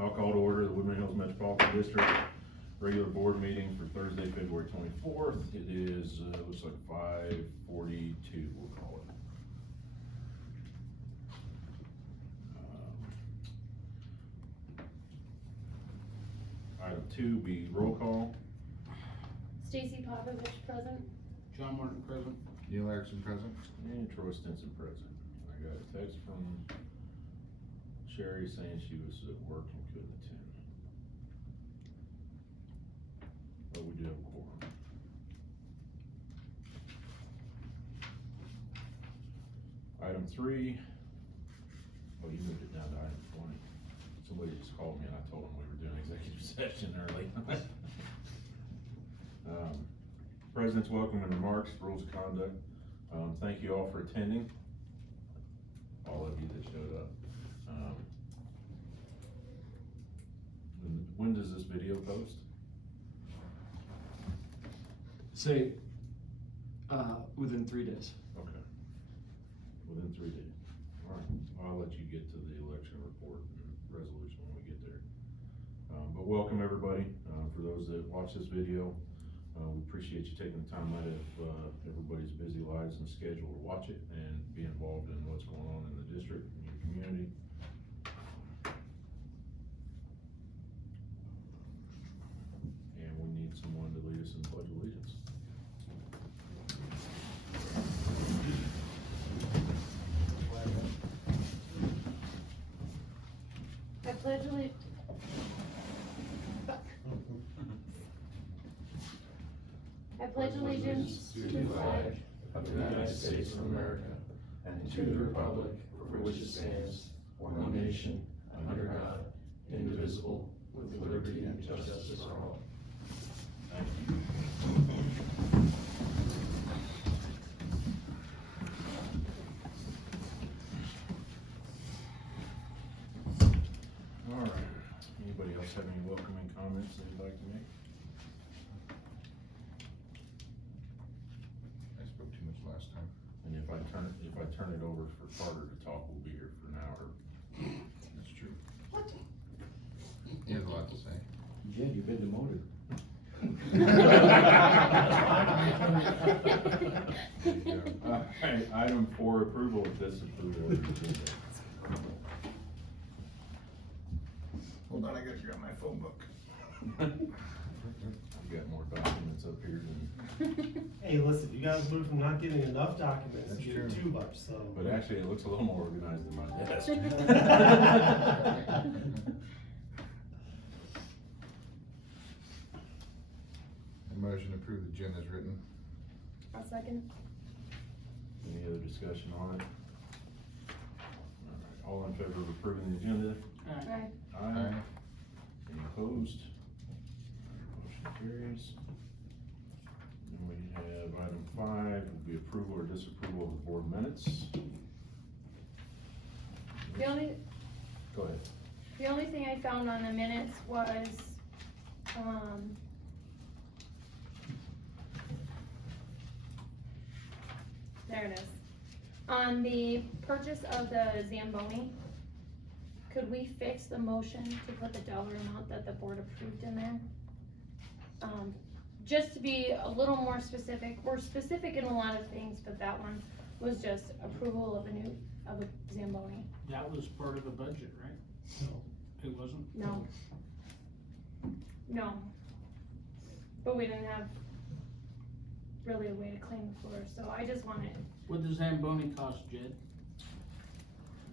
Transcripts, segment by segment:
I'll call to order the Woodman Hills Metropolitan District regular board meeting for Thursday, February 24th. It is, looks like 5:42, we'll call it. Item 2 be roll call. Stacy Popovich present. John Martin present. Neil Erickson present. And Troy Stinson present. I got a text from Sherry saying she was at work and couldn't attend. But we do have a quorum. Item 3, oh, you moved it down to item 20. Somebody just called me and I told them we were doing executive session early. President's welcome and remarks, rules of conduct. Thank you all for attending. All of you that showed up. When does this video post? Say, within 3 days. Okay. Within 3 days. All right. I'll let you get to the election report and resolution when we get there. But welcome everybody. For those that watch this video, we appreciate you taking the time out of everybody's busy lives and schedule to watch it and be involved in what's going on in the district and your community. And we need someone to lead us in Pledge of Allegiance. I pledge allegiance. I pledge allegiance to the flag of the United States of America and to the republic for which it stands, one nation, under God, indivisible, with liberty and justice for all. Thank you. All right. Anybody else have any welcoming comments they'd like to make? I spoke too much last time. And if I turn it over for Carter to talk, we'll be here for an hour. That's true. He has a lot to say. Jed, you've been demoted. Alright, item 4, approval of disapproval of the agenda. Hold on, I gotta grab my phone book. I've got more documents up here than, Hey, listen, you guys moved from not getting enough documents to That's getting true. too much, so. but actually it looks a little more organized than my desk. A motion to approve the agenda as written. I'll second. Any other discussion on it? Alright, all in favor of approving the agenda? Aye. Aye. Any opposed? Motion carries. Then we have item 5, will be approval or disapproval of the board minutes. The only, Go ahead. the only thing I found on the minutes was, there it is. On the purchase of the Zamboni, could we fix the motion to put the dollar amount that the board approved in there? Just to be a little more specific, we're specific in a lot of things, but that one was just approval of a Zamboni. That was part of the budget, right? No. It wasn't? No. No. But we didn't have really a way to clean the floor, so I just wanted, What does Zamboni cost, Jed?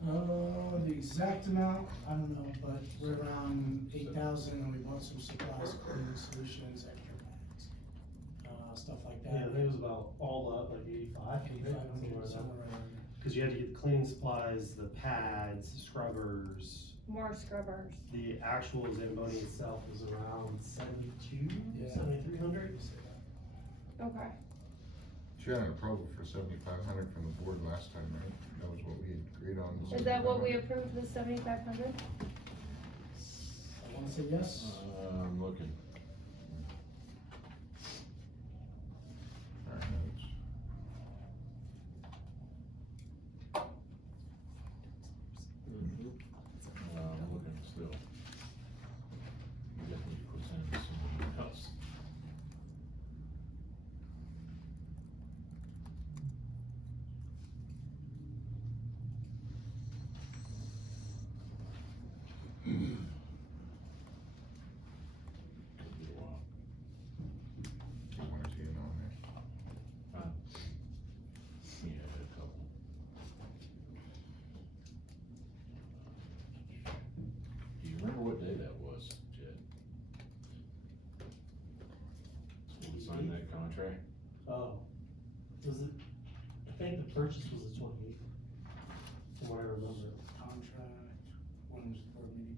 The exact amount, I don't know, but we're around 8,000 and we bought some supplies, cleaning solutions, extra bags, stuff like Yeah, I that. think it was about all up, like 85, 8,500, somewhere around there. Cause you had to get the cleaning supplies, the pads, scrubbers. more scrubbers. The actual Zamboni itself was around 72, Yeah. 7,300. Okay. She had an approval for 7,500 from the board last time, right? That was what we had agreed on. Is that what we approved, the 7,500? I wanna say yes. I'm looking. Our notes. I'm looking still. contract. Oh, was it, I think the purchase was the 28th, from what I remember. Contract, when was the board meeting?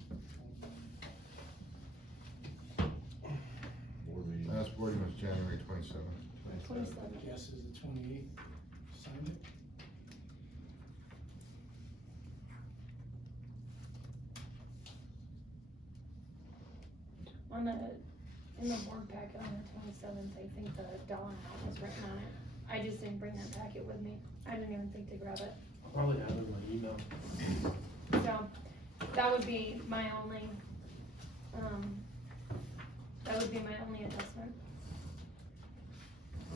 Board meeting. Last board meeting was January 27th. 27. Yes, is the 28th, signed it? On the, in the board packet on the 27th, I think the dollar amount was written on it. I just didn't bring that packet with me. I didn't even think to grab it. I'll probably have it in my email. So, that would be my only, adjustment.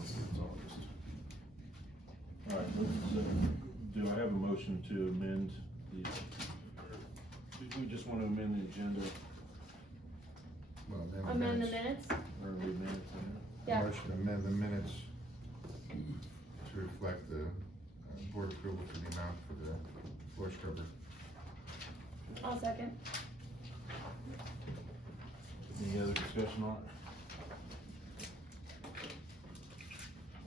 It's August. All right, do I have a motion to amend the, do we just want to amend the agenda Well, then Amend the minutes. minutes? or the minutes? Yeah. Motion to amend the minutes to reflect the board approval for the amount for the floor scrubber. I'll second. Any other discussion on it?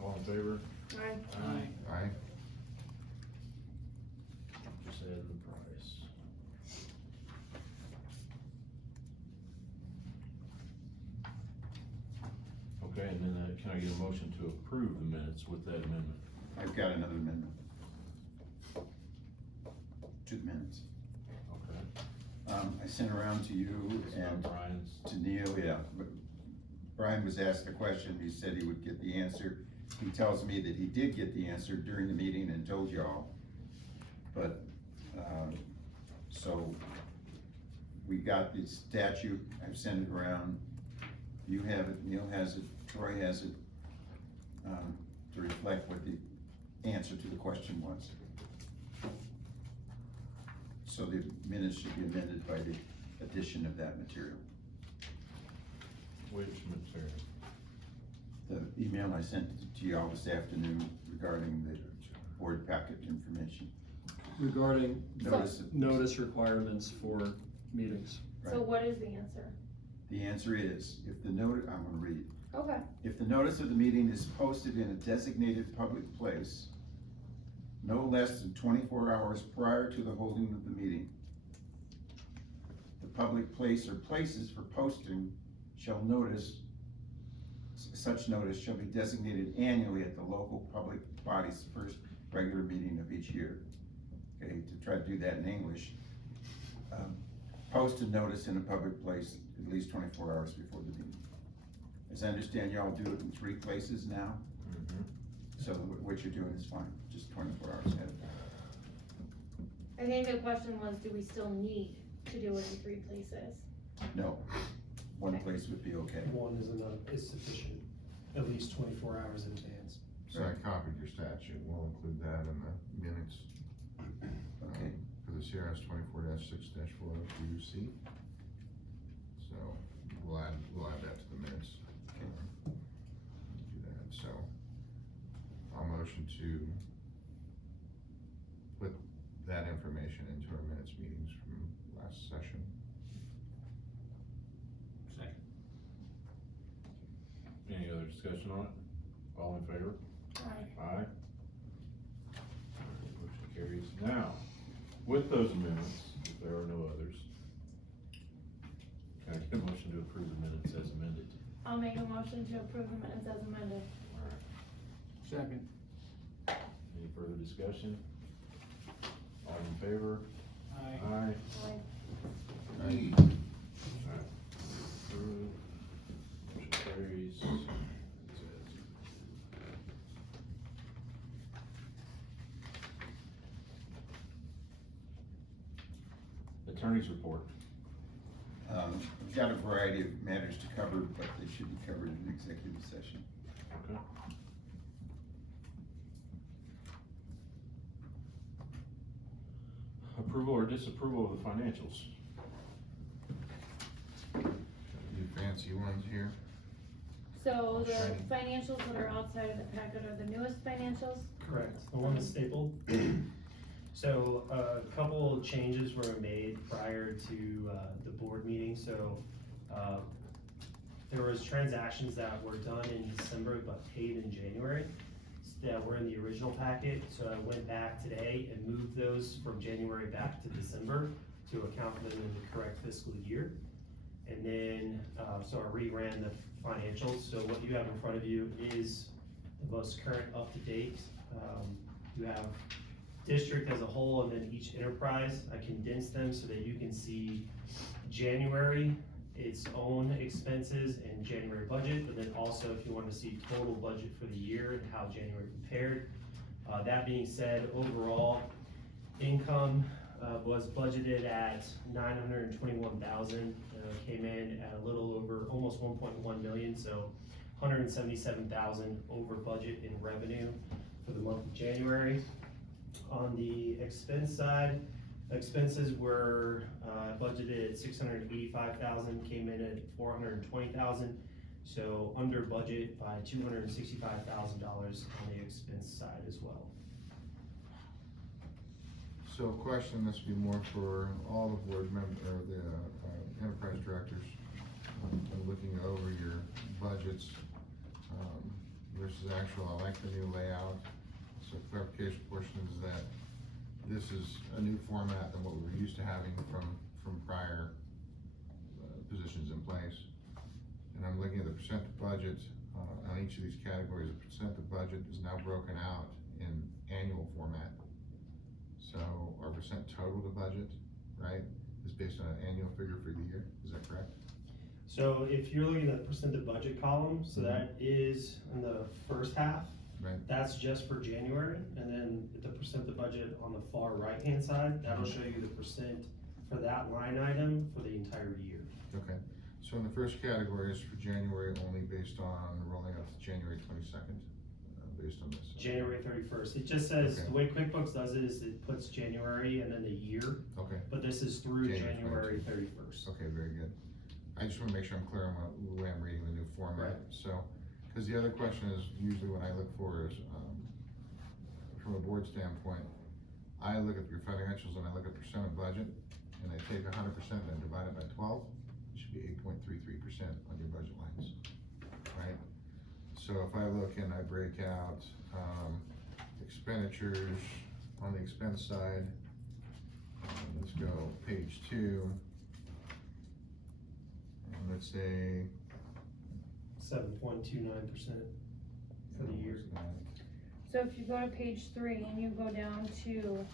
All in favor? Aye. Aye. Just add the price. Okay, and then, can I get a motion to approve the minutes with that amendment? I've got another amendment. To the minutes. Okay. I sent around to you It's and not Brian's. to Neil, yeah. But Brian was asked the question, he said he would get the answer. He tells me that he did get the answer during the meeting and told y'all. But, so, we got the statute, I've sent it around. You have it, Neil has it, Troy has it, to reflect what the answer to the question was. So the minutes should be amended by the addition of that material. Which material? The email I sent to y'all this afternoon regarding the board packet information. Regarding Notice of- notice requirements for meetings. So what is the answer? The answer is, if the notice, I'm gonna read. Okay. If the notice of the meeting is posted in a designated public place, no less than 24 hours prior to the holding of the meeting, the public place or places for posting shall notice, such notice shall be designated annually at the local public body's first regular meeting of each year. Okay, to try to do that in English, post a notice in a public place at least 24 hours before the meeting. As I understand, y'all do it in 3 places now, Mm-hmm. so what you're doing is fine, just 24 hours ahead. I think the question was, do we still need to do it in 3 places? No, one Okay. place would be okay. One is enough, is sufficient, at least 24 hours in advance. So I copied your statute, we'll include that in the minutes. Okay. For the CRS 24-6-402C. So we'll add that to the minutes. Do that, so I'll motion to put that information into our minutes meetings from last session. Second. Any other discussion on it? All in favor? Aye. Aye. Motion carries. Now, with those amendments, if there are no others, can I get a motion to approve the minutes as amended? I'll make a motion to approve the minutes as amended. Alright, Second. any further discussion? All in favor? Aye. Aye. Aye. Aye. Alright. Approved. Motion carries. It says. Attorney's report. We've got a variety of matters to cover, but they should be covered in executive session. Okay. Approval or disapproval of the financials. You fancy ones here? So the Shiny. financials that are outside of the packet are the newest financials? Correct, the one that's stapled. So a couple changes were made prior to the board meeting, so there was transactions that were done in December but paid in January that were in the original packet, so I went back today and moved those from January back to December to account for them in the correct fiscal year. And then, so I reran the financials, so what you have in front of you is the most current up-to-date. You have district as a whole and then each enterprise. I condensed them so that you can see January, its own expenses and January budget, but then also if you want to see total budget for the year and how January compared. That being said, overall income was budgeted at $921,000, came in at a little over, almost 1.1 million, so 177,000 over budget in revenue for the month of January. On the expense side, expenses were budgeted at 685,000, came in at 420,000, so under budget by $265,000 on the expense side as well. So question, this would be more for all the board members, or the enterprise directors, looking over your budgets versus actual. I like the new layout. So clarification portion is that this is a new format than what we were used to having from prior positions in place. And I'm looking at the percent of budget on each of these categories. The percent of budget is now broken out in annual format. So our percent total to budget, right, is based on an annual figure for the year. Is that correct? So if you're looking at the percent of budget column, so that is in the first half. Right. That's just for January, and then the percent of budget on the far right-hand side, that'll show you the percent for that line item for the entire year. Okay. So in the first category is for January only based on rolling up to January 22nd, based on this. January 31st. It just says, Okay. the way QuickBooks does it is it puts January and then the year, Okay. but this is through January January 31st. Okay, very good. I just wanna make sure I'm clear on the way I'm reading the new format. Right. So, cause the other question is, usually what I look for is, from a board standpoint, I look at your financials and I look at percent of budget, and I take 100% and divide it by 12, it should be 8.33% on your budget lines, right? So if I look and I break out, expenditures on the expense side, let's go page 2. And let's say 7.29% for the year. So if you go to page 3 and you go down to,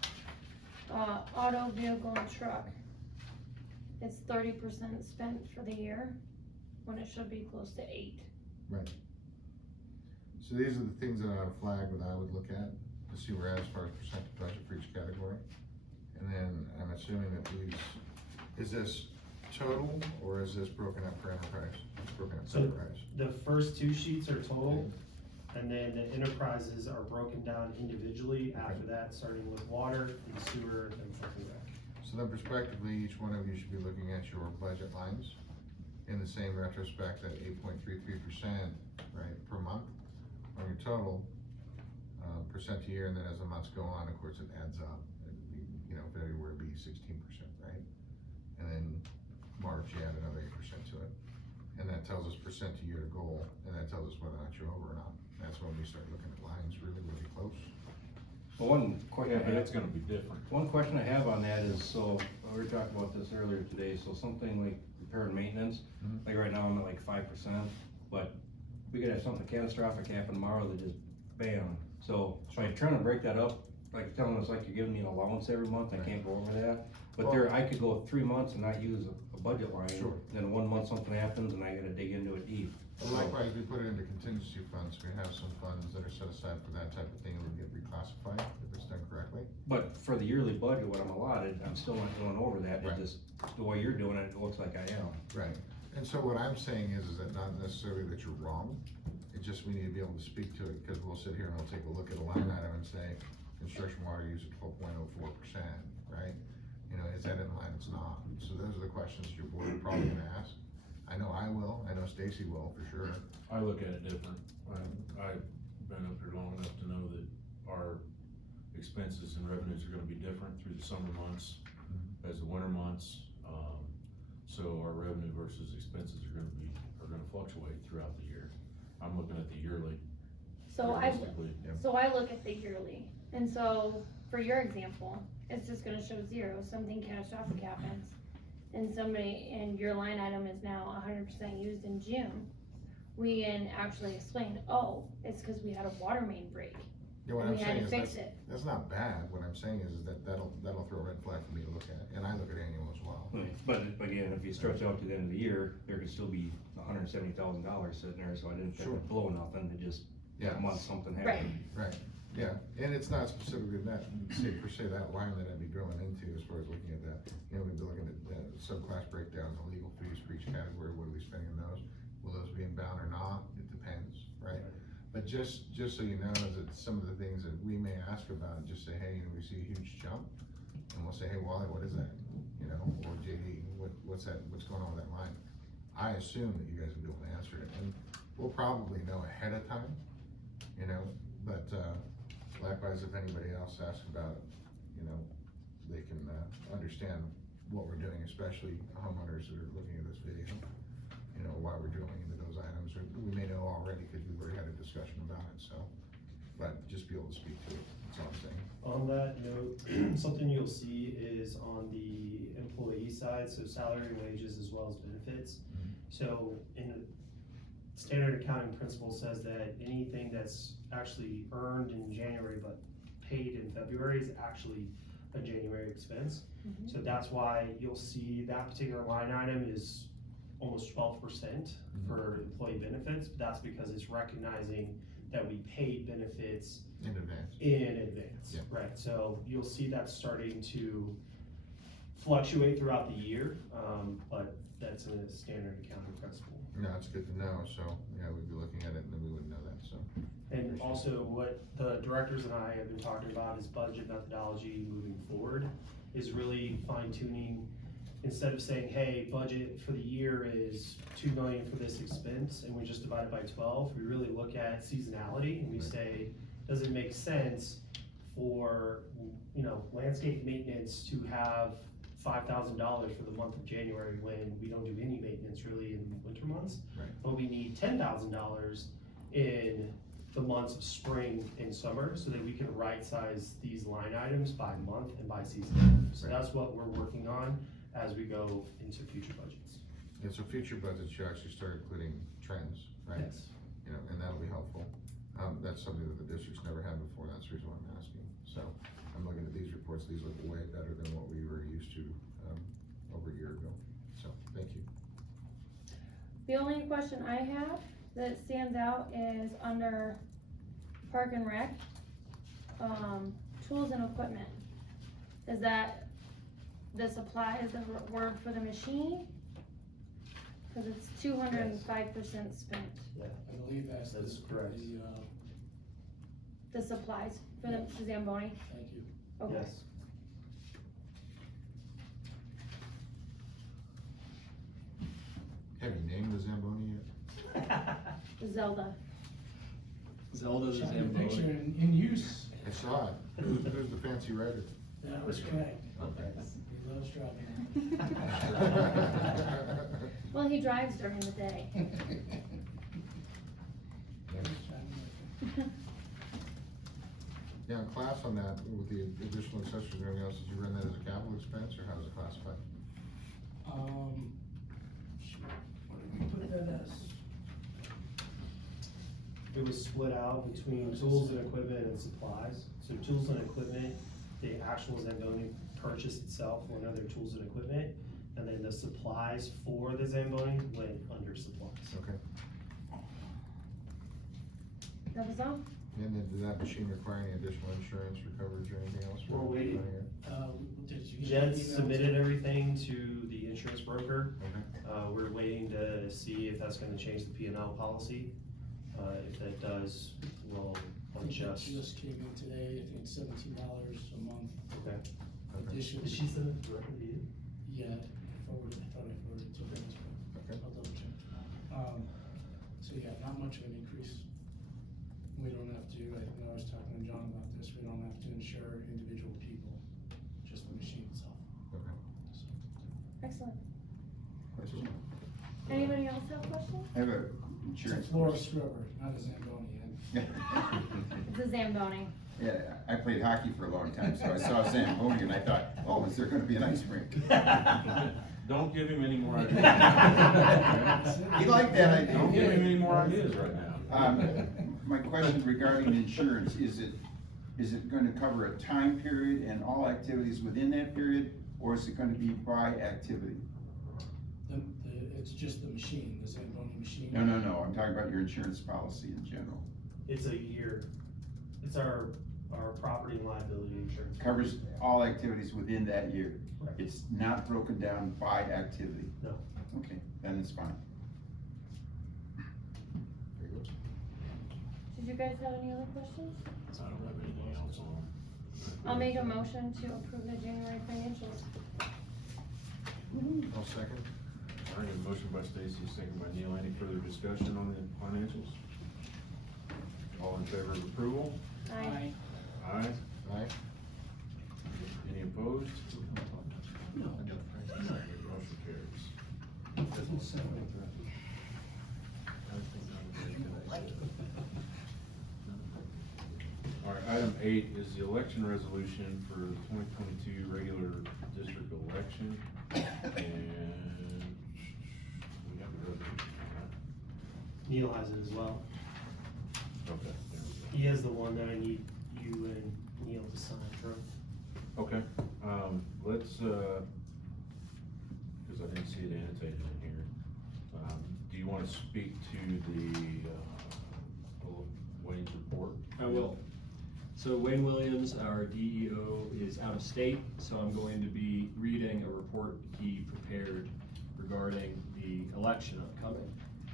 auto, vehicle, and truck, it's 30% spent for the year, when it should be close to 8. Right. So these are the things that I would flag that I would look at to see where as far as percent of budget for each category. And then I'm assuming that these, is this total or is this broken up per enterprise? It's broken up per So- enterprise. The first 2 sheets are total, and then the enterprises are broken down individually after that, starting with water and sewer and something like that. So then prospectively, each one of you should be looking at your budget lines in the same retrospect at 8.33%, right, per month on your total, percent a year, and then as the months go on, of course, it adds up. It'd be, February would be 16%, right? And then March, you add another 8% to it. And that tells us percent a year goal, and that tells us whether or not you're over or not. That's when we start looking at lines really, really close. Well, one question, Yeah, but it's gonna be different. one question I have on that is, so, we were talking about this earlier today, so something like repair and maintenance, Mhm. like right now I'm at like 5%, but we could have something catastrophic happen tomorrow that just bam. So, by trying to break that up, like telling us like you're giving me an allowance every month, I can't go over that. But there, I could go 3 months and not use a budget line. Sure. Then 1 month something happens and I gotta dig into it deep. And likewise, we put it into contingency funds, we have some funds that are set aside for that type of thing, and will get reclassified if it's done correctly. But for the yearly budget, what I'm allotted, I'm still not going over that, Right. it just, the way you're doing it, it looks like I am. Right. And so what I'm saying is that not necessarily that you're wrong, it's just we need to be able to speak to it, because we'll sit here and we'll take a look at a line item and say, construction water use at 12.04%, right? Is that in line? It's not. So those are the questions your board are probably gonna ask. I know I will, I know Stacy will, for sure. I look at it different. I've been up here long enough to know that our expenses and revenues are gonna be different through the summer months as the winter months. So our revenue versus expenses are gonna gonna fluctuate throughout the year. I'm looking at the yearly. So realistically. so I look at the yearly, and so, for your example, it's just gonna show zero, something catastrophic happens. And and your line item is now 100% used in June. We can actually explain, oh, it's cause we had a water main break, Yeah, what and I'm we had saying to is fix it. that's not bad, what I'm saying is that that'll throw a red flag for me to look at, and I look at annual as well. But again, if you stretch out to the end of the year, there could still be $170,000 sitting there, so I didn't think Sure. it'd blow nothing, it just, Yeah. that month something Right. happened. Right, yeah, and it's not specifically that, say, per se, that line that I'd be drilling into as far as looking at that. You know, we'd be looking at subclass breakdown, the legal fees for each category, what are we spending on those? Will those be inbound or not? It depends, right? But just so you know, is that some of the things that we may ask about, just say, hey, you know, we see a huge jump, and we'll say, hey, Wally, what is that? You know, or JD, what's that, what's going on with that line? I assume that you guys will be able to answer it, and we'll probably know ahead of time, you know, but, likewise, if anybody else asks about it, you know, they can, understand what we're doing, especially homeowners that are looking at this video, you know, why we're drilling into those items, or we may know already, cause we've already had a discussion about it, so. But just be able to speak to it, that's all I'm saying. On that note, something you'll see is on the employee side, so salary and wages as well as benefits. So in standard accounting principle says that anything that's actually earned in January but paid in February is actually a January expense. Mhm. So that's why you'll see that particular line item is almost 12% for employee benefits. That's because it's recognizing that we paid benefits In advance. in advance, Yeah. right? So you'll see that starting to fluctuate throughout the year, but that's a standard accounting principle. No, it's good to know, so, yeah, we'd be looking at it and then we wouldn't know that, so. And also what the directors and I have been talking about is budget methodology moving forward, is really fine tuning. Instead of saying, hey, budget for the year is 2 million for this expense, and we just divide it by 12, we really look at seasonality, and we Right. say, does it make sense for, you know, landscape maintenance to have $5,000 for the month of January when we don't do any maintenance really in winter months? Right. But we need $10,000 in the months of spring and summer, so that we can right-size these line items by month and by season. So Right. that's what we're working on as we go into future budgets. Yeah, so future budgets should actually start including trends, right? Yes. You know, and that'll be helpful. That's something that the district's never had before, that's the reason why I'm asking. So, I'm looking at these reports, these look way better than what we were used to, over a year ago. So, thank you. The only question I have that stands out is under Park and Rec, tools and equipment. Is that the supply, is the word for the machine? Cause it's 205% spent, I believe that's That is the, correct. the supplies for the Zamboni, thank you. okay. Yes. Have you named the Zamboni yet? Zelda, Zelda's Shot your picture Zamboni. in use, I saw it. Who's the fancy writer? that was correct. He loves driving. well, he drives during the day. Yeah, class on that, with the additional accessories and everything else, did you run that as a capital expense, or how is it classified? Shoot, what did we put that as? It was split out between tools and equipment and supplies. So tools and equipment, the actual Zamboni purchase itself went under tools and equipment, and then the supplies for the Zamboni went under supplies. Okay. That was all? And then did that machine require any additional insurance or coverage or anything else? We're waiting. Did you get that Jed email? submitted everything to the insurance broker. Okay, We're waiting to see if that's gonna change the P&L policy. If that does, we'll I think that adjust. just came in today, I think $17 a month Okay. okay, addition. Did she send it directly to you? Yeah, I thought I forwarded it to her, okay. I'll double check. So yeah, not much of an increase. We don't have to, I know I was talking to John about this, we don't have to insure individual people, just the machine itself. Okay. Excellent. Questions? Anybody else have questions? I have a It's a insurance floor question. scrubber, not a Zamboni. It's a Zamboni. Yeah, I played hockey for a long time, so I saw Zamboni and I thought, oh, is there gonna be an ice rink? Don't give him any more ideas. He liked that idea. Don't give him any more ideas right now. My question regarding insurance, is it gonna cover a time period and all activities within that period, or is it gonna be by activity? It's just the machine, the Zamboni machine. No, I'm talking about your insurance policy in general. It's a year. It's our property and liability insurance. Covers all activities within that year. Correct. It's not broken down by activity. No. Okay, then it's fine. Very good. Did you guys have any other questions? I don't have anything else on. I'll make a motion to approve the January financials. I'll second. All right, a motion by Stacy, second by Neil. Any further discussion on the financials? All in favor of approval? Aye. Aye. Aye. Any opposed? Motion carries. All right, item 8 is the election resolution for the 2022 regular district election. And we have a resolution on Neil has it as well. that. Okay, there we He has the one that I need you and Neil to sign from. go. Okay, let's, cause I didn't see it annotated in here. Do you wanna speak to the, Wayne's report? I will. So Wayne Williams, our DEO, is out of state, so I'm going to be reading a report he prepared regarding the election upcoming.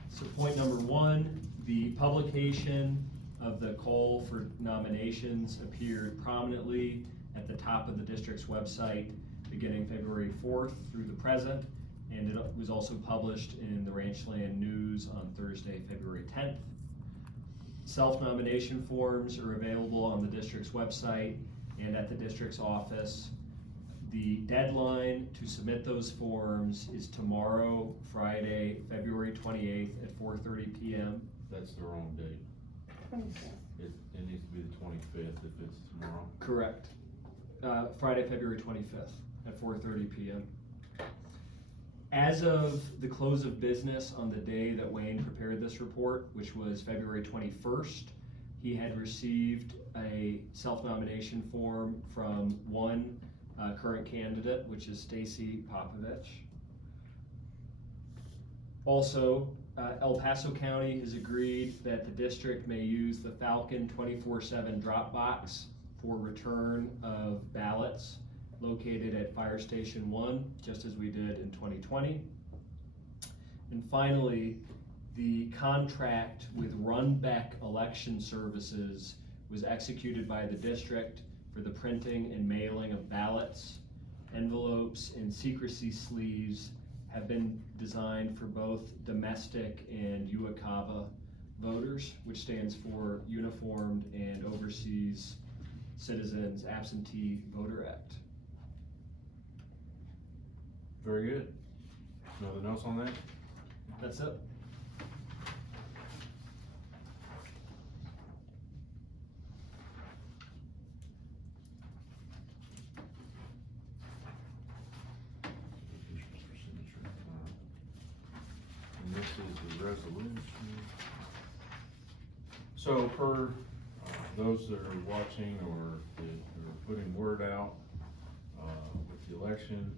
So point number 1, the publication of the call for nominations appeared prominently at the top of the district's website beginning February 4th through the present, and it was also published in the Ranchland News on Thursday, February 10th. Self-nomination forms are available on the district's website and at the district's office. The deadline to submit those forms is tomorrow, Friday, February 28th at 4:30 p.m. That's the wrong date. 25th. It needs to be the 25th if it's tomorrow. Correct. Friday, February 25th at 4:30 p.m. As of the close of business on the day that Wayne prepared this report, which was February 21st, he had received a self-nomination form from one current candidate, which is Stacy Popovich. Also, El Paso County has agreed that the district may use the Falcon 24/7 drop box for return of ballots located at Fire Station 1, just as we did in 2020. And finally, the contract with Runbeck Election Services was executed by the district for the printing and mailing of ballots. Envelopes and secrecy sleeves have been designed for both domestic and UACAVA voters, which stands for Uniformed and Overseas Citizens Absentee Voter Act. Very good. Nothing else on that? That's it. And this is the resolution. So for those that are watching or that are putting word out with the election,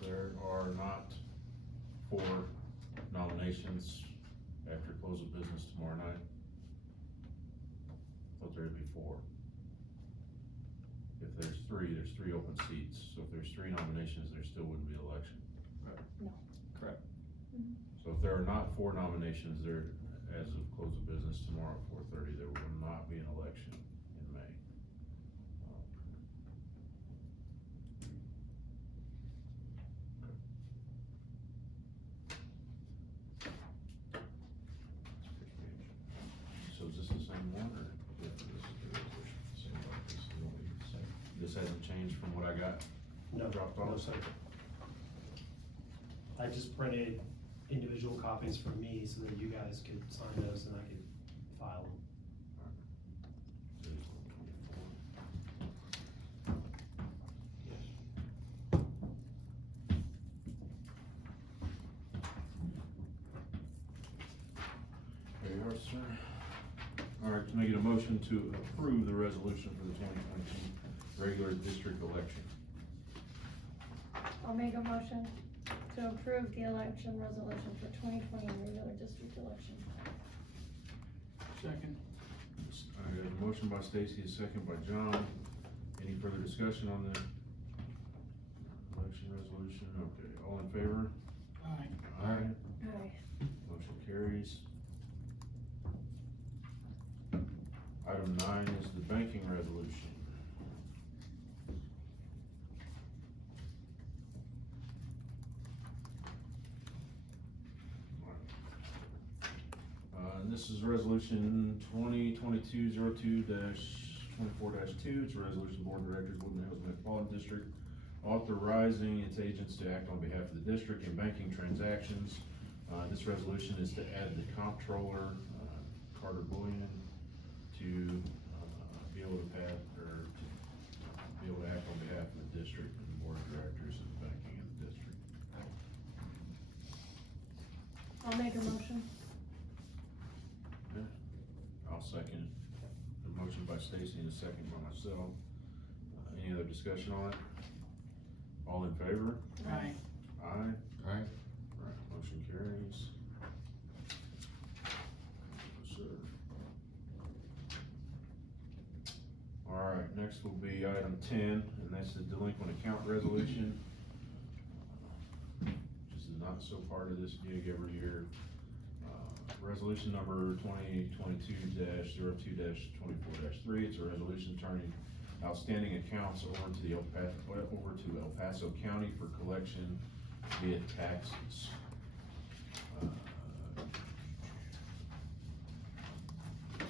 there are not 4 nominations after close of business tomorrow night. Thought there'd be 4. If there's 3, there's 3 open seats. So if there's 3 nominations, there still wouldn't be an election. No. Correct. So if there are not 4 nominations there as of close of business tomorrow at 4:30, there will not be an election in May. So is this the same one or? Yeah, this is the resolution. Same one. This is the one we said. This hasn't changed from what I got? No, Dropped no, off? sir. I just printed individual copies from me so that you guys could sign those and I could file them. There you are, sir. All right, can I get a motion to approve the resolution for the 2022 regular district election? I'll make a motion to approve the election resolution for 2020 regular district election. Second. I got a motion by Stacy, a second by John. Any further discussion on the election resolution? Okay, all in favor? Aye. Aye. Aye. Motion carries. Item 9 is the banking resolution. And this is resolution 2022-02-24-2. It's a resolution of the Board of Directors, Woodland Hills Metropolitan District, authorizing its agents to act on behalf of the district in banking transactions. This resolution is to add the comptroller, Carter Bullion, to be able to pass, or to be able to act on behalf of the district and the Board of Directors of banking in the district. I'll make a motion. I'll second it. A motion by Stacy and a second by myself. Any other discussion on it? All in favor? Aye. Aye. Aye. Right, motion carries. Yes, sir. All right, next will be item 10, and that's the delinquent account resolution. This is not so part of this gig every year. Resolution number 2022-02-24-3. It's a resolution turning outstanding accounts over to El Paso County for collection via taxes.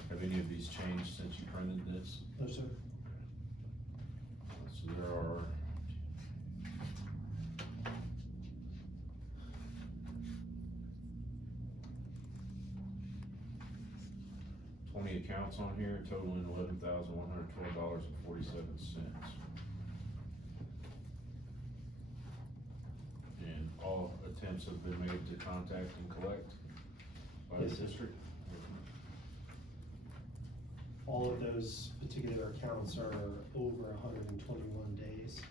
Have any of these changed since you printed this? No, sir. So there are accounts on here totaling $11,112.47. And all attempts have been made to contact and collect by the Yes, sir. district. All of those particular accounts are over 121 days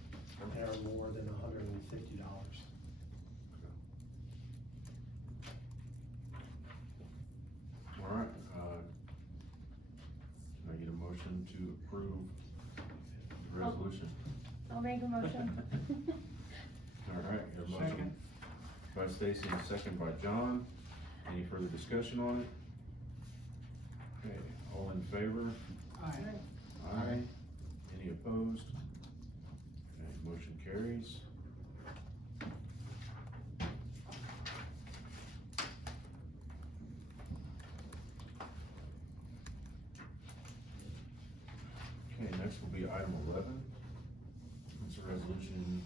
and are more than $150. All right, can I get a motion to approve the resolution? I'll make a motion. All right, got a motion Second. by Stacy and a second by John. Any further discussion on it? Okay, all in favor? Aye. Aye. Any opposed? Okay, motion carries. Okay, next will be item 11. It's a resolution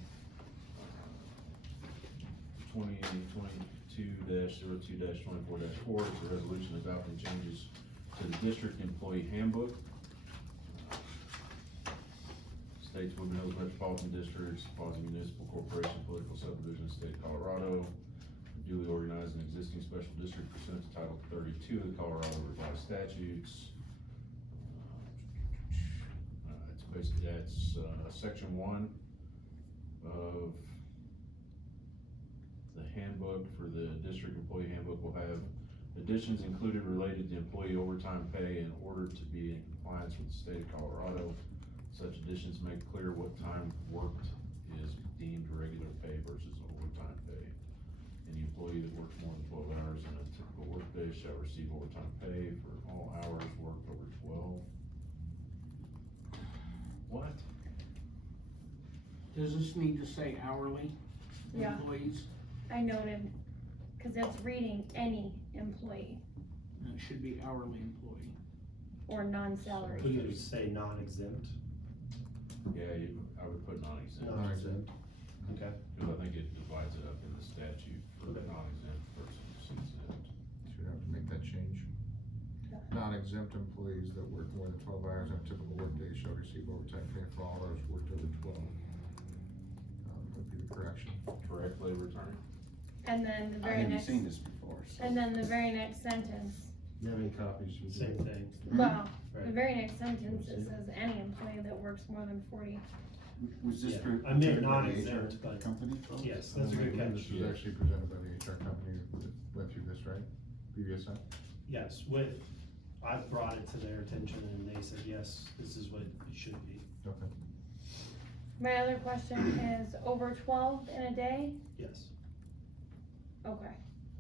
2022-02-24-4. It's a resolution adopting changes to the district employee handbook. States Woodland Hills Metropolitan Districts, quasi-municipal corporation, political subdivision, state of Colorado, duly organized and existing special district pursuant to Title 32 of the Colorado Revised Statutes. It's basically, that's, section 1 of the handbook for the district employee handbook will have additions included related to employee overtime pay in order to be in compliance with the state of Colorado. Such additions make clear what time worked is deemed regular pay versus overtime pay. Any employee that works more than 12 hours in a typical workday shall receive overtime pay for all hours worked over 12. What? Does this need to say hourly Yeah. employees? I noted, cause it's reading any employee It should be hourly employee. or non-salary. Could you say non-exempt? Yeah, I would put non-exempt, Non-exempt. Okay. because I think it divides it up in the statute for Okay. non-exempt versus non-exempt employees that work more than 12 hours on a typical workday shall receive overtime pay for all hours worked over 12. Would be the correction. Correct labor time? And then the I very haven't next, seen this before, so. and then the very next sentence, You have any copies? Same thing. well, the Right. very next sentence, it says any employee that works more than 40. Was this Yeah, for? I meant for the non-exempt, HR but- Company folks? Yes, that's a good This catch. was actually presented by the HR company that went through this, right? BVSI? Yes, I brought it to their attention and they said, yes, this is what it should be. Okay. My other question is over 12 in a day? Yes, Okay.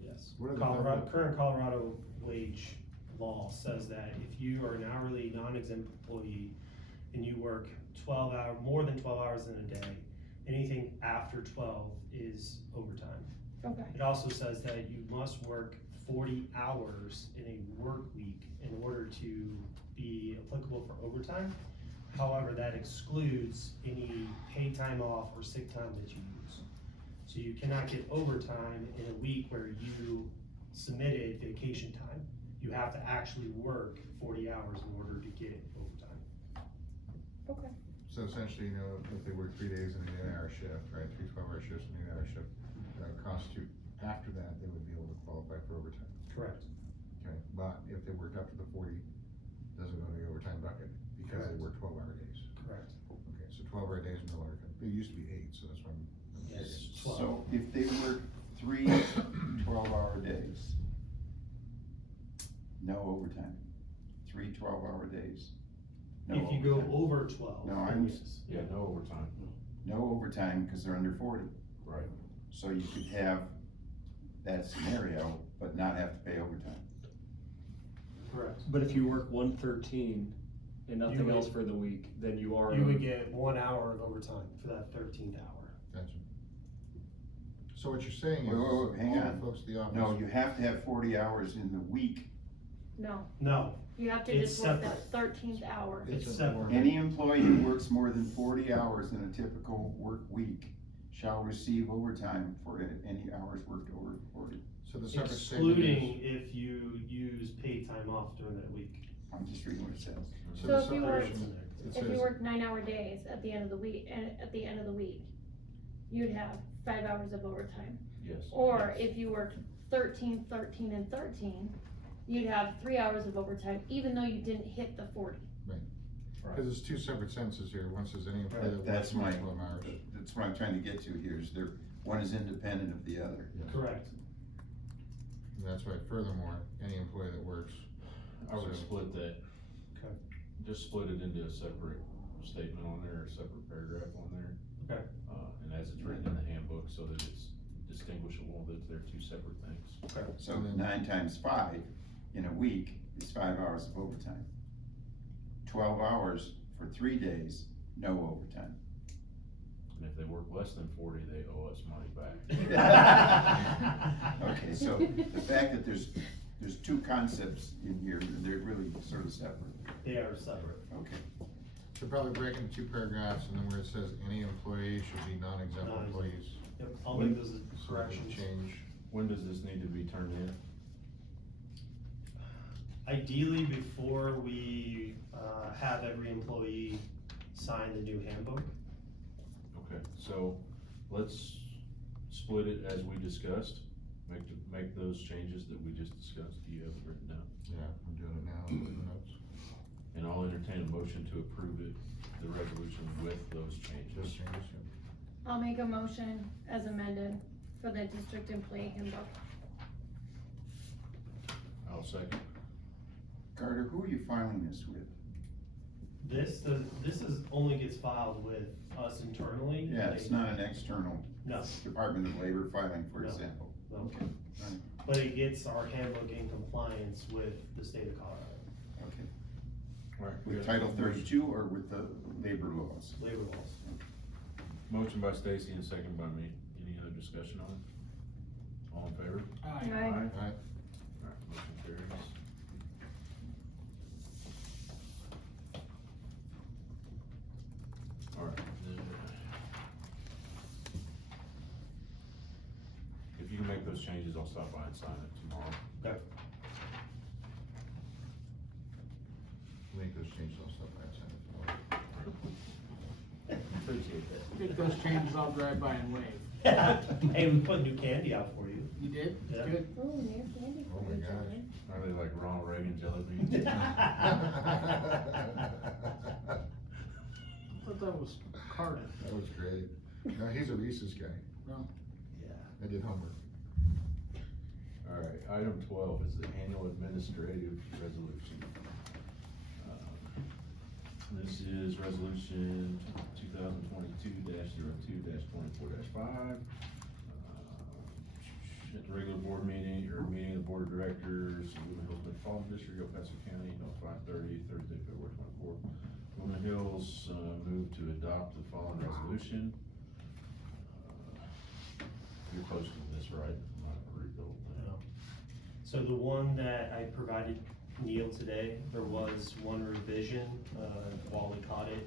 yes. What are the Colorado, federal- current Colorado wage law says that if you are an hourly non-exempt employee and you work more than 12 hours in a day, anything after 12 is overtime. Okay. It also says that you must work 40 hours in a work week in order to be applicable for overtime. However, that excludes any paid time off or sick time that you use. So you cannot get overtime in a week where you submitted vacation time. You have to actually work 40 hours in order to get overtime. Okay. So essentially, you know, if they work 3 days in an 8-hour shift, right, 3 12-hour shifts in an 8-hour shift, that would constitute, after that, they would be able to qualify for overtime. Correct. Okay, but if they work up to the 40, doesn't go to the overtime bucket because they work 12-hour days. Correct. Okay, so 12-hour days no longer, it used to be 8, so that's why I'm Yes. curious. 12. So if they work 3 12-hour days, no overtime, 3 12-hour days, no If you go overtime. over 12. No, then I'm- yes. Yeah, no overtime. No overtime because they're under 40. Right. So you could have that scenario, but not have to pay overtime. Correct. But if you work 113 and You nothing would- else for the week, then you are. You would get 1 hour of overtime for that 13th hour. Gotcha. So what you're saying is, Wait, hang all on. the folks at the office. No, you have to have 40 hours in the week. No, No, you have to It's just work that separate. 13th hour. it's a separate. more- Any employee who works more than 40 hours in a typical work week shall receive overtime for any hours worked over 40. So the separate statement Excluding is, if you use paid time off during that week. I'm just reading what it says. so So the if you work- separation, it If says, you work 9-hour days at the end of the week, you'd have 5 hours of overtime. Yes. Or if you work 13, 13, and 13, you'd have 3 hours of overtime, even though you didn't hit the 40. cause it's two separate sentences here, one says any employee that That's works more my, than 12 hours. that's what I'm trying to get to here, is there, one is independent of the other. Correct. And that's why furthermore, any employee that works. I would so- split that. Okay. Just split it into a separate statement on there, a separate paragraph on there. Okay. And as it's written in the handbook, so that it's distinguishable, that they're two separate things. So And then- 9 times 5 in a week is 5 hours of overtime. 12 hours for 3 days, no overtime. And if they work less than 40, they owe us money back. Okay, so the fact that there's two concepts in here, they're really sort of separate. They are separate. Okay. So probably break into 2 paragraphs, and then where it says any employee should be non-exempt Non-exempt. employees. Yep, I'll make those So that would corrections. change. When does this need to be turned in? Ideally, before we, have every employee sign the new handbook. Okay, so let's split it as we discussed, make those changes that we just discussed. Do you have it written down? Yeah, I'm doing it now, in the notes. And I'll entertain a motion to approve it, the resolution with those Those changes. changes, yeah. I'll make a motion as amended for the district employee handbook. I'll second. Carter, who are you filing this with? This only gets filed with us internally. Yeah, it's not an external No, Department of Labor filing, for No. example. no. Okay, right, But it gets our handbook in compliance with the state of Colorado, okay. All right. With Title 32 or with the labor laws? labor laws. Motion by Stacy and second by me. Any other discussion on it? All in favor? Aye. Aye. Alright, Alright, motion carries. Alright, if you can make those changes, I'll stop by and sign it tomorrow. Okay. just change those stuff I sent it. Appreciate that. Get those changes, I'll drive by and wave. Hey, we put new candy out for you. You did? Yeah. Good. Ooh, new candy Oh for my each other. gosh. Are they like Ronald Reagan jelly beans? I thought that was Carter. That was great. No, he's a Reese's guy. No. Yeah. I did homework. Alright, item 12 is the annual administrative resolution. This is resolution 2022-02-24-5. At the regular board meeting, or meeting of the board of directors, Woodland Hills Metropolitan District, El Paso County, no 5:30, Thursday, February 24th. Woodland Hills, move to adopt the following resolution. You're posting this, right? I'm not gonna read the whole thing. So the one that I provided Neil today, there was one revision, while we caught it.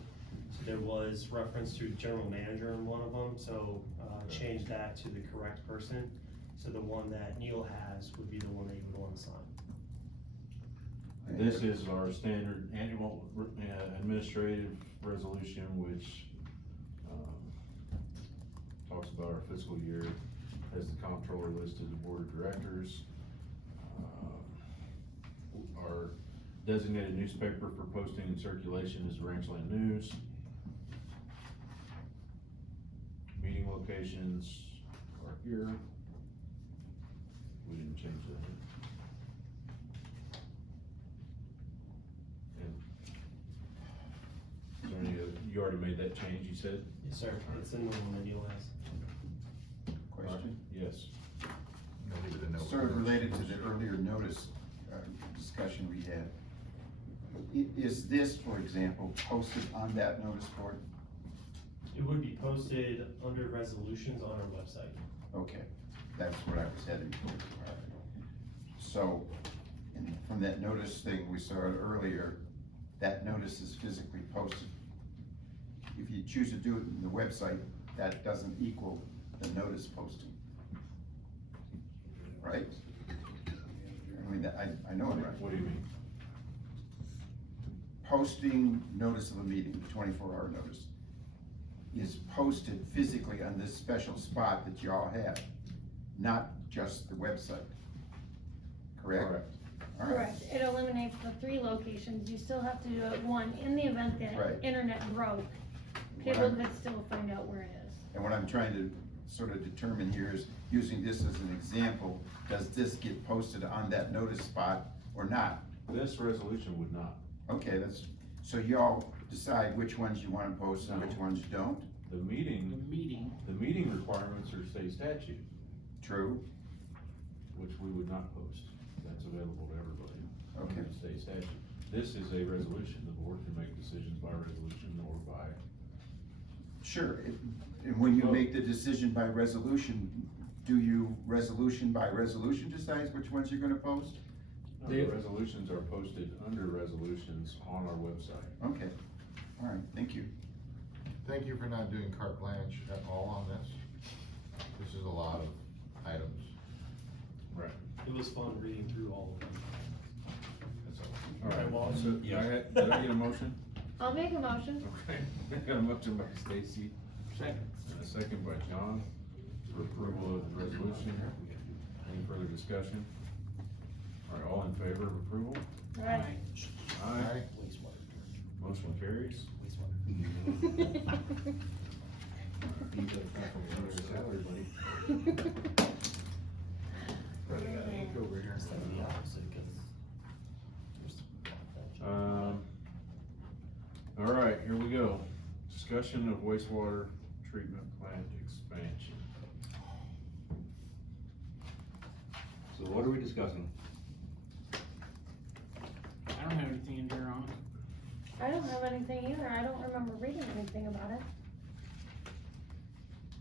So there was reference to general manager in one of them, so, change that to the correct person. So the one that Neil has would be the one that you would wanna sign. This is our standard annual administrative resolution, which talks about our fiscal year, has the comptroller listed, the board of directors. Our designated newspaper for posting and circulation is Ranchland News. Meeting locations are here. We didn't change that. Is there any, you already made that change, you said? Yes, sir, it's in the one that Neil has. Question? Yes. No, leave it a note. Sort of related to the earlier notice, discussion we had. Is this, for example, posted on that notice board? It would be posted under resolutions on our website. Okay, that's what I was heading towards. All right. So, from that notice thing we saw earlier, that notice is physically posted. If you choose to do it in the website, that doesn't equal the notice posting. Right? I mean, I know it right. What do you mean? Posting notice of a meeting, 24-hour notice, is posted physically on this special spot that you all have, not just the website. Correct? All right. Correct, it eliminates the 3 locations, you still have to do it one, in the event that Right. internet broke, What people I'm- could still find out where it is. And what I'm trying to sort of determine here is, using this as an example, does this get posted on that notice spot or not? This resolution would not. Okay, so y'all decide which ones you wanna post and which ones you don't? The The meeting meeting, requirements are state statute, True? which we would not post. That's available to everybody. Okay. Under state statute. This is a resolution, the board can make decisions by resolution or by. Sure, and when you Well- make the decision by resolution, do you resolution by resolution decide which ones you're gonna post? No, the resolutions are posted under resolutions on our website. Okay, all right, thank you. Thank you for not doing carte blanche at all on this. This is a lot of items. Right. It was fun reading through all of them. That's all. All right, Well, so, did I get a motion? I'll make a motion. Okay, I got a motion by Stacy second. and a second by John for approval of the resolution. Any further discussion? All right, all in favor of approval? Right. Aye. Motion carries. You got a compliment on your salary, buddy. Over here. All right, here we go. Discussion of wastewater treatment plant expansion. So what are we discussing? I don't have anything in here on it. I don't have anything either, I don't remember reading anything about it.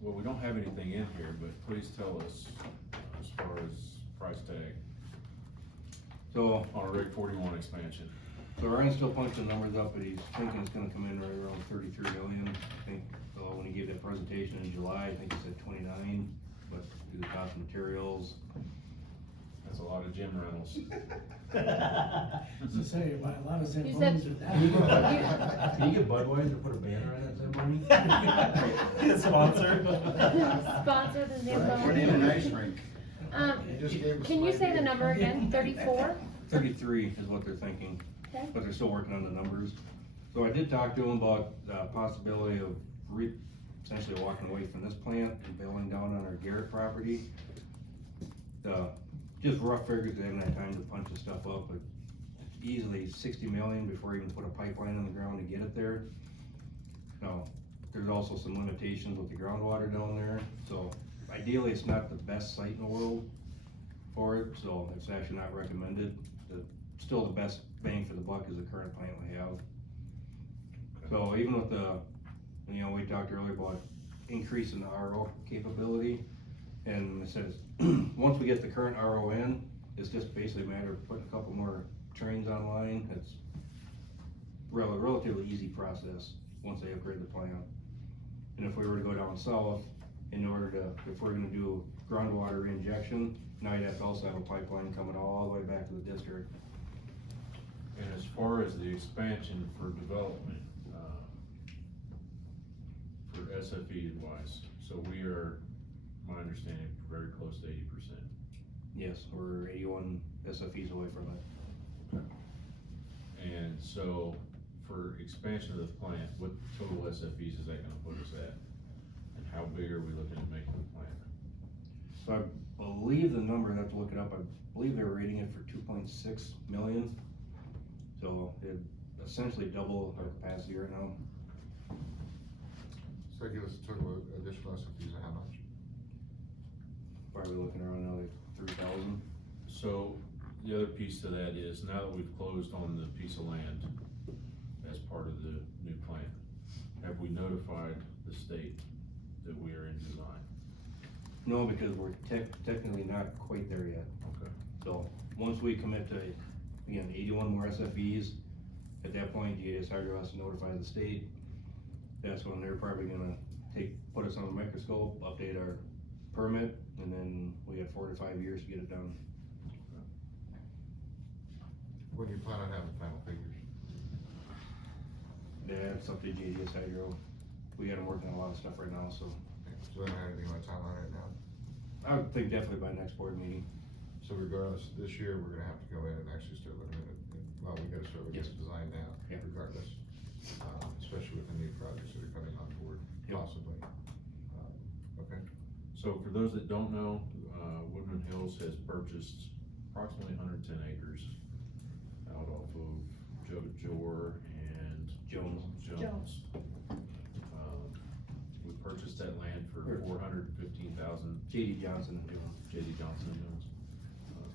Well, we don't have anything in here, but please tell us, as far as price tag So, on a Rig 41 expansion. so Ryan's still punching numbers up, but he's thinking it's gonna come in right around 33 million. I think, when he gave that presentation in July, I think he said 29, but through the cost of materials, That's a lot of gym rentals. So say, you buy a lot of You Zambonis said- with Can you that. get Budweiser, put a banner on it, Zamboni? Sponsored. Sponsor the Put in an Zamboni. ice rink. You just gave us Can you some say the ideas. number again, 34? 33 is what they're thinking, Okay. but they're still working on the numbers. So I did talk to them about the possibility of essentially walking away from this plant and building down on our Garrett property. Just rough figures, they haven't had time to punch the stuff up, but easily 60 million before you even put a pipeline in the ground to get it there. Now, there's also some limitations with the groundwater down there, so ideally, it's not the best site in the world for it, so it's actually not recommended. Still the best bang for the buck is the current plant we have. So even with the, we talked earlier about increasing the RO capability, and it says, once we get the current RO in, it's just basically a matter of putting a couple more trains online. It's relatively easy process once they upgrade the plant. And if we were to go down south, if we're gonna do groundwater injection, now you'd have to also have a pipeline coming all the way back to the district. And as far as the expansion for development, for SFE wise, so we are, my understanding, very close to 80%. Yes, we're 81 SFEs away from it. And so, for expansion of the plant, what total SFEs is that gonna put us at? And how big are we looking at making the plant? So I believe the number, I have to look it up, I believe they were rating it for 2.6 million. So it essentially double our capacity right now. So give us a total additional SFPs of how much? Probably looking around another 3,000. So, the other piece to that is, now that we've closed on the piece of land as part of the new plant, have we notified the state that we are in design? No, because we're technically not quite there yet. Okay. So once we commit to, again, 81 more SFEs, at that point, GS Hydro has to notify the state. That's when they're probably gonna put us on a microscope, update our permit, and then we have 4 to 5 years to get it done. When you plan on having final figures? That's up to JDS Hydro. We got them working on a lot of stuff right now, so So I don't have anything on timeline right now. I would think definitely by next board meeting. So regardless, this year, we're gonna have to go in and actually start looking at it, well, we gotta start looking at Yes. the design now, Yeah. regardless. Especially with the new projects that are coming on board, Yep. possibly. Okay. So for those that don't know, Woodman Hills has purchased approximately 110 acres out off of Joe Jor and Jones. We purchased that land for 415,000. JD Johnson and Jones. JD Johnson and Jones.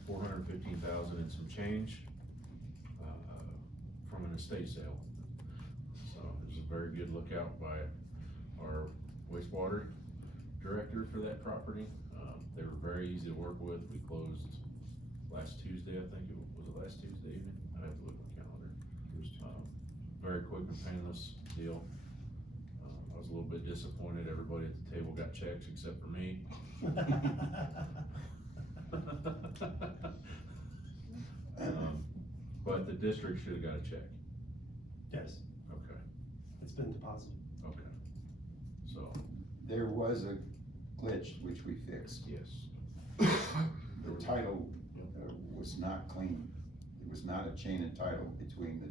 415,000 and some change, from an estate sale. So it was a very good lookout by our wastewater director for that property. They were very easy to work with. We closed last Tuesday, I think was it last Tuesday evening? I'd have to look at my calendar. Very quick and painless deal. I was a little bit disappointed. Everybody at the table got checks except for me. But the district should have got a check. Yes, Okay, it's been deposited. okay. So, There was a glitch which we fixed. yes. The title was not clean. It was not a chain of title between the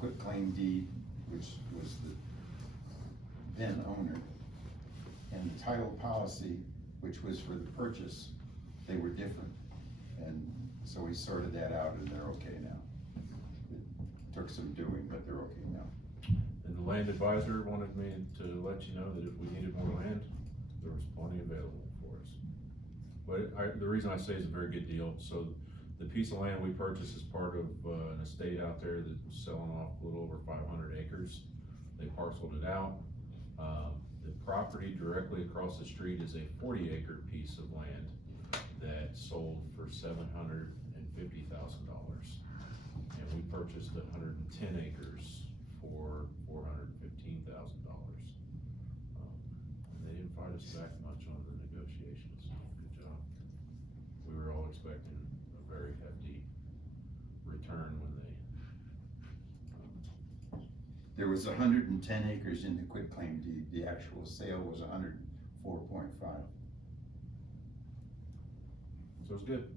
quitclaim deed, which was the then owner, and the title policy, which was for the purchase. They were different. And so we sorted that out and they're okay now. It took some doing, but they're okay now. And the land advisor wanted me to let you know that if we needed more land, there was plenty available for us. But the reason I say it's a very good deal, so the piece of land we purchased is part of an estate out there that was selling off a little over 500 acres. They parceled it out. The property directly across the street is a 40-acre piece of land that sold for $750,000. And we purchased 110 acres for $415,000. And they didn't fight us back much on the negotiations. Good job. We were all expecting was 110 acres in the quitclaim deed, the actual sale was 104.5. So it's good.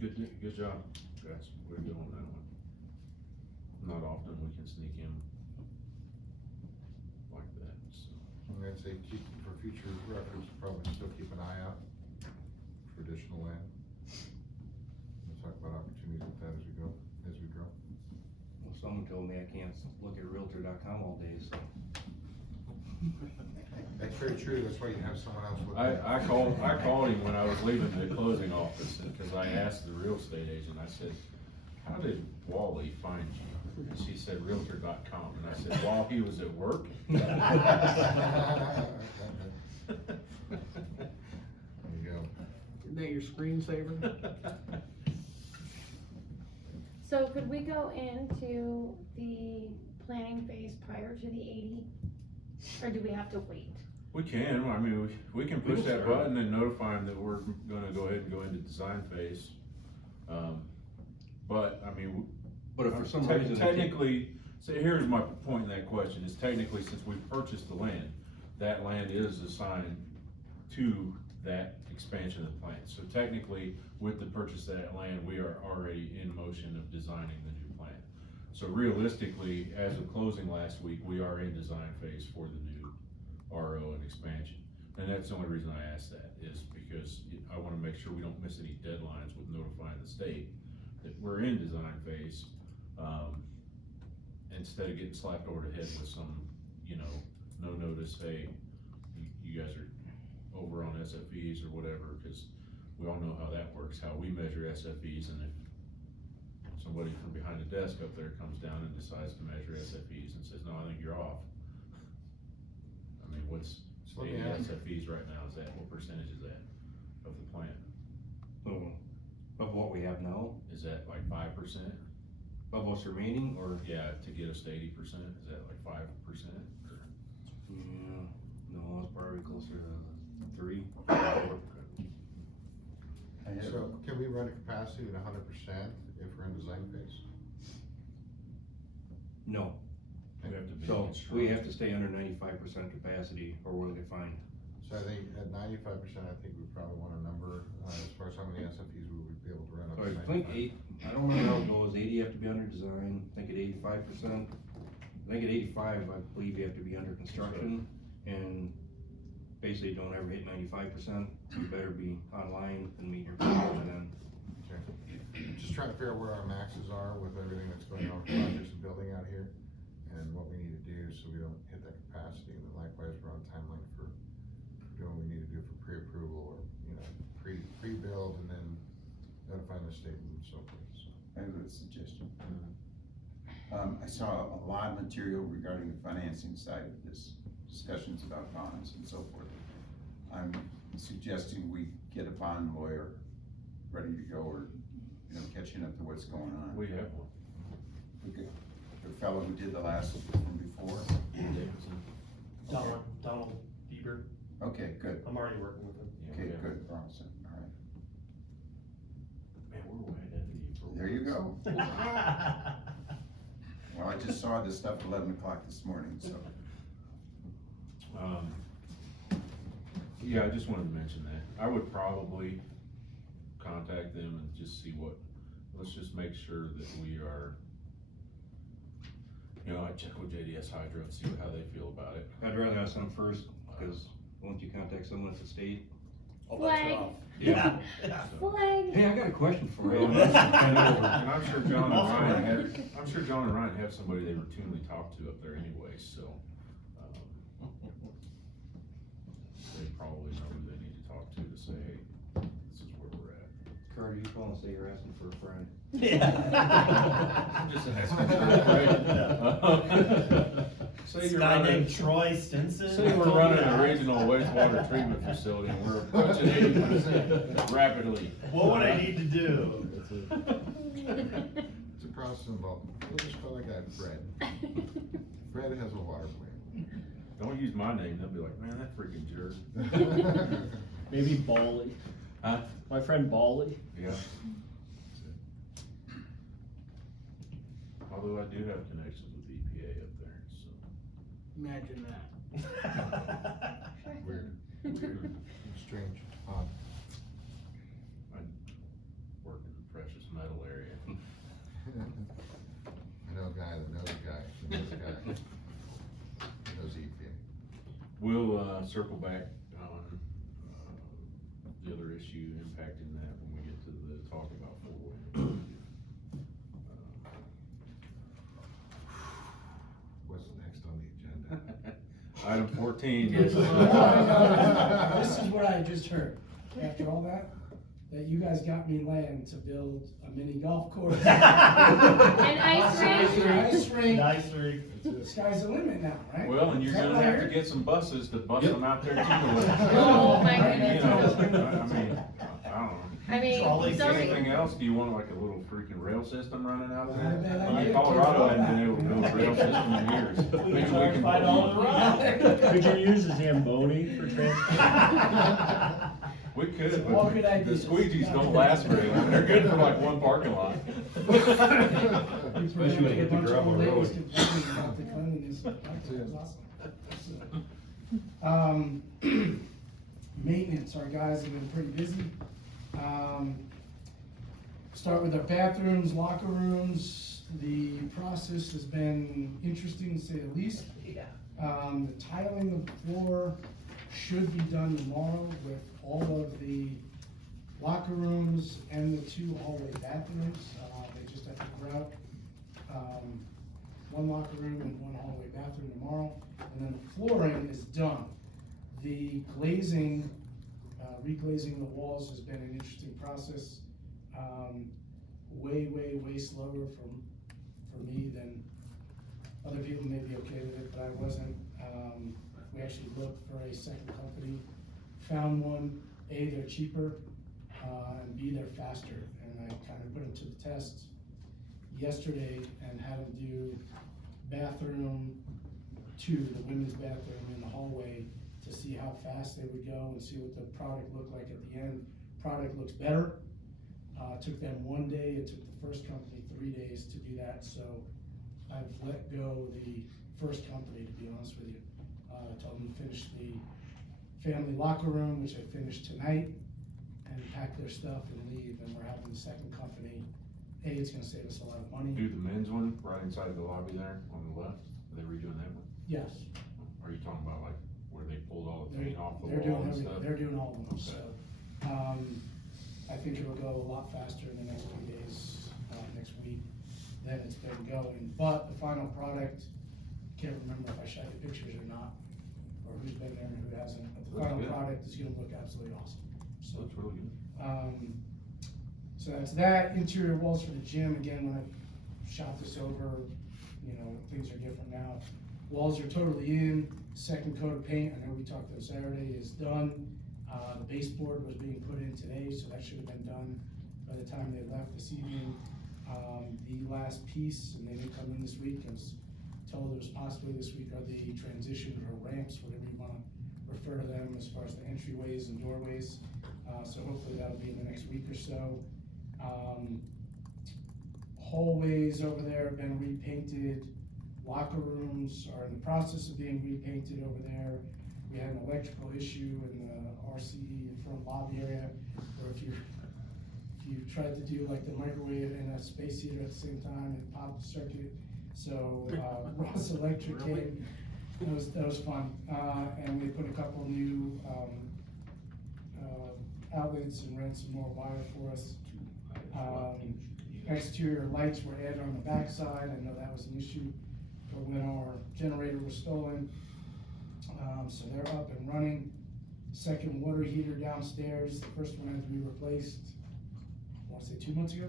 Good job, guys. Way to go on that one. Not often we can sneak in like that, so. I'm gonna say keep, for future reference, probably still keep an eye out for additional land. We'll talk about opportunities with that as we grow. Well, someone told me I can't look at Realtor.com all day, so. That's very true, that's why you have someone else look. I called him when I was leaving the closing office, because I asked the real estate agent, I said, how did Wally find you? And she said, Realtor.com, and I said, while he was at work? There you go. Isn't that your screensaver? So could we go into the planning phase prior to the 80? Or do we have to wait? We can, I mean, we can push that button and notify them that we're gonna go ahead and go into design phase. But, I mean, But if for some reason. technically, so here's my point in that question, is technically, since we've purchased the land, that land is assigned to that expansion of the plant. So technically, with the purchase of that land, we are already in motion of designing the new plant. So realistically, as of closing last week, we are in design phase for the new RO and expansion. And that's the only reason I asked that, is because I wanna make sure we don't miss any deadlines with notifying the state that we're in design phase, instead of getting slapped over the head with some, no notice, hey, you guys are over on SFEs or whatever, cause we all know how that works, how we measure SFEs, and if somebody from behind the desk up there comes down and decides to measure SFEs and says, no, I think you're off. I mean, what's So let me 80 ask- SFEs right now, is that, what percentage is that of the plant? Of what we have now, Is that like 5%? of what's remaining, or? Yeah, to get us to 80%, is that like 5%? Yeah, no, it's probably closer to 3. So can we run a capacity at 100% if we're in design phase? No, We have to be so we constructed. have to stay under 95% capacity, or what do they find? So I think at 95%, I think we probably want a number, as far as how many SFEs we would be able to run up So to I think 95. 8, I don't remember how it goes, 80 you have to be under design, I think at 85%. I think at 85, I believe you have to be under construction, and basically don't ever hit 95%, you better be online and meet your quota then. Just trying to figure out where our maxes are with everything that's going on with projects and building out here, and what we need to do so we don't hit that capacity, and then likewise, we're on timeline for doing what we need to do for pre-approval, or, pre-build, and then notifying the state and so forth, so. I have a suggestion. I saw a lot of material regarding the financing side of this, discussions about bonds and so forth. I'm suggesting we get a bond lawyer ready to go, or, catching up to what's going on. We have one. The fellow who did the last one before. Donald Bieber, Okay, good. I'm already working with him. Okay, good, awesome, all right. Man, we're way ahead of you. for There you once. go. Well, I just saw this stuff at 11 o'clock this morning, so. Yeah, I just wanted to mention that. I would probably contact them and just see let's just make sure that we are, I check with JDS Hydro and see how they feel about it. I'd rather have some first, because once you contact someone at the state. Flag. Yeah. Flag. Hey, I got a question for you. And I'm sure John and Ryan have somebody they routinely talk to up there anyway, so, they probably know who they need to talk to say, hey, this is where we're at. Carter, you calling and say you're asking for a friend? I'm just asking for a friend. Say This you're guy running- named Troy Stinson. Say we're running a regional wastewater treatment facility and we're approaching 80% rapidly. What would I need to do? It's a process involved, we'll just call that guy Fred. Fred has a water plant. Don't use my name, they'll be like, man, that freaking jerk. Maybe Bali. Huh? My friend Bali. Yeah. Although I do have connections with EPA up there, Imagine that. Weird, strange, odd. Work in the precious metal area. I know a guy that knows a guy that knows a guy. He knows EPA. We'll, circle back on, the other issue impacting that when we get to the talk about four-way. What's next on the agenda? Item 14. This is what I just heard, after all that you guys got me land to build a mini golf course. An ice rink. Ice rink. Nice rig. Sky's the limit now, right? Well, and you're Is that gonna what I have to heard? get some buses to bus them out there too. Oh, my You goodness. know, I mean, I don't know. I mean, Trolleys, sorry. Anything else? Do you want like a little freaking rail system running out I there? bet I I mean, did. Colorado hadn't been able to build a rail system in years. Maybe we can. Could you use a Zamboni for transport? We could, So all but good the ideas. squeegees don't last very long. They're good for like one parking lot. Especially when you hit the gravel road. About the cleanliness. That was awesome. Maintenance, our guys have been pretty busy. Start with our bathrooms, locker rooms. The process has been interesting to say the least. Yeah. The tiling of the floor should be done tomorrow with all of the locker rooms and the 2 hallway bathrooms. They just have to grout, 1 locker room and 1 hallway bathroom tomorrow. And then the flooring is done. The glazing, reglazing the walls has been an interesting process. Way slower for me than other people may be okay with it, but I wasn't. We actually looked for a second company, found one. A, they're cheaper, and B, they're faster. And I kind of put them to the test yesterday and had them do bathroom 2, the women's bathroom in the hallway, to see how fast they would go and see what the product looked like at the end. Product looks better. It took them 1 day. It took the first company 3 days to do that. So I've let go the first company, to be honest with you. I told them to finish the family locker room, which I finished tonight, and pack their stuff and leave. And we're having the second company. A, it's gonna save us a lot of money. Do the men's one right inside the lobby there on the left? Are they redoing that one? Yes, Are you talking about like where they pulled all the they're, paint off the they're wall doing and everything. stuff? They're doing all of them, Okay. so. I think it'll go a lot faster in the next few days, next week, than it's been going. But the final product, can't remember if I shot the pictures or not, or who's been there and who hasn't, but the Looks final good. product is gonna look absolutely awesome. So, Looks really good. so that's that. Interior walls for the gym, again, when I shot this over, you know, things are different now. Walls are totally in, second coat of paint, I know we talked on Saturday, is done. The baseboard was being put in today, so that should have been done by the time they left this evening. The last piece, and they didn't come in this week, I was told it was possibly this week, are the transition or ramps, whatever you wanna refer to them, as far as the entryways and doorways. So hopefully that'll be in the next week or so. Hallways over there have been repainted. Locker rooms are in the process of being repainted over there. We had an electrical issue in the RCE in front lobby area, where if you tried to do like the microwave and a space heater at the same time, it popped the circuit. So, Ross Electric came, that was fun. And we put a couple new, outlets and ran some more wire for us. Exterior lights were added on the backside. I know that was an issue for when our generator was stolen. So they're up and running. Second water heater downstairs, the first one had to be replaced, I wanna say 2 months ago,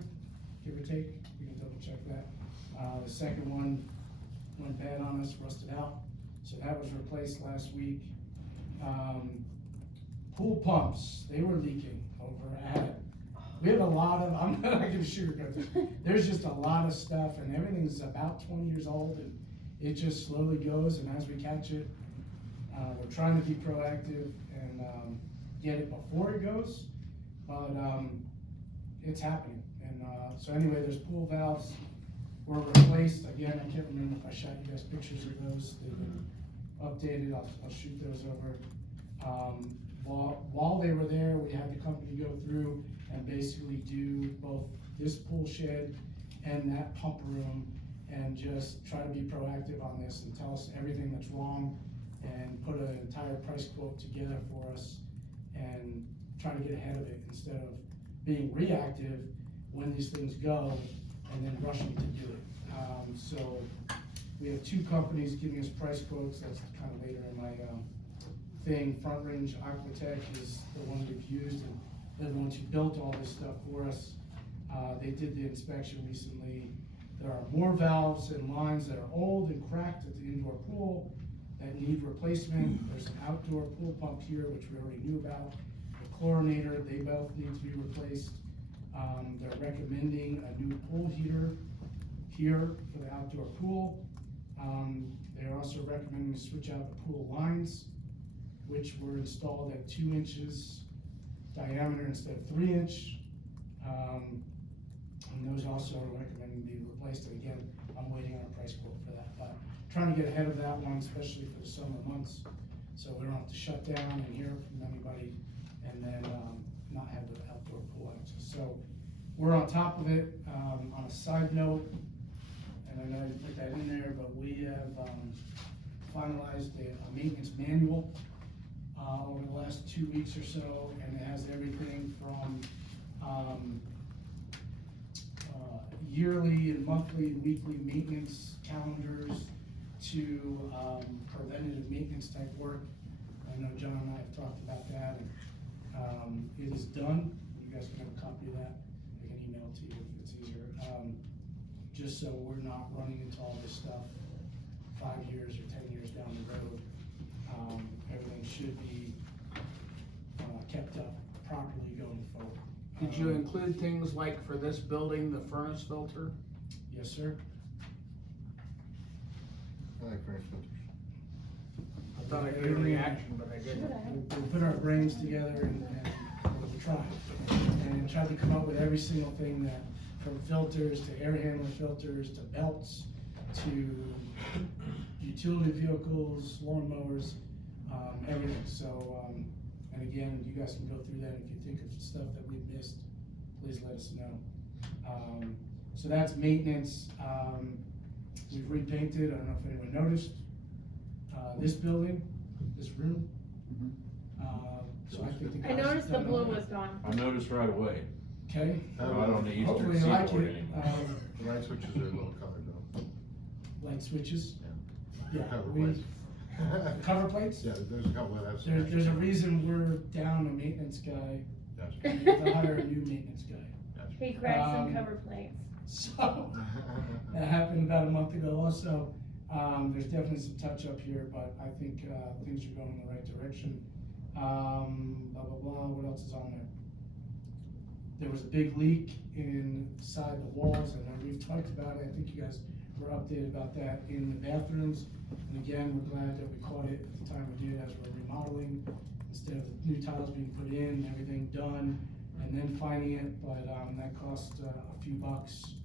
give or take, we can double check that. The second one went bad on us, rusted out, so that was replaced last week. Pool pumps, they were leaking over at, we have a lot of, I'm not gonna sugarcoat this, there's just a lot of stuff, and everything's about 20 years old, and it just slowly goes, and as we catch it, we're trying to be proactive and get it before it goes, but it's happening. And so anyway, there's pool valves were replaced. Again, I can't remember if I shot you guys pictures of those. They've been updated, I'll shoot those over. While they were there, we had the company go through and basically do both this pool shed and that pump room, and just try to be proactive on this and tell us everything that's wrong, and put an entire price quote together for us, and try to get ahead of it instead of being reactive when these things go and then rushing to do it. So we have two companies giving us price quotes. That's kind of later in my thing. Front Range Aquatech is the one we've used, and they're the ones who built all this stuff for us. They did the inspection recently. There are more valves and lines that are old and cracked at the indoor pool that need replacement. There's an outdoor pool pump here, which we already knew about. The chlorinator, they both need to be replaced. They're recommending a new pool heater here for the outdoor pool. They're also recommending to switch out the pool lines, which were installed at 2 inches diameter instead of 3 inch. And those also are recommending to be replaced. And again, I'm waiting on a price quote for that, but trying to get ahead of that one, especially for the summer months, so we don't have to shut down and hear from anybody, and then not have the outdoor pool access. So we're on top of it. On a side note, and I know I didn't put that in there, but we have finalized a maintenance manual over the last 2 weeks or so, and it has everything from yearly and monthly and weekly maintenance calendars to preventative maintenance type work. I know John and I have talked about that, and it is done. You guys can have a copy of that. I can email it to you if it's easier. Just so we're not running into all this stuff 5 years or 10 years down the road. Everything should be kept up properly going forward. Did you include things like for this building, the furnace filter? Yes, sir. I like furnace filters. I thought I got a reaction, but I didn't. We put our brains together and we tried. And tried to come up with every single thing, that from filters to air handler filters to belts to utility vehicles, lawnmowers, everything. So, and again, you guys can go through that. If you think of stuff that we missed, please let us know. So that's maintenance. We've repainted, I don't know if anyone noticed, this building, this room. So I think the I guys noticed have the done blue all that. was gone. I noticed right away. Okay. Out on the eastern Hopefully you like seaboard it. anymore. The light switches are a little colored though. Light switches. Yeah, Cover we, plates. cover plates? Yeah, there's a couple that have some. There's a reason we're down a maintenance guy, Gotcha. we have to hire a new maintenance guy. Gotcha. He cracked some cover plates. So, that happened about a month ago also. There's definitely some touch up here, but I think, things are going in the right direction. Blah, blah, blah, what else is on there? There was a big leak inside the walls, and we've talked about it. I think you guys were updated about that in the bathrooms. And again, we're glad that we caught it at the time we did, as we're remodeling, instead of the new tiles being put in, everything done, and then finding it. But that cost a few bucks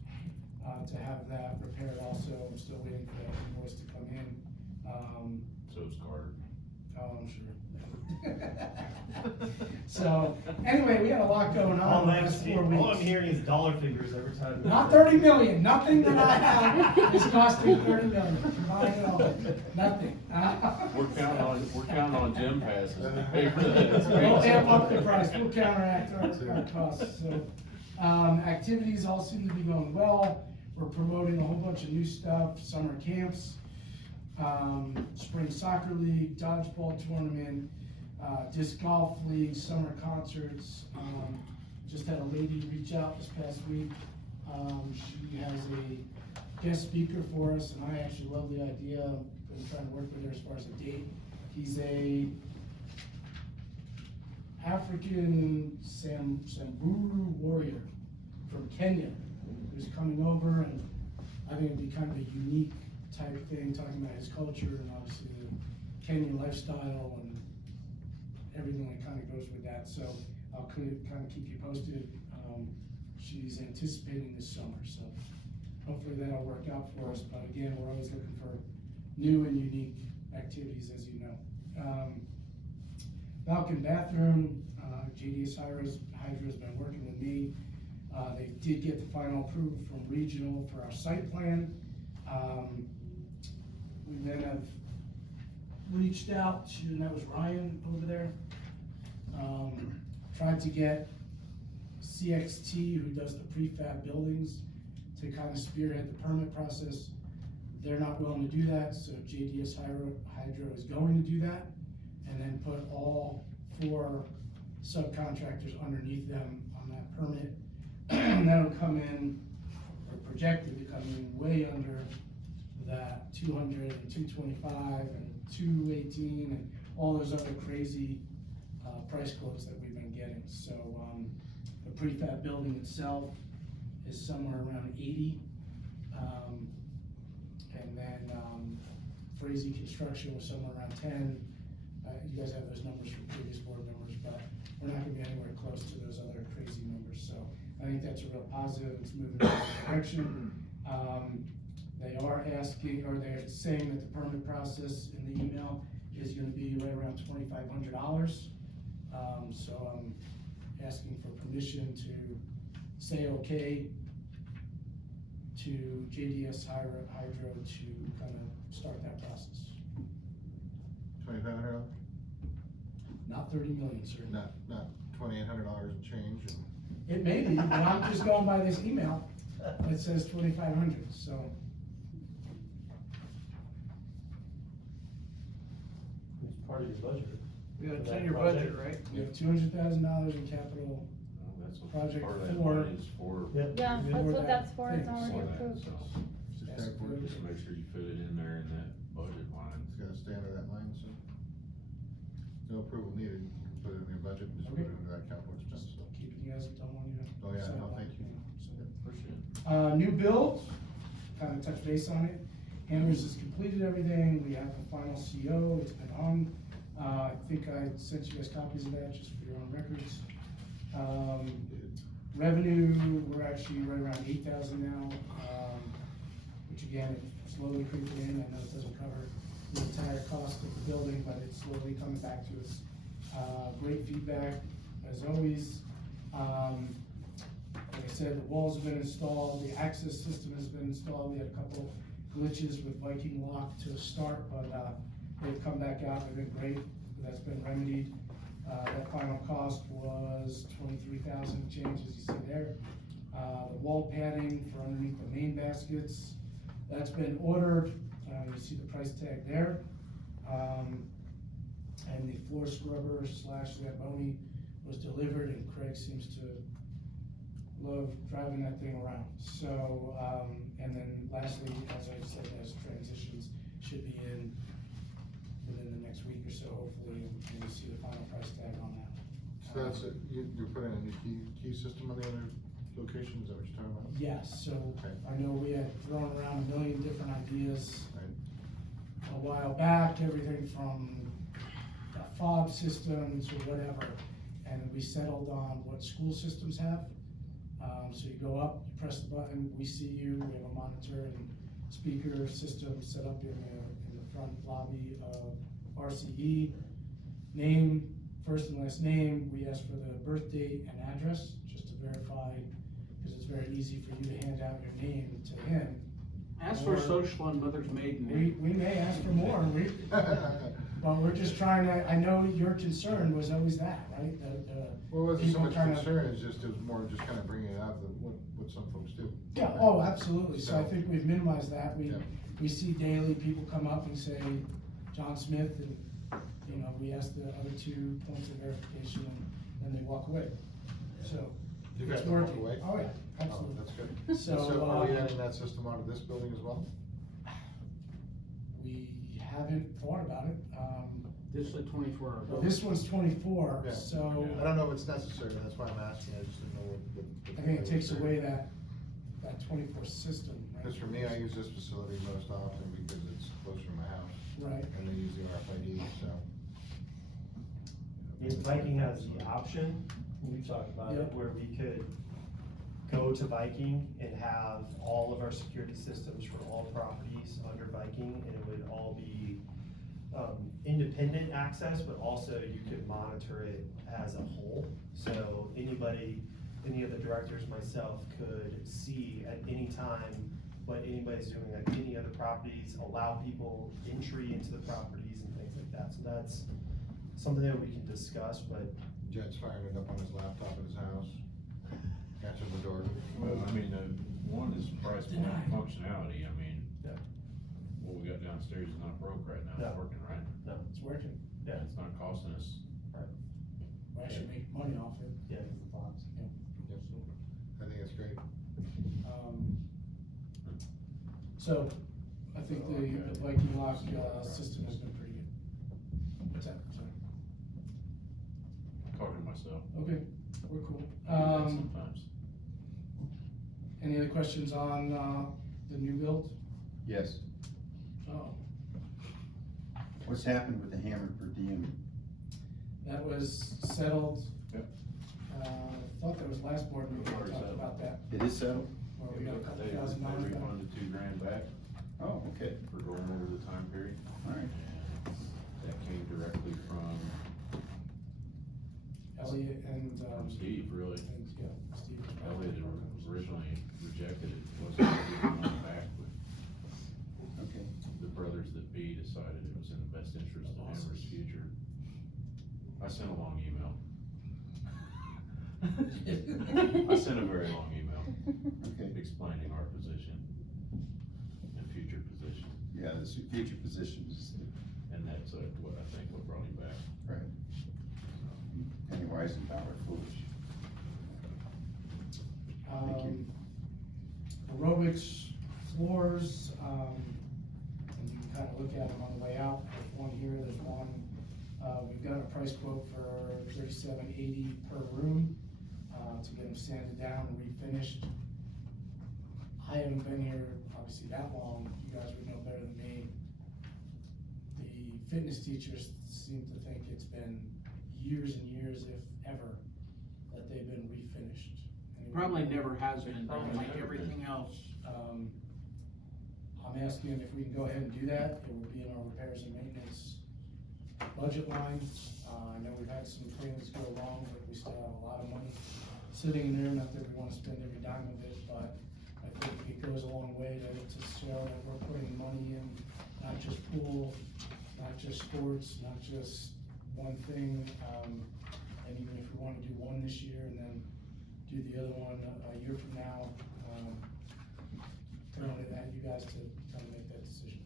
to have that repaired also. I'm still waiting for that invoice to come in. So it's Carter. Oh, I'm sure. So, anyway, we had a lot going on All the I'm last 4 seeing, weeks. all I'm hearing is dollar figures every time. Not 30 million, nothing that I have is costing 30 million, not at all, nothing. We're counting on gym passes to pay for that. We'll amp up the price, we'll counteract our costs, so. Activities all seem to be going well. We're promoting a whole bunch of new stuff, summer camps, spring soccer league, dodgeball tournament, disc golf league, summer concerts. Just had a lady reach out this past week. She has a guest speaker for us, and I actually love the idea. I've been trying to work with her as far as a date. He's a African Samburu warrior from Kenya who's coming over, and I think it'd be kind of a unique type thing, talking about his culture and obviously the Kenyan lifestyle and everything that kind of goes with that. So I'll kind of keep you posted. She's anticipating this summer, so hopefully that'll work out for us. But again, we're always looking for new and unique activities, as you know. Falcon bathroom, JDS Hydro's been working with me. They did get the final approval from regional for our site plan. We then have reached out to, and that was Ryan over there. Tried to get CXT, who does the prefab buildings, to kind of spearhead the permit process. They're not willing to do that, so JDS Hydro is going to do that, and then put all 4 subcontractors underneath them on that permit. And that'll come in, or projected to come in way under that 200 and 225 and 218 and all those other crazy price quotes that we've been getting. So the prefab building itself is somewhere around 80. And then Frazee Construction was somewhere around 10. You guys have those numbers from previous board members, but we're not gonna be anywhere close to those other crazy numbers. So I think that's a real positive. It's moving in the right direction. They are asking, or they're saying that the permit process in the email is gonna be right around $2,500. So I'm asking for permission to say okay to JDS Hydro to kind of start that process. $2,500? Not 30 million, sir. Not $2,800 and change, and It may be, but I'm just going by this email that says 2,500, so. It's part of your budget. Yeah, it's For in that your project. budget, right? We have $200,000 in capital. That's what Project part of that 4. money is for. Yep. Yeah, that's what that's for, it's Thanks. already for that, approved. so just That's that work, good. just make sure you fit it in there in that budget line. it's gonna stay under that line, so. No approval needed, you can put it in your budget and just put it Okay. under that capital expense, so. Keeping you guys, don't want you to. Oh, yeah, no, sideline, thank you. so. Appreciate it. New build, kind of touch base on it. Hammers has completed everything. We have the final CO. It's been on. I think I sent you guys copies of that just for your own records. Revenue, we're actually right around 8,000 now, which again, it's slowly creeping in. I know it doesn't cover the entire cost of the building, but it's slowly coming back to us. Great feedback, as always. Like I said, the walls have been installed, the access system has been installed. We had a couple glitches with Viking Lock to start, but they've come back out, they've been great. That's been remedied. That final cost was 23,000 change, as you see there. The wall padding for underneath the main baskets, that's been ordered. You see the price tag there. And the floor scrubber / Zamboni was delivered, and Craig seems to love driving that thing around. So, and then lastly, as I said, as transitions should be in within the next week or so, hopefully, and you'll see the final price tag on that. So that's it, you're putting a new key system on the other locations, is that what you're talking about? Yes, so Okay. I know we had thrown around a million different ideas Right. a while back, everything from a fob system to whatever, and we settled on what school systems have. So you go up, you press the button, we see you, we have a monitor and speaker system set up in the front lobby of RCE. Name, first and last name, we ask for the birth date and address, just to verify, because it's very easy for you to hand out your name to him. Ask for Or- social and mother's maiden name. We may ask for more, but we're just trying to, I know your concern was always that, right? Well, it wasn't so people much kinda- concern, it's just, it was more just kind of bringing it out of what some folks do. Yeah, oh, absolutely, so I So- think we've minimized that, Yeah. we see daily people come up and say, John Smith, and, you know, we ask the other 2 points of verification, and then they walk away, so. You guys it's walk working. away? Oh, yeah, Oh, absolutely. that's good. So, So are we adding that system onto this building as well? We haven't thought about it, This is a 24-hour well, building. this one's 24, Yeah. so. I don't know if it's necessary, that's why I'm asking, I just didn't know what. I think it takes away that 24 system, right? Because for me, I use this facility most often because it's closer to my house, Right, and they use the RFID, so. If Viking has the option, we talked about it, Yep. where we could go to Viking and have all of our security systems for all properties under Viking, and it would all be independent access, but also you could monitor it as a whole. So anybody, any of the directors, myself, could see at any time what anybody's doing at any other properties, allow people entry into the properties and things like that. So that's something that we can discuss, but Jed's firing it up on his laptop at his house, answers the door. Well, I mean, one is price point Denied. functionality, I mean. Yeah. What we got downstairs is not broke right now, it's No. working, right? It's working. Yeah. It's not costing us. We actually make money off it. yeah, the thoughts. I think it's great. So, I think the Viking lock, system has been pretty good. What's that? Sorry. Talking to myself. Okay, we're cool. Sometimes. Any other questions on, the new build? Yes. Oh, What's happened with the hammer per diem? that was settled. Yep. Thought that was last board meeting, we Already talked settled. about that, It is settled? where we got a couple They thousand dollars back. refunded $2,000 back Oh, okay, for going over the time period. all right. And that came directly from Elliot and, Steve, really. and, yeah, Steve. was right. Elliot had originally rejected it, wasn't gonna give the money back, but Okay. the brothers that be decided it was in the best interest of Amber's future. I sent a long email. I sent a very long email Okay, explaining our position and future position, yeah, the future positions, and that's what I think what brought him back. right. Penny wise and power foolish. Thank you. Aerobics floors, and you can kind of look at them on the way out, there's one here, there's one, we've got a price quote for $37.80 per room, to get them sanded down and refinished. I haven't been here, obviously, that long, you guys would know better than me. The fitness teachers seem to think it's been years and years, if ever, that they've been refinished. Anybody- Probably never has been done, Probably like never been. everything else. I'm asking if we can go ahead and do that, it will be in our repairs and maintenance budget line. I know we've had some things go wrong, but we still have a lot of money sitting in there, not that we wanna spend every dime of it, but I think it goes a long way to show that we're putting money in, not just pool, not just sports, not just one thing, and even if we wanna do one this year and then do the other one a year from now, throwing it at you guys to kind of make that decision.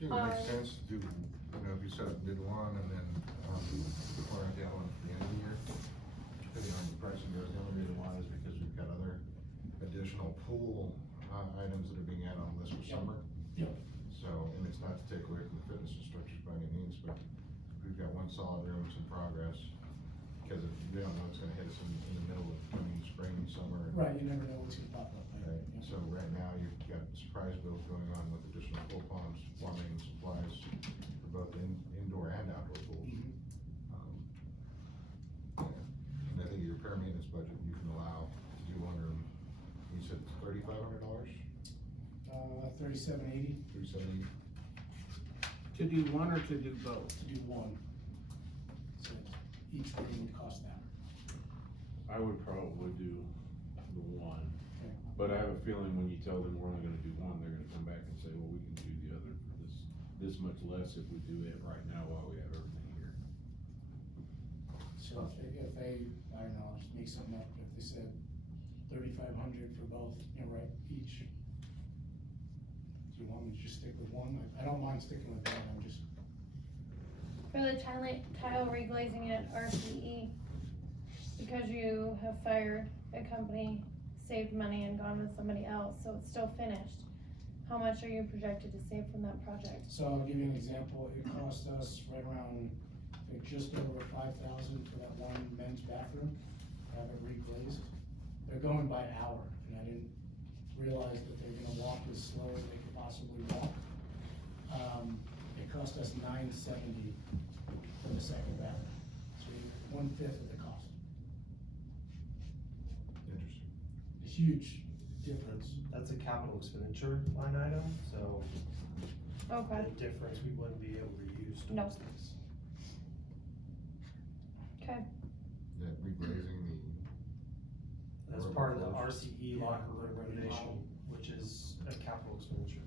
It would make sense to do, if you set up bid one and then, pour out the other one at the end of the year. Depending on the pricing goes, the only reason why is because we've got other additional pool, items that are being added on the list for Yep. summer. Yep. So, and it's not to take away from the fitness instructors by any means, but we've got one solid room, it's in progress. Because we don't know it's gonna hit us in the middle of coming spring, summer. Right, you never know what's gonna pop up. Right, Yeah. so right now, you've got surprise builds going on with additional pool pumps, plumbing, supplies for both indoor and outdoor pools. Mhm. And I think your repair maintenance budget, you can allow to do one room, you said it's $3,500, $37.80 $370? To do one or to do both? to do one. So each room would cost that. I would probably do the one, Okay. but I have a feeling when you tell them we're only gonna do one, they're gonna come back and say, well, we can do the other for this much less if we do it right now while we have everything here. So if they, I don't know, I'll just make something up, if they said 3,500 for both, you know, right, each. Do you want me to just stick with one? I don't mind sticking with that, I'm just, For the tile reglazing at RCE, because you have fired a company, saved money and gone with somebody else, so it's still finished. How much are you projected to save from that project? so I'll give you an example, it cost us right around, I think just over 5,000 for that one men's bathroom, have it reglazed. They're going by hour, and I didn't realize that they're gonna walk as slow as they could possibly walk. It cost us $970 for the second bathroom, so 1/5 of the cost. Interesting. A huge difference. That's a capital expenditure line item, so Okay, The difference we wouldn't be able to use. No. towards this. okay, That reglazing That's part of the RCE locker room renovation, which is a capital expenditure.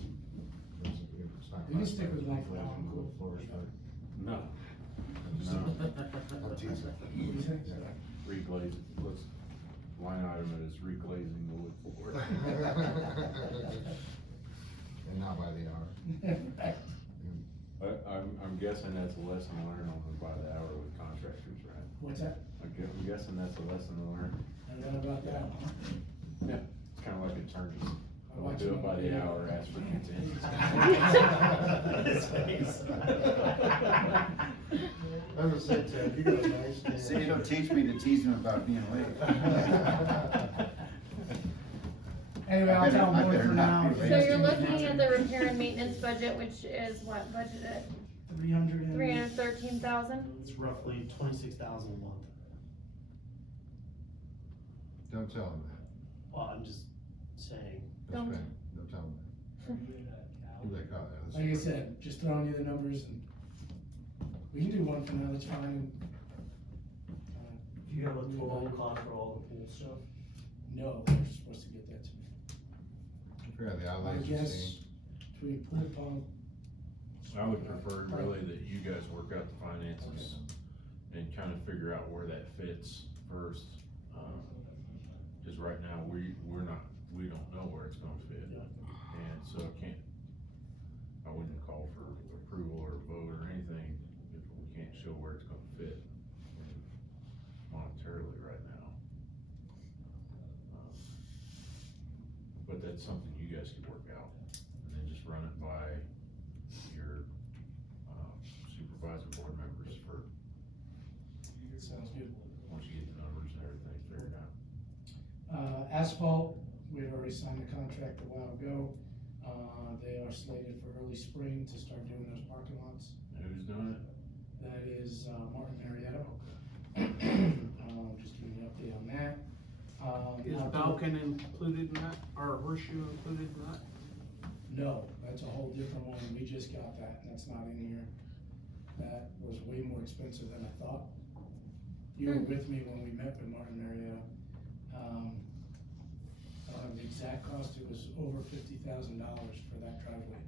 You can stick with one for now, I'm cool. No. No. No, What do you think? reglaze, let's line item it as reglazing the wood floor. And not by the hour. I'm guessing that's a lesson learned on by the hour with contractors, right? What's that? I'm guessing that's a lesson learned. I don't know about that one. Yeah. It's kinda like attorneys. I Don't watch do it it by on the video. hour, ask for His face. I was saying, Ted, you got a nice name. See, you don't teach me to tease him about being late. Anyway, I'll tell I them one better for not now. be late. so you're looking at the repair and maintenance budget, which is what budgeted? 313,000? It's roughly 26,000 a month. Don't tell him that. Well, I'm just saying. Don't. Don't tell him that. Who they call that? Like I said, just throwing you the numbers and we can do one for now, that's fine. Do you have a total cost for all the pool stuff? No, they're supposed to get that to me. I forgot the I outlays. guess between pool pump. I would prefer really that you guys work out the finances and kind of figure out where that fits first. Cause right now, we don't know where it's gonna fit. And so I wouldn't call for approval or vote or anything if we can't show where it's gonna fit monetarily right now. But that's something you guys can work out, and then just run it by your supervisor board members for, Sounds good. once you get the numbers and everything figured out. Asphalt, we had already signed the contract a while ago. They are slated for early spring to start doing those parking lots. And who's doing it? That is, Martin Marietta. Just giving you an update on that. Is Balkan included in that, or Horseshoe included in that? No, that's a whole different one, we just got that, and that's not in here. That was way more expensive than I thought. You were with me when we met with Martin Marietta. I don't have the exact cost, it was over $50,000 for that driveway.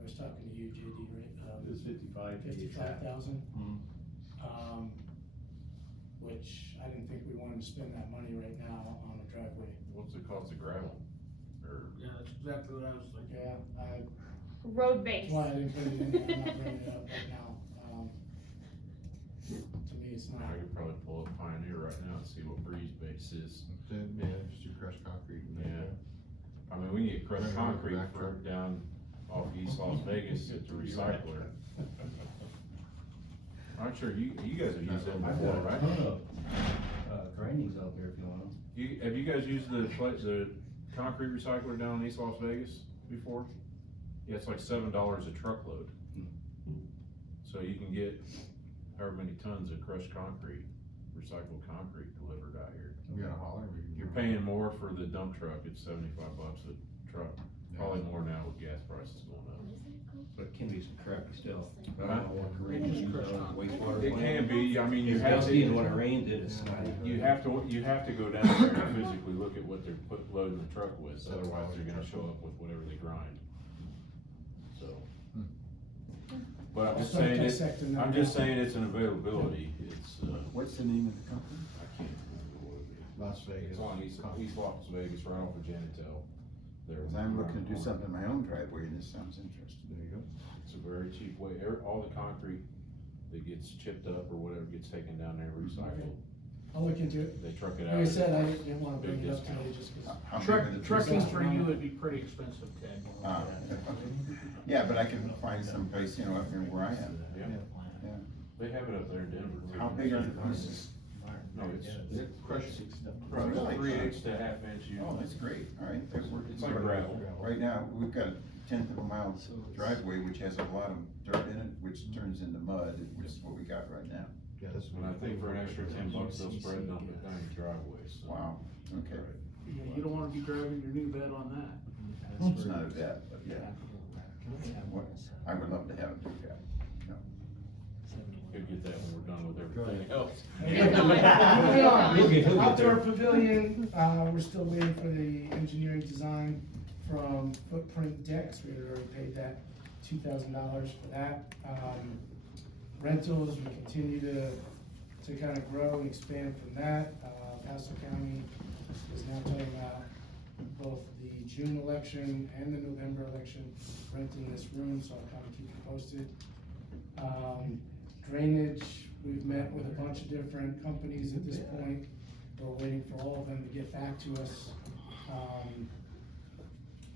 I was talking to you, JD, right? It was 55. 55,000? Mhm. Which I didn't think we wanted to spend that money right now on a driveway. What's the cost of gravel? Or, Yeah, that's exactly what I was thinking. Yeah, Road base. that's why I didn't put it in there, I'm not bringing it up right now. To me, it's not. I could probably pull up Pioneer right now and see what breeze base is. Yeah, just do crushed concrete. Yeah. I mean, we can get crushed Maybe concrete back for truck. down off East Las Vegas at the recycler. I'm sure you guys have used that I've before, got a right? ton of, grindings out there if you want them. Have you guys used the concrete recycler down in East Las Vegas before? Yeah, it's like $7 a truckload. So you can get however many tons of crushed concrete, recycled concrete delivered out here. We got a hauler. You're paying more for the dump truck, it's $75 a truck, probably more now with gas prices going up. But it can be some crappy stuff. I Huh? don't know what Corinne used on the wastewater It plant. can be, I mean, you It's have dusty, and to, when it rains, it is. you have to go down there and physically look at what they're loading the truck with, otherwise they're gonna show up with whatever they grind. So. But I'm just saying, I'm just saying it's an availability, it's, What's the name of the company? I can't remember what it is. Las Vegas. It's on East Las Vegas, right off of Janitel. There. Cause I'm looking to do something in my own driveway and this sounds interesting. There you go. It's a very cheap way, all the concrete that gets chipped up or whatever gets taken down there, recycled, I'll look into it. they truck it out. Like I said, I didn't wanna bring Big it up discount. today just cause. How big are the Trucking trees? for you would be pretty expensive, Ted. Yeah, but I can find some place, you know, up near where I am. Yeah, Yeah. they have it up there in Denver. too. How big are the pieces? No, it's Really? 3/8 to half inch. Oh, that's great, alright. It's like gravel. Right now, we've got a 1/10 of a mile driveway, which has a lot of dirt in it, which turns into mud, which is what we got right now. Yeah, this is. And I think for an extra $10, they'll spread dump it down your driveway, so. Wow, okay. Yeah, you don't wanna be driving your new bed on that. It's not a bad, but yeah. What, I would love to have it do that. Could get that when we're done with everything else. Moving on. He'll get Outdoor there. pavilion, we're still waiting for the engineering design from Footprint Decks. We had already paid that $2,000 for that. Rentals, we continue to kind of grow and expand from that. Pasco County is now talking about both the June election and the November election, renting this room, so I'll kind of keep you posted. Drainage, we've met with a bunch of different companies at this point. We're waiting for all of them to get back to us.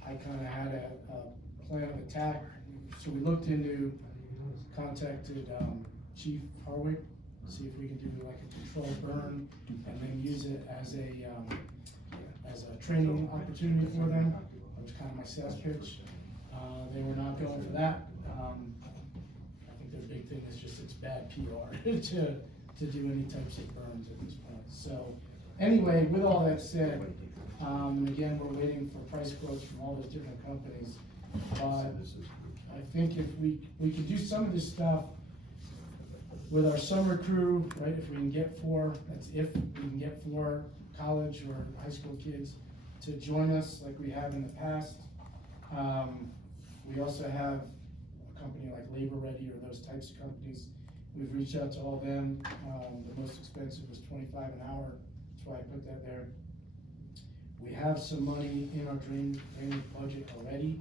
I kinda had a plan of attack, so we looked into, contacted, Chief Harwick, see if we can do like a controlled burn, and then use it as a training opportunity for them. That was kind of my sales pitch. They were not going for that. I think their big thing is just it's bad PR to do any types of burns at this point. So, anyway, with all that said, and again, we're waiting for price quotes from all those different companies. But I think if we can do some of this stuff with our summer crew, right, if we can get four, that's if we can get 4 college or high school kids to join us like we have in the past. We also have a company like Labor Ready or those types of companies. We've reached out to all of them. The most expensive was $25 an hour. That's why I put that there. We have some money in our drainage budget already.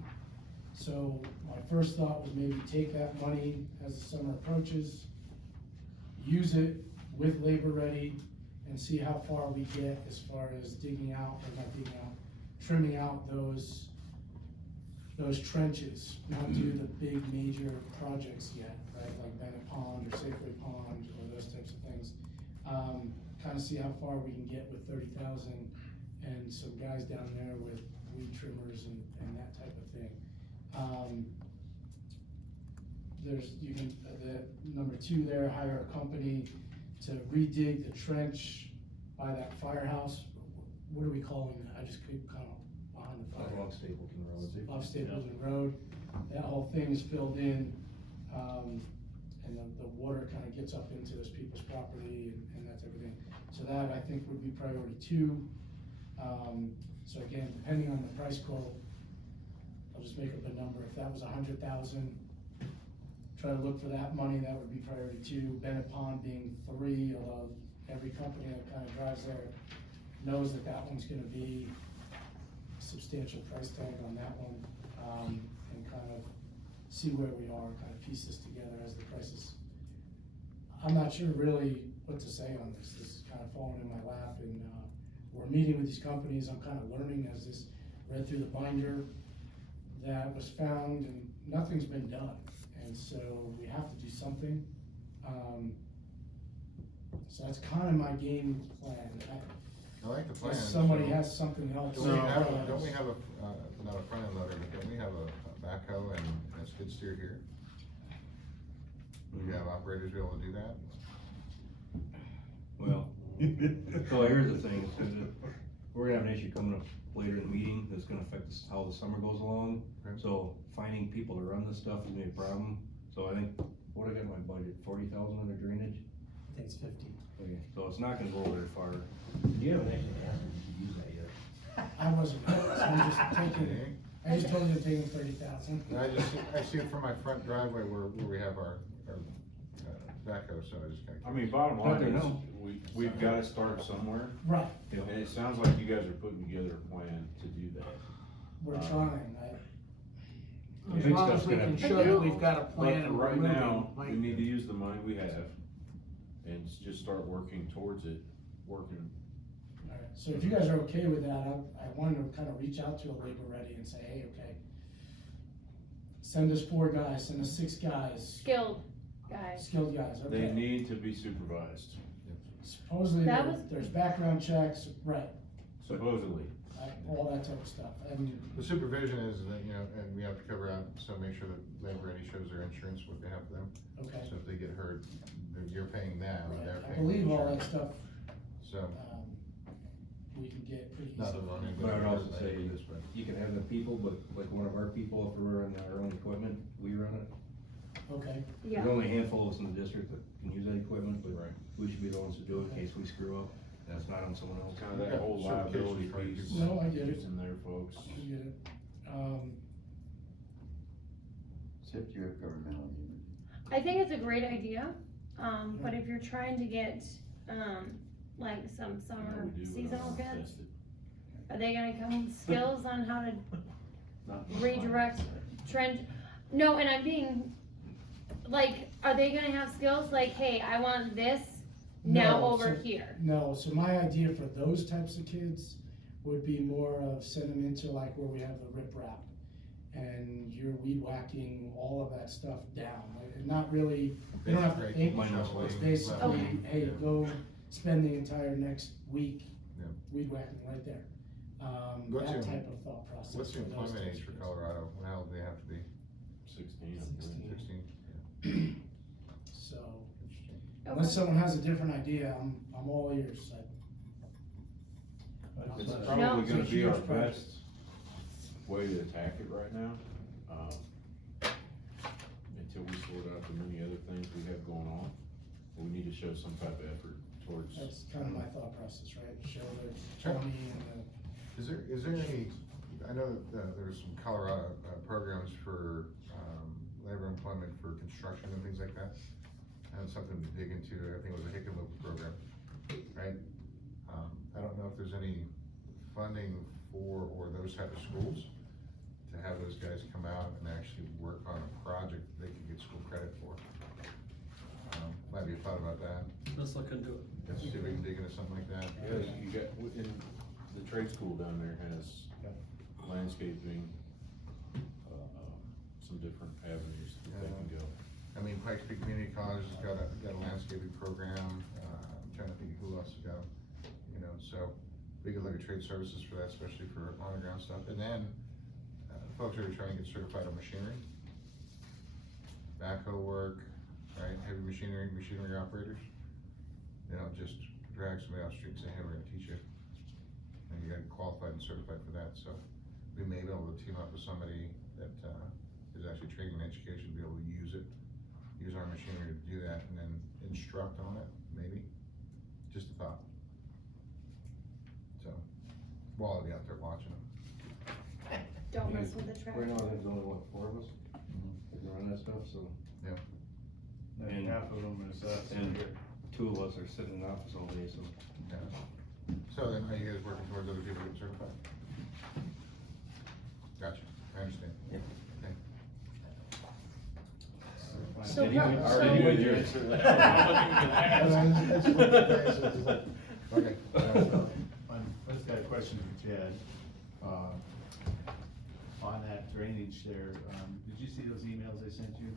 So my first thought was maybe take that money as the summer approaches, use it with Labor Ready, and see how far we get as far as digging out, or not digging out, trimming out those trenches, not do the big major projects yet, right, like Bennett Pond or Safeway Pond or those types of things. Kind of see how far we can get with 30,000 and some guys down there with weed trimmers and that type of thing. You can, the number 2 there, hire a company to redig the trench by that firehouse. What are we calling that? I just couldn't come behind the fire. Along Stapleton Road. Off Stapleton Road. That whole thing is filled in, and the water kind of gets up into those people's property and that type of thing. So that I think would be priority 2. So again, depending on the price quote, I'll just make up a number. If that was 100,000, try to look for that money, that would be priority 2. Bennett Pond being 3, although every company that kind of drives there knows that that one's gonna be a substantial price tag on that one. And kind of see where we are, kind of piece this together as the prices. I'm not sure really what to say on this. This is kind of falling in my lap, and we're meeting with these companies. I'm kind of learning as this read through the binder that was found, and nothing's been done. And so we have to do something. So that's kind of my game plan. I like the plan. If somebody so- has something else. Don't we have a, not a front end loader, but don't we have a backhoe and a skid steer here? Do we have operators be able to do that? Well, so here's the thing, is that we're gonna have an issue coming up later in the meeting that's gonna affect us how the summer goes along. Okay. So finding people to run this stuff is gonna be a problem. So I think, what I got in my budget, 40,000 under drainage? I think it's 50. Okay, so it's not gonna go very far. You haven't actually asked me to use that yet. I wasn't, I'm just taking, I just told you to take in 30,000. I see it from my front driveway where we have our backhoe, so I just kinda. I mean, bottom line Okay, is, no. we've gotta start somewhere, Right, and it sounds like you guys are putting together a plan to do that. we're trying, I As think long as stuff's we gonna can be show that down. we've got a But plan for and we're right moving. now, like- we need to use the money we have, and just start working towards it, working. Alright, so if you guys are okay with that, I wanted to kind of reach out to a Labor Ready and say, hey, okay, send us 4 guys, send us 6 guys, Skilled guys. skilled guys, They okay. need to be supervised, Supposedly, That was- there's background checks, right, supposedly. all that type of stuff, and, The supervision is that, and we have to cover out, so make sure that Labor Ready shows their insurance, what they have for them. okay. So if they get hurt, you're paying them, and they're Right. I paying. believe all that insurance. stuff, So, we can get pretty Not easy. the running, But I'd also say, this way. you can have the people, but like one of our people, if we're running our own equipment, we run it. Okay, Yeah, There's only a handful of us in the district that can use that equipment, but Right. we should be the ones to do it in case we screw up. That's not on someone else. Kind of that whole Yeah, liability certifications, right, piece. No, I get it. is in there, folks. I get it. Except you have governmental immunity. I think it's a great idea, but if you're trying to get, like some I know summer we do, but seasonal I'm kids, tested. are they gonna come with skills on how to Not redirect trend? No, and I'm being, like, are they gonna have skills like, hey, I want this now No, over so- here? No, so my idea for those types of kids would be more of send them into like where we have the riprap. And you're weed whacking all of that stuff down, like, and not really, they don't have to think, Shoveling, it's basically, Okay. hey, yeah. go spend the entire next week Yeah. weed whacking right there. What's That your- type of thought process. What's the for those employment types age of for kids. Colorado? How old do they have to be? 16, I 16. think. 16? So, Interesting. unless someone has a different idea, I'm all ears. It's No. probably gonna It's a be our huge project. best way to attack it right now, until we sort out the many other things we have going on. We need to show some type of effort towards. That's kind of my thought process, right? Show the Sure. county and Is there any, I know that there's some Colorado programs for labor employment for construction and things like that. And something to dig into, I think it was a Hickenlooper program, right? I don't know if there's any funding for, or those type of schools to have those guys come out and actually work on a project they could get school credit for. Might be a thought about that. Let's look into it. Let's see if we can dig into something like that. Yeah, you got, in, the trade school down there has landscaping, some different avenues that they can go. I mean, Pikes Peak Community College has got a landscaping program, I'm trying to think of who else has got, so we could look at trade services for that, especially for on-the-ground stuff, and then, folks who are trying to get certified on machinery, backhoe work, right, heavy machinery operators, just drag somebody off the street and say, hey, we're gonna teach you, and you gotta get qualified and certified for that, so we may be able to team up with somebody that, is actually training and education to be able to use our machinery to do that, and then instruct on it, maybe, just a thought. So, while I'll be out there watching them. Don't mess with the trash. Right now, there's only, what, 4 of us that can run that stuff, so. Yeah. And half of them is us. And 2 of us are sitting in the office all day, so. Yeah. So then, are you guys working towards other people getting certified? Gotcha, I understand. Yeah. Okay. So Anyway, how- already so- knew the answer to that. Okay. I just got a question for Chad. On that drainage there, did you see those emails I sent you?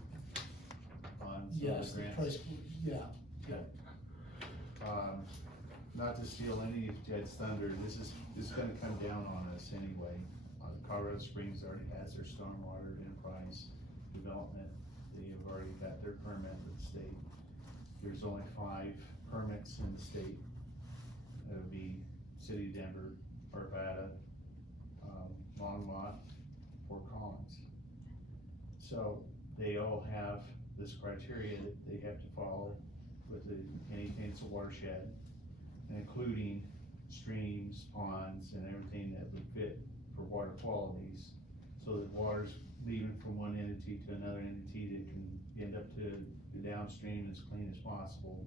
On some yes, of the the price, grants? yeah. Not to steal any of Jed's thunder, this is gonna come down on us anyway. Colorado Springs already has their stormwater enterprise development. They have already got their permit with the state. There's only 5 permits in the state. That would be City of Denver, Arvada, Longmont, Fort Collins. So they all have this criteria that they have to follow with anything that's a watershed, including streams, ponds, and everything that would fit for water qualities. So that water's leaving from one entity to another entity that can end up to the downstream as clean as possible.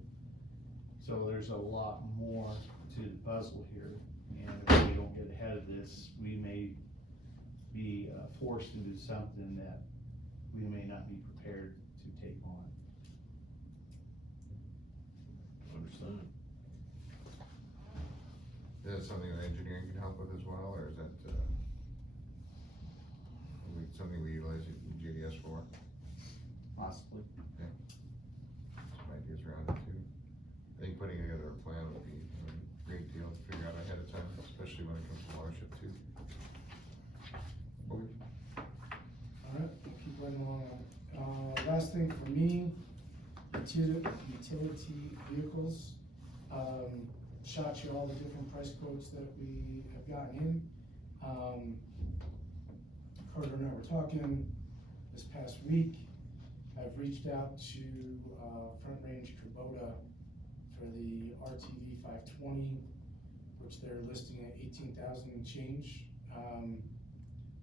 So there's a lot more to the puzzle here, and if we don't get ahead of this, we may be forced to do something that we may not be prepared to take on. Understand. Is that something that engineering can help with as well, or is that, something we utilize JDS for? Possibly. Some ideas around it too. I think putting together a plan would be a great deal to figure out ahead of time, especially when it comes to watershed too. Okay. Alright, keep running along. Last thing for me, utility vehicles. shot you all the different price quotes that we have gotten in. Carter and I were talking this past week. I've reached out to, Front Range Kubota for the RTV 520, which they're listing at 18,000 and change,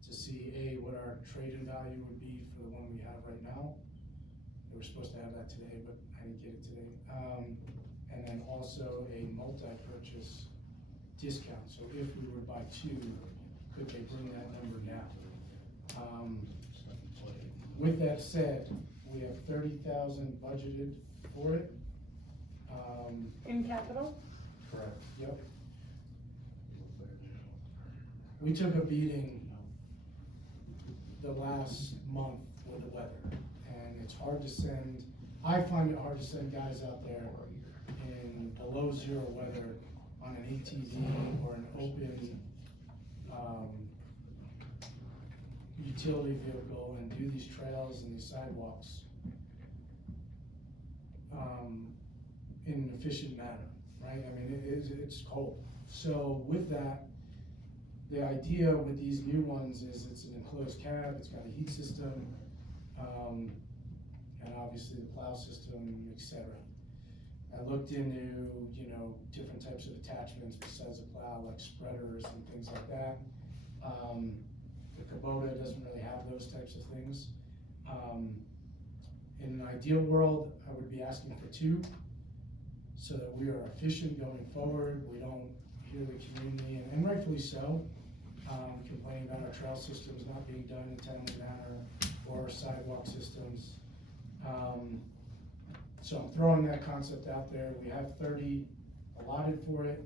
to see what our trade-in value would be for the one we have right now. They were supposed to have that today, but I didn't get it today. And then also a multi-purchase discount, so if we were to buy two, could they bring that number down? With that said, we have 30,000 budgeted for it. In capital? Correct. Yep. We took a beating the last month with the weather, and it's hard to send, I find it hard to send guys out there in below zero weather on an ATV or an open, utility vehicle and do these trails and these sidewalks, in an efficient manner, right? I mean, it's cold. So with that, the idea with these new ones is it's an enclosed cab, it's got a heat system, and obviously the plow system, etc. I looked into, different types of attachments besides the plow, like spreaders and things like that. The Kubota doesn't really have those types of things. In an ideal world, I would be asking for two, so that we are efficient going forward. We don't hear the community, and rightfully so, complaining about our trail systems not being done in a timely manner, or our sidewalk systems. So I'm throwing that concept out there. We have 30 allotted for it.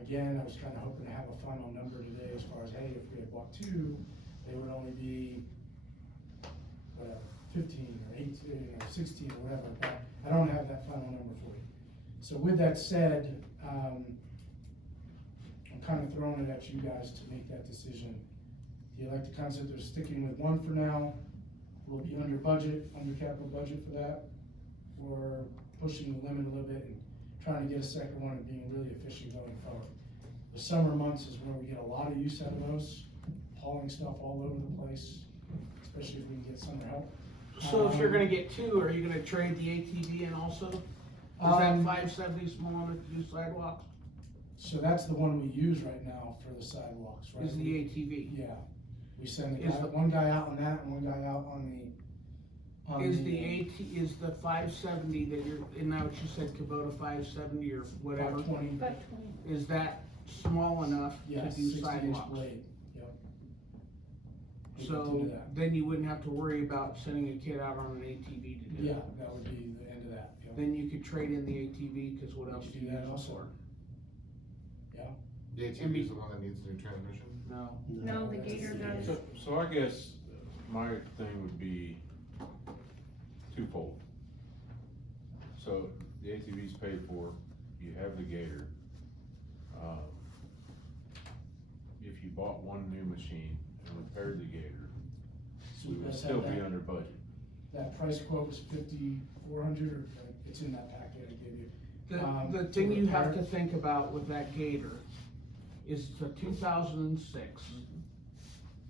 Again, I was kind of hoping to have a final number today as far as, hey, if we had bought two, they would only be, whatever, 15 or 18 or 16 or whatever, but I don't have that final number for you. So with that said, I'm kind of throwing it at you guys to make that decision. Do you like the concept of sticking with one for now? We'll be under budget, under capital budget for that, or pushing the limit a little bit and trying to get a second one and being really efficient going forward. The summer months is where we get a lot of use out of those, hauling stuff all over the place, especially if we can get summer help. So if you're gonna get two, are you gonna trade the ATV in also? Is that 570 small enough to do sidewalks? So that's the one we use right now for the sidewalks, right? Is the ATV? Yeah, we send Is the- one guy out on that and one guy out on the. Is the 570 that you're, isn't that what you said, Kubota 570 or whatever? 520. 520. Is that small enough to Yeah, do 16-inch sidewalks? blade, yep. We could So do that. then you wouldn't have to worry about sending a kid out on an ATV to do Yeah, it. that would be the end of that, yep. Then you could trade in the ATV, cause what We else could do do you that use it also. for? The ATV is the one that needs new transmission? No. No, the Gator does. So I guess my thing would be twofold. So the ATV's paid for, you have the Gator. If you bought one new machine and repaired the Gator, So we you would guys still have be that? under budget. That price quote was 5,400, or it's in that packet I gave you. The To thing you have repair to think about with that Gator is it's a 2006,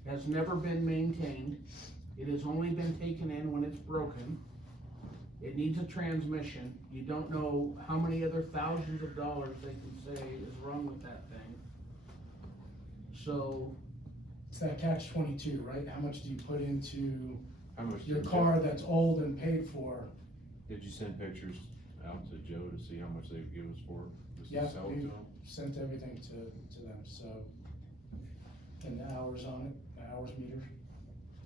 has never been maintained, it has only been taken in when it's broken, it needs a transmission, you don't know how many other thousands of dollars they can say is wrong with that thing. So, It's that catch-22, right? How much do you put into How much? your did you- car that's old and paid for? Did you send pictures out to Joe to see how much they would give us for it? Just to Yeah, sell it we to them? sent everything to them, so. And the hours on it, the hours meter,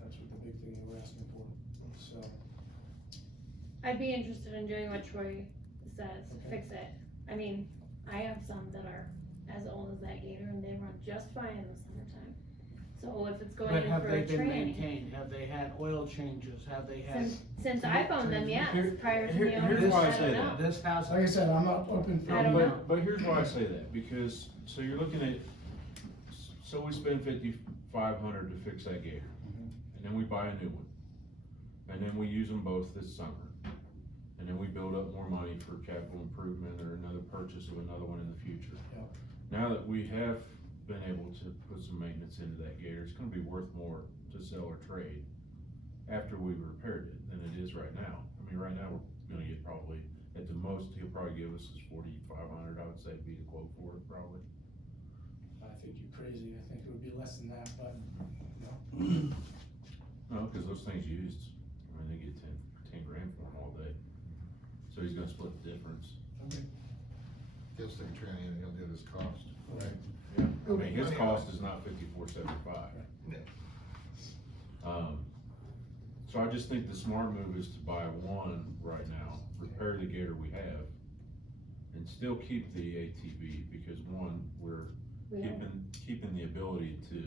that's what the big thing they were asking for, so. I'd be interested in doing what Troy says, Okay. fix it. I mean, I have some that are as old as that Gator and they run just fine in the summertime. So if it's going but in have for they a been training, maintained, have they had oil changes, have they had? since I've owned them, yes, Here- prior to here- the here's owners, why I I say don't that. know. This house, Like I said, I'm not open for. I don't know. But here's why I say that, because, so you're looking at, so we spend 5,500 to fix that Gator, Mhm. and then we buy a new one. And then we use them both this summer. And and then we build up more money for capital improvement or another purchase of another one in the future. Yep. Now that we have been able to put some maintenance into that gator, it's gonna be worth more to sell or trade after we've repaired it than it is right now. I mean, right now, we're gonna get probably, at the most, he'll probably give us is 4,500, I would say, be the quote for it, probably. I think you're crazy, I think it would be less than that, but, no. No, cause those things used, I mean, they get 10 grand for them all day. So he's gonna split the difference. Okay. He'll stick a tranny and he'll do this cost. Right. Yeah. I mean, his cost is not 5475. Yeah. So I just think the smart move is to buy one right now, repair the gator we have, and still keep the ATV, because one, we're keeping the ability to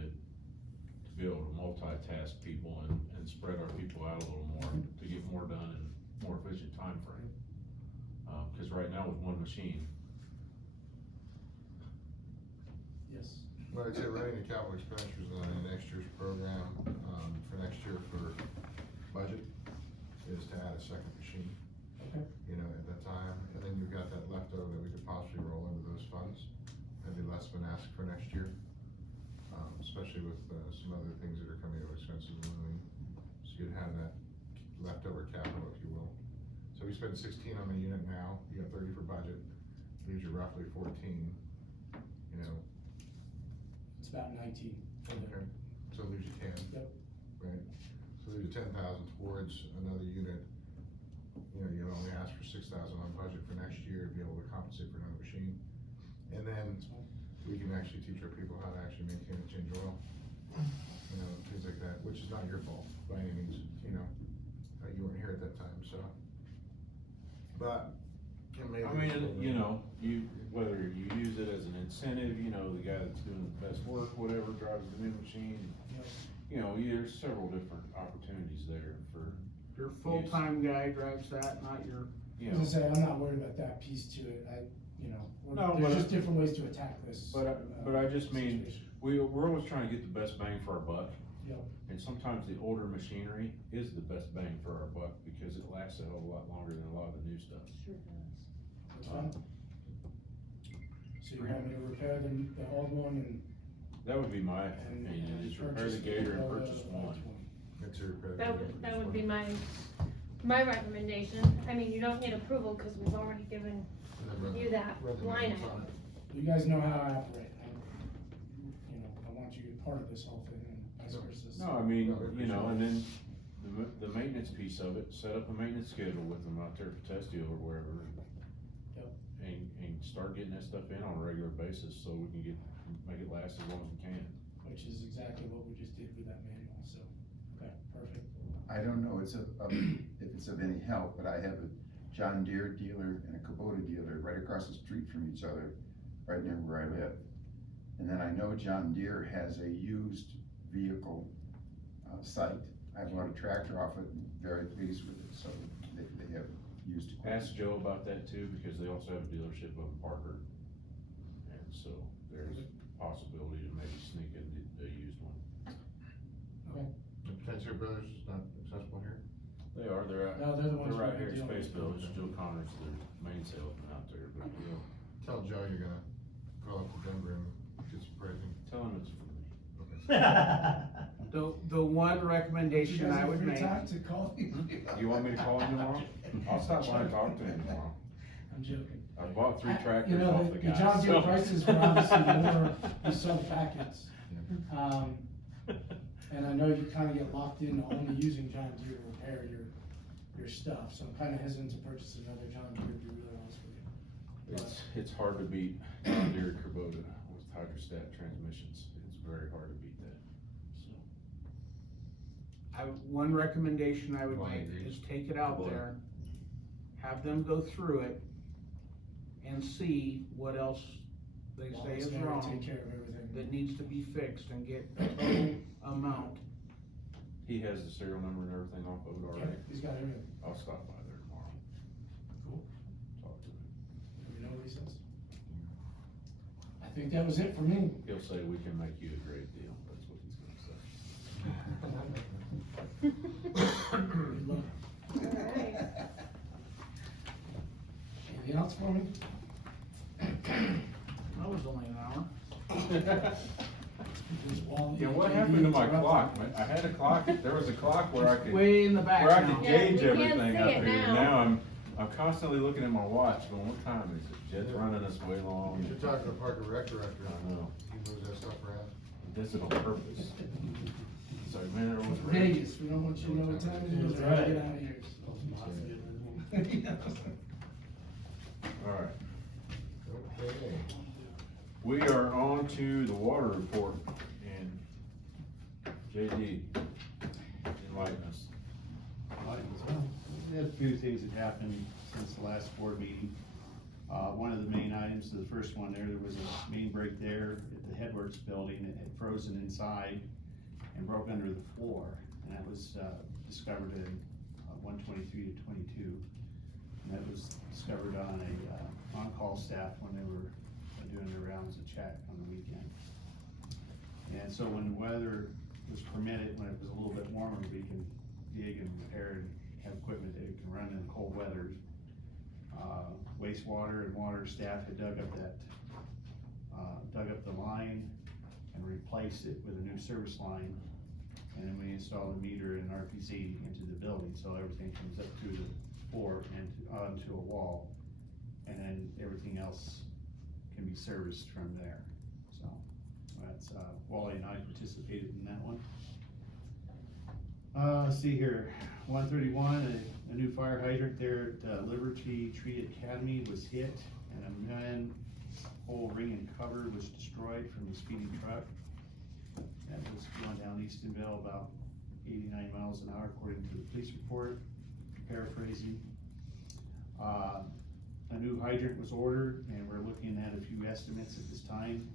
be able to multitask people and spread our people out a little more, to get more done in more efficient time frame. Cause right now with one machine, Yes. Well, I'd say running the capital expenditures on next year's program, for next year for budget is to add a second machine. Okay. You know, at that time, and then you've got that leftover that we could possibly roll into those funds. That'd be less of an ask for next year, especially with, some other things that are coming out expenses looming. So you'd have that leftover capital, if you will. So we spend 16 on the unit now, you got 30 for budget, leaves you roughly 14, you know. It's about 19 for the, Okay, so it leaves you 10. Yep. Right, so leaves you 10,000 towards another unit. You know, you only ask for 6,000 on budget for next year to be able to compensate for another machine. And then we can actually teach our people how to actually maintain and change oil. You know, things like that, which is not your fault by any means, you know, you weren't here at that time, so. But, it may I be- mean, you know, whether you use it as an incentive, you know, the guy that's doing the best work, whatever, drives the new machine. Yep. You know, there's several different opportunities there for, Your full-time guy drives that, not your, you As know. I say, I'm not worried about that piece to it, No, there's but- just different ways to attack this. But I just mean, situation. we're always trying to get the best bang for our buck. Yep. And sometimes the older machinery is the best bang for our buck, because it lasts a whole lot longer than a lot of the new stuff. Sure does. That's fine. So you want me to repair the old one and? That would be my and opinion, is repair purchase the gator and the purchase one. That's your credit. That would be my recommendation. I mean, you don't need approval, cause we've already given you that line item. You guys know how I operate, I want you to be part of this whole thing and vice versa. No, I mean, No, we you know, appreciate and then the maintenance piece of it, set up a maintenance schedule with them out there for Testio or wherever. Yep. And start getting that stuff in on a regular basis, so we can make it last as long as we can. Which is exactly what we just did with that manual, so, okay, perfect. I don't know, if it's of any help, but I have a John Deere dealer and a Kubota dealer right across the street from each other, right near where I live. And then I know John Deere has a used vehicle, site. I bought a tractor off it and very pleased with it, so they have used equipment. Ask Joe about that too, because they also have a dealership up in Parker. And so there's a possibility to maybe sneak in a used one. Okay. The Potential Brothers is not accessible here? They are, they're No, they're the ones. right we're here at dealing Space with. Village. Joe Connor's the main salesman out there, but you know, Tell Joe you're gonna call up to Denver and get some pricing. tell him it's for me. the one You recommendation guys I have would free make. time to call me? You want me to call him tomorrow? I'll stop by and talk to him tomorrow. I'm joking. I bought 3 You tractors know, off the the guy. John Deere so- prices were obviously more, you saw the packets. And I know you kinda get locked into only using John Deere to repair your stuff, so I'm kinda hesitant to purchase another John Deere, to be really honest with you. It's hard to beat John Deere Kubota with hydrostat transmissions. It's very hard to beat that, so. One recommendation I would Well, I make agree. is take it out Well, there, have them go through it, and see what else they While say it's is there to wrong, take care of everything. that needs to be fixed, and get the total amount. He has the serial number and everything off of it Yeah, already. he's got everything. I'll stop by there tomorrow, Cool. talk to him. Let me know what he says. I think that was it for me. He'll say, we can make you a great deal. That's what he's gonna say. Good luck. Alright. Anything else for me? That was only an hour. Just Wally Yeah, and what JD happened to my interrupted. clock? I had a clock, there was a clock where I could, Way in the back where I now. could Yeah, gauge we can't everything see up it here. now. Now I'm constantly looking at my watch going, what time is it? Jet's running us way long. You should talk to the Park and Rec director. I know. He moves that stuff around. This is on purpose. It's like, man, everyone's ready. Vegas, we don't want you to know what time it is, That's or I'll right. get out of here. Alright, Okay. we are on to the water report, and JD, enlighten us. We had a few things that happened since the last board meeting. One of the main items, the first one there was a main break there at the Headworks building. It had frozen inside and broke under the floor. And that was, discovered in 123 to 22. And that was discovered on a, on-call staff when they were doing their rounds of check on the weekend. And so when the weather was permitted, when it was a little bit warmer, we can dig and repair and have equipment that can run in cold weathers. Wastewater and water staff had dug up the line and replaced it with a new service line. And then we installed a meter and RPZ into the building, so everything comes up through the floor and onto a wall. And then everything else can be serviced from there. So that's, Wally and I participated in that one. Let's see here, 131, a new fire hydrant there at Liberty Tree Academy was hit, and a manhole ring and cover was destroyed from the speeding truck. That was going down Eastonville about 89 miles an hour according to the police report, paraphrasing. A new hydrant was ordered, and we're looking at a few estimates at this time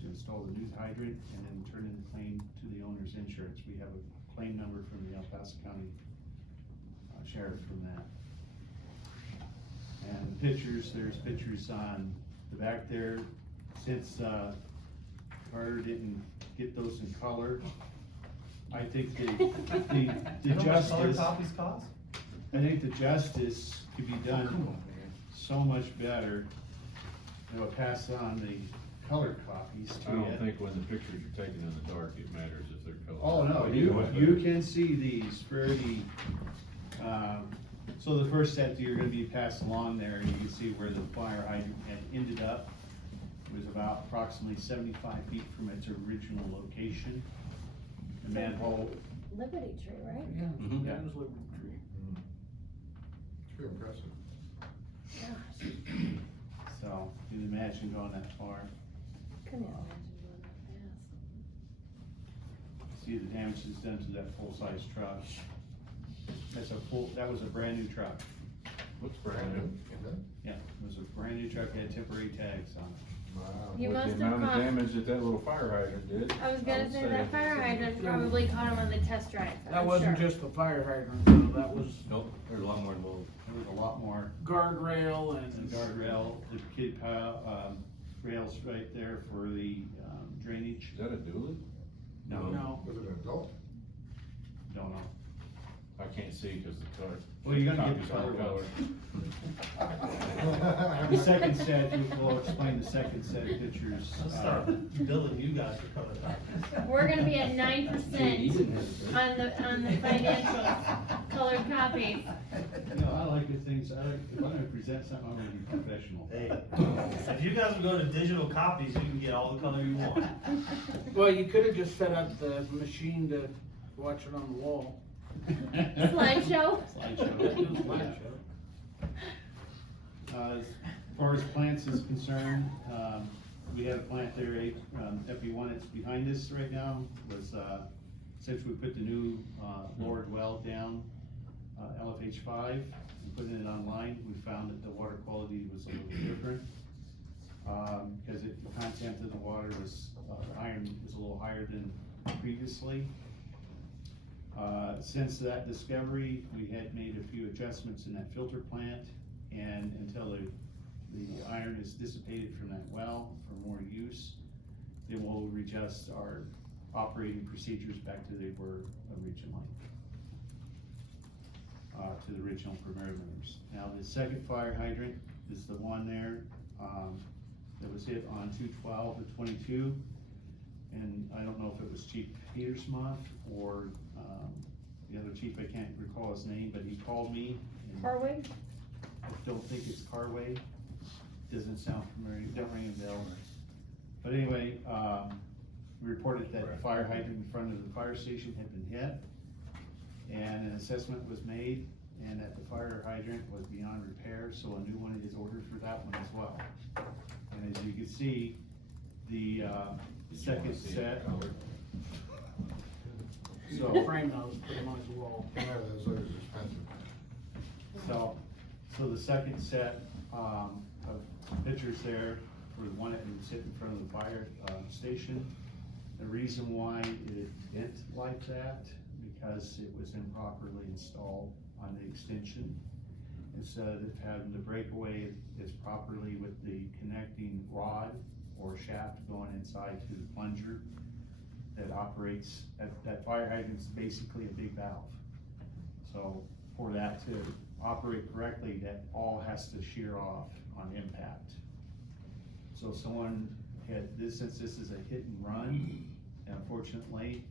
to install the new hydrant and then turn in the claim to the owner's insurance. We have a claim number from the El Paso County Sheriff from that. And pictures, there's pictures on the back there. Since Carter didn't get those in color, I think the You know how much color justice, copies cost? I think the justice could be done so much better. They'll pass on the colored copies I to you. don't think when the pictures are taken in the dark, it matters if they're colored. Oh, no, you can see these fairly, so the first set that you're gonna be passed along there, you can see where the fire hydrant had ended up. It was about approximately 75 feet from its original location. The manhole, Liberty Tree, right? Yeah, Mhm. that was Liberty Tree. It's pretty impressive. Gosh, so you can imagine going that far. couldn't imagine going that See the damage that's done to that full-size truck. That was a brand new truck. Looks brand new. Yeah, it was a brand new truck, had temporary tags on it. Wow. You With must the have amount of caught- damage that little fire hydrant did. fast. I was gonna would say that fire hydrant probably caught him on the test drive, That I'm wasn't sure. just the fire hydrant, though, that was Nope, there's a lot more involved. There was a lot more. guardrail The and. guardrail, the kid pile, rails right there for the drainage. Is that a dually? No. Was it an adult? Don't know. I can't see because the color. Well, you're gonna get the copies color aren't The second set, we'll explain the second set of pictures. Let's start billing you guys for color copies. We're gonna be at 9% on the financials, colored copies. You know, I like the things, if I'm gonna present something, I'm gonna be professional. Hey, if you guys would go to digital copies, you can get all the color you want. Well, you could've just set up the machine to watch it on the wall. Slideshow? Slideshow. As far as plants is concerned, we had a plant there, FE1, it's behind us right now, was, since we put the new, lowered well down, LFH5, and put it online, we found that the water quality was a little different. Because the content of the water was, iron was a little higher than previously. Since that discovery, we had made a few adjustments in that filter plant, and until the iron is dissipated from that well for more use, then we'll readjust our operating procedures back to they were originally, to the original parameters. Now, the second fire hydrant is the one there, that was hit on 2/12/22. And I don't know if it was Chief Petersmont or, the other chief, I can't recall his name, but he called me. And Carway? I don't think it's Carway, doesn't sound familiar, don't ring a bell. But anyway, we reported that the fire hydrant in front of the fire station had been hit, and an assessment was made, and that the fire hydrant was beyond repair, so a new one is ordered for that one as well. And as you can see, the, second set. So, Frame those, put them on his wall. Yeah, those are expensive. so the second set, of pictures there for the one that was hit in front of the fire, station. The reason why it went like that, because it was improperly installed on the extension. Instead of having the breakaway is properly with the connecting rod or shaft going inside to the plunger that operates, that fire hydrant's basically a big valve. So for that to operate correctly, that all has to shear off on impact. So someone had this, since this is a hit and run, and unfortunately,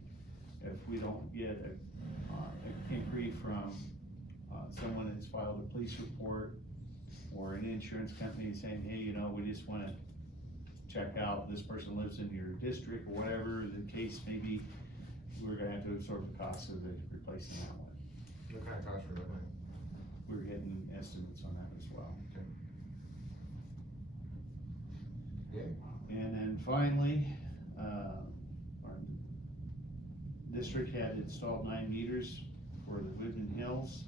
if we don't get a inquiry from someone that's filed a police report or an insurance company saying, hey, you know, we just wanna check out, this person lives in your district or whatever the case may be, we're gonna have to absorb the cost of replacing that one. What kind of cost for that? We're getting estimates on that as well. Yeah. And then finally, our district had installed 9 meters for the Woodland Hills.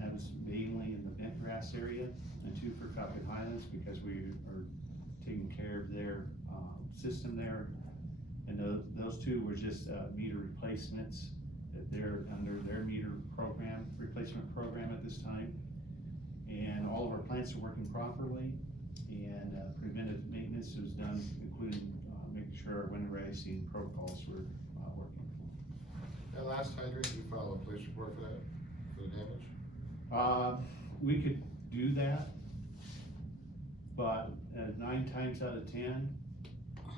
That was mainly in the bent grass area, and 2 for Falcon Highlands, because we are taking care of their, system there. And those 2 were just, meter replacements, that they're under their meter program, replacement program at this time. And all of our plants are working properly, and preventive maintenance was done, including making sure our winter icing protocols were working. That last hydrant, you filed a police report for that, for the damage? We could do that, but 9 times out of 10,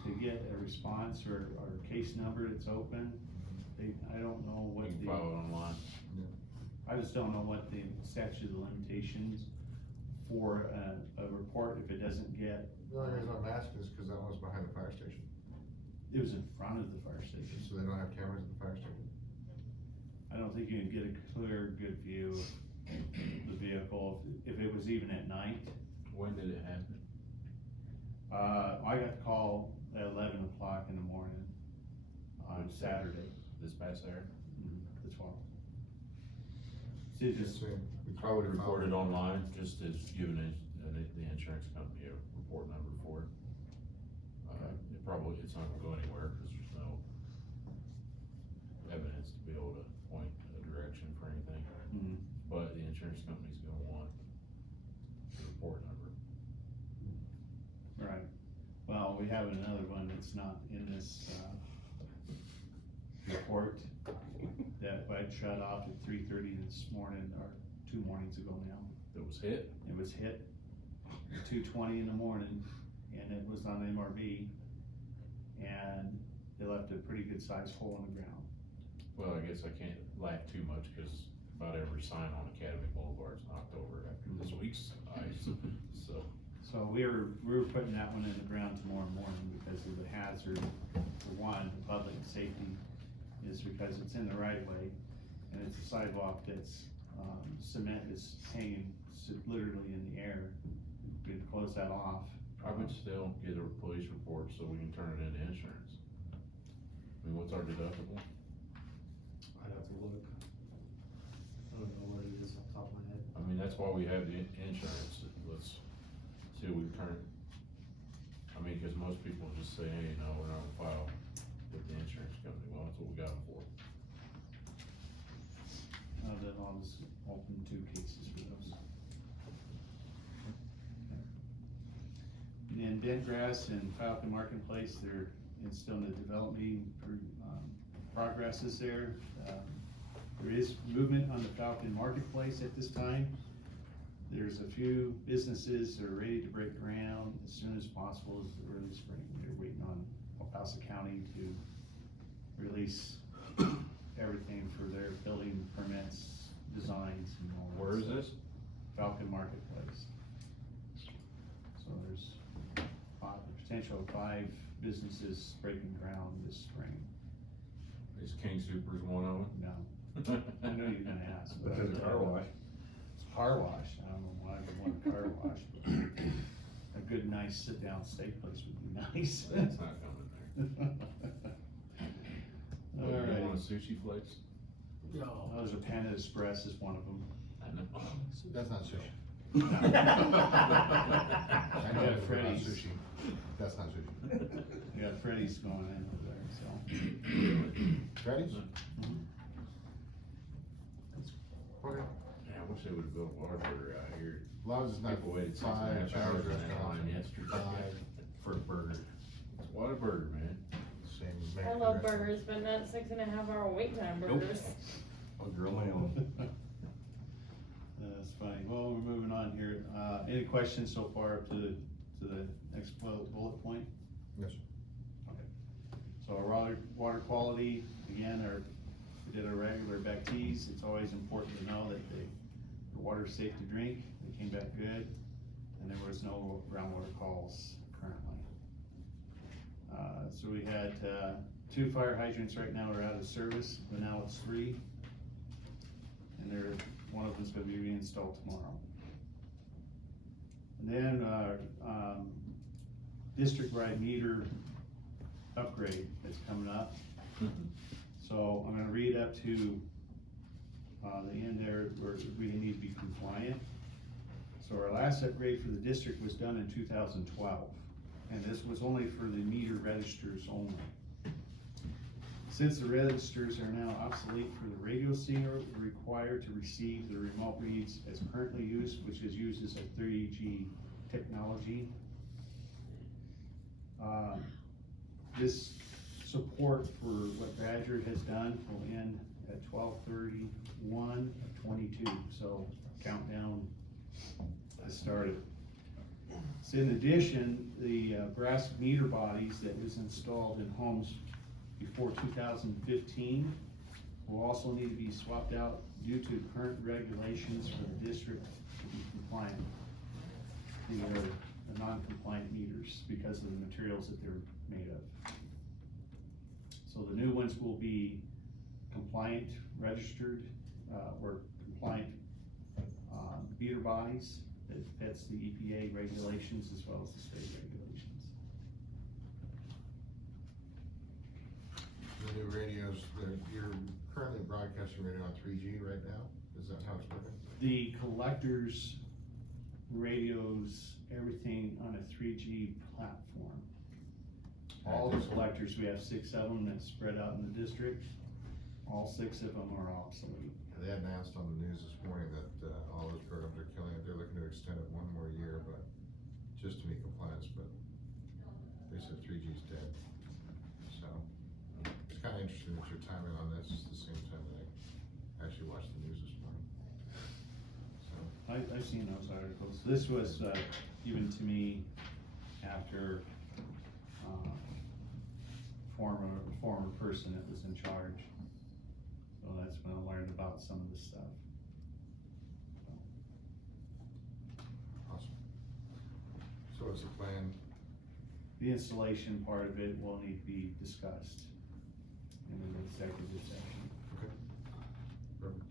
to get a response or a case number that's open, I don't know what You can file it online. I just don't know what the statute of limitations for a report if it doesn't get. The only reason I'm asking is because that one was behind the fire station, It was in front of the fire station. so they don't have cameras at the fire station. I don't think you can get a clear, good view of the vehicle if it was even at night. When did it happen? I got the call at 11 o'clock in the morning on Saturday, This past Saturday? the 12th. So it just, I would report it online, just as giving the insurance company a report number for it. It's not gonna go anywhere, cause there's no evidence to be able to point a direction for anything. Mhm. But the insurance company's gonna want the report number. right. Well, we have another one that's not in this, report that I shut off at 3:30 this morning, or 2 mornings ago now. That was hit? It was hit at 2:20 in the morning, and it was on MRV, and they left a pretty good sized hole in the ground. Well, I guess I can't laugh too much, cause about every sign on Academy Boulevard's knocked over after this week's ice, so. So we were putting that one in the ground tomorrow morning because of the hazard, for one, the public safety, is because it's in the right of way, and it's a sidewalk that's, cement is hanging literally in the air. We had to close that off. I would still get a police report so we can turn it into insurance. I mean, what's our deductible? I'd have to look. I don't know what it is off the top of my head. I mean, that's why we have the insurance, let's see what we turn. I mean, cause most people just say, hey, no, we're not gonna file with the insurance company, well, that's what we got them for. Then I'll just open 2 cases for those. And then Bentgrass and Falcon Marketplace, they're still in the development, progress is there. There is movement on the Falcon Marketplace at this time. there's a few businesses that are ready to break ground as soon as possible as the early spring. They're waiting on El Paso County to release everything for their building permits, designs and all that. Where is stuff. this? Falcon Marketplace. So there's potential of 5 businesses breaking ground this spring. Is King Supers one of No, them? I know you're gonna ask. but- Because of car wash. It's a car wash, I don't know why we want a car wash, but a good, nice sit-down steak place would be nice. That's not coming there. All You right, want a sushi place? No. there's a Panda Express is one of them. I know. That's not sushi. I I know got it's not Freddy's, sushi. That's not sushi. we got Freddy's going in over there, so. Freddy's? Okay. Yeah, I wish they would've built a Whataburger out here. As long as it's not People waited 6.5 5 hours Chinese in that restaurants line and yesterday 5 for a burger. What a burger, man. same I Mexican love restaurants. burgers, but not 6.5 hour wait time Nope. burgers. I'll grill my own. That's funny. Well, we're moving on here. Any questions so far up to the next bullet point? Yes, sir. So our water quality, again, we did our regular back tees. It's always important to know that the water's safe to drink. They came back good, and there was no groundwater calls currently. So we had 2 fire hydrants right now are out of service, but now it's 3. And one of them's gonna be reinstalled tomorrow. And then, district-wide meter upgrade that's coming up. So I'm gonna read up to, the end there where we need to be compliant. So our last upgrade for the district was done in 2012, and this was only for the meter registers only. Since the registers are now obsolete for the radio singer, we're required to receive the remote reads as currently used, which is used as a 3G technology. This support for what Badger has done will end at 12/31/22, so countdown has started. So in addition, the brass meter bodies that was installed in homes before 2015 will also need to be swapped out due to current regulations for the district to be compliant. These are the non-compliant meters because of the materials that they're made of. So the new ones will be compliant, registered, or compliant meter bodies that fits the EPA regulations as well as the state regulations. The new radios, you're currently broadcasting radio on 3G right now? Is that how it's working? The collectors, radios, everything on a 3G platform. All the collectors, we have 6 of them that's spread out in the district. All 6 of them are obsolete. They had announced on the news this morning that, all those programs are killing it. They're looking to extend it 1 more year, but just to meet compliance, but they said 3G is dead. So, it's kinda interesting that you're timing on this at the same time that I actually watched the news this morning. So, I've seen those articles. This was, given to me after, former person that was in charge. So that's when I learned about some of this stuff. awesome. So what's the plan? The installation part of it will need to be discussed in an executive session. Okay. Perfect.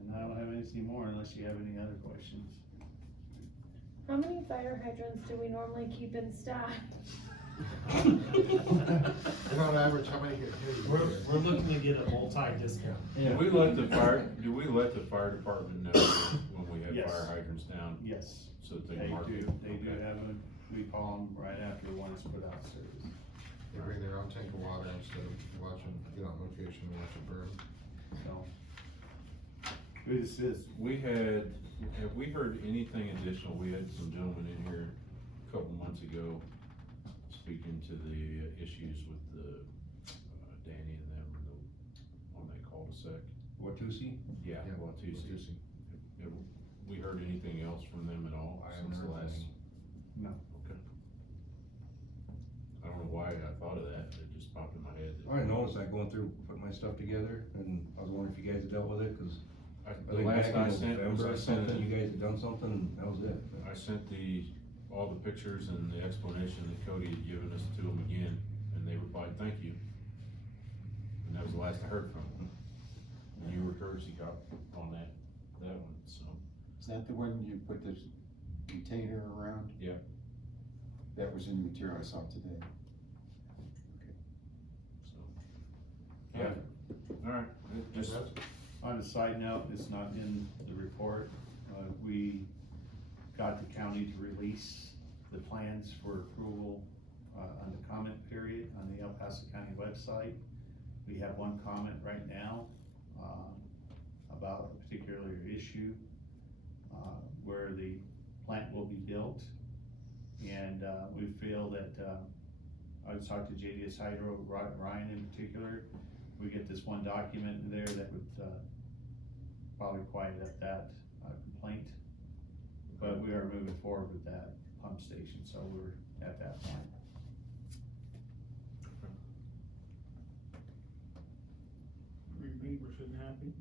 And I don't have anything more unless you have any other questions. How many fire hydrants do we normally keep in stock? And on average, how many get hit? a year? We're looking to get a multi-discount. Do we let the fire department know when we have Yes. fire hydrants down, Yes, so that they they can mark do, it? they do Okay. have we call them right after one is put out of service. They bring their own tank of water instead of watching, get on location and watch it burn. So. This is, Have we heard anything additional? We had some gentlemen in here a couple months ago speaking to the issues with the, Danny and them, on that cul-de-sac. Watusi? Yeah, Yeah, Watusi. Watusi. Have we heard anything else from them at all I haven't since the heard last? anything. No. Okay. I don't know why I thought of that, it just popped in my head. I noticed that going through, putting my stuff together, and I was wondering if you guys had dealt with it, cause I The think last back I in sent was November I or sent something, it. you guys had done something, and that was it. I sent all the pictures and the explanation that Cody had given us to them again, and they replied, thank you. And that was the last I heard from them. And you were courtesy cop on that one, so. Is that the one you put the container around? Yeah. That was in the material I saw today. So. Yeah, alright, just, On a side note, it's not in the report, we got the county to release the plans for approval, on the comment period on the El Paso County website. We have one comment right now, about a particular issue, where the plant will be built. And, we feel that, I was talking to JDS Hydro, Ryan in particular, we get this one document in there that would, probably quiet up that, complaint. But we are moving forward with that pump station, so we're at that point. Your neighbors isn't happy?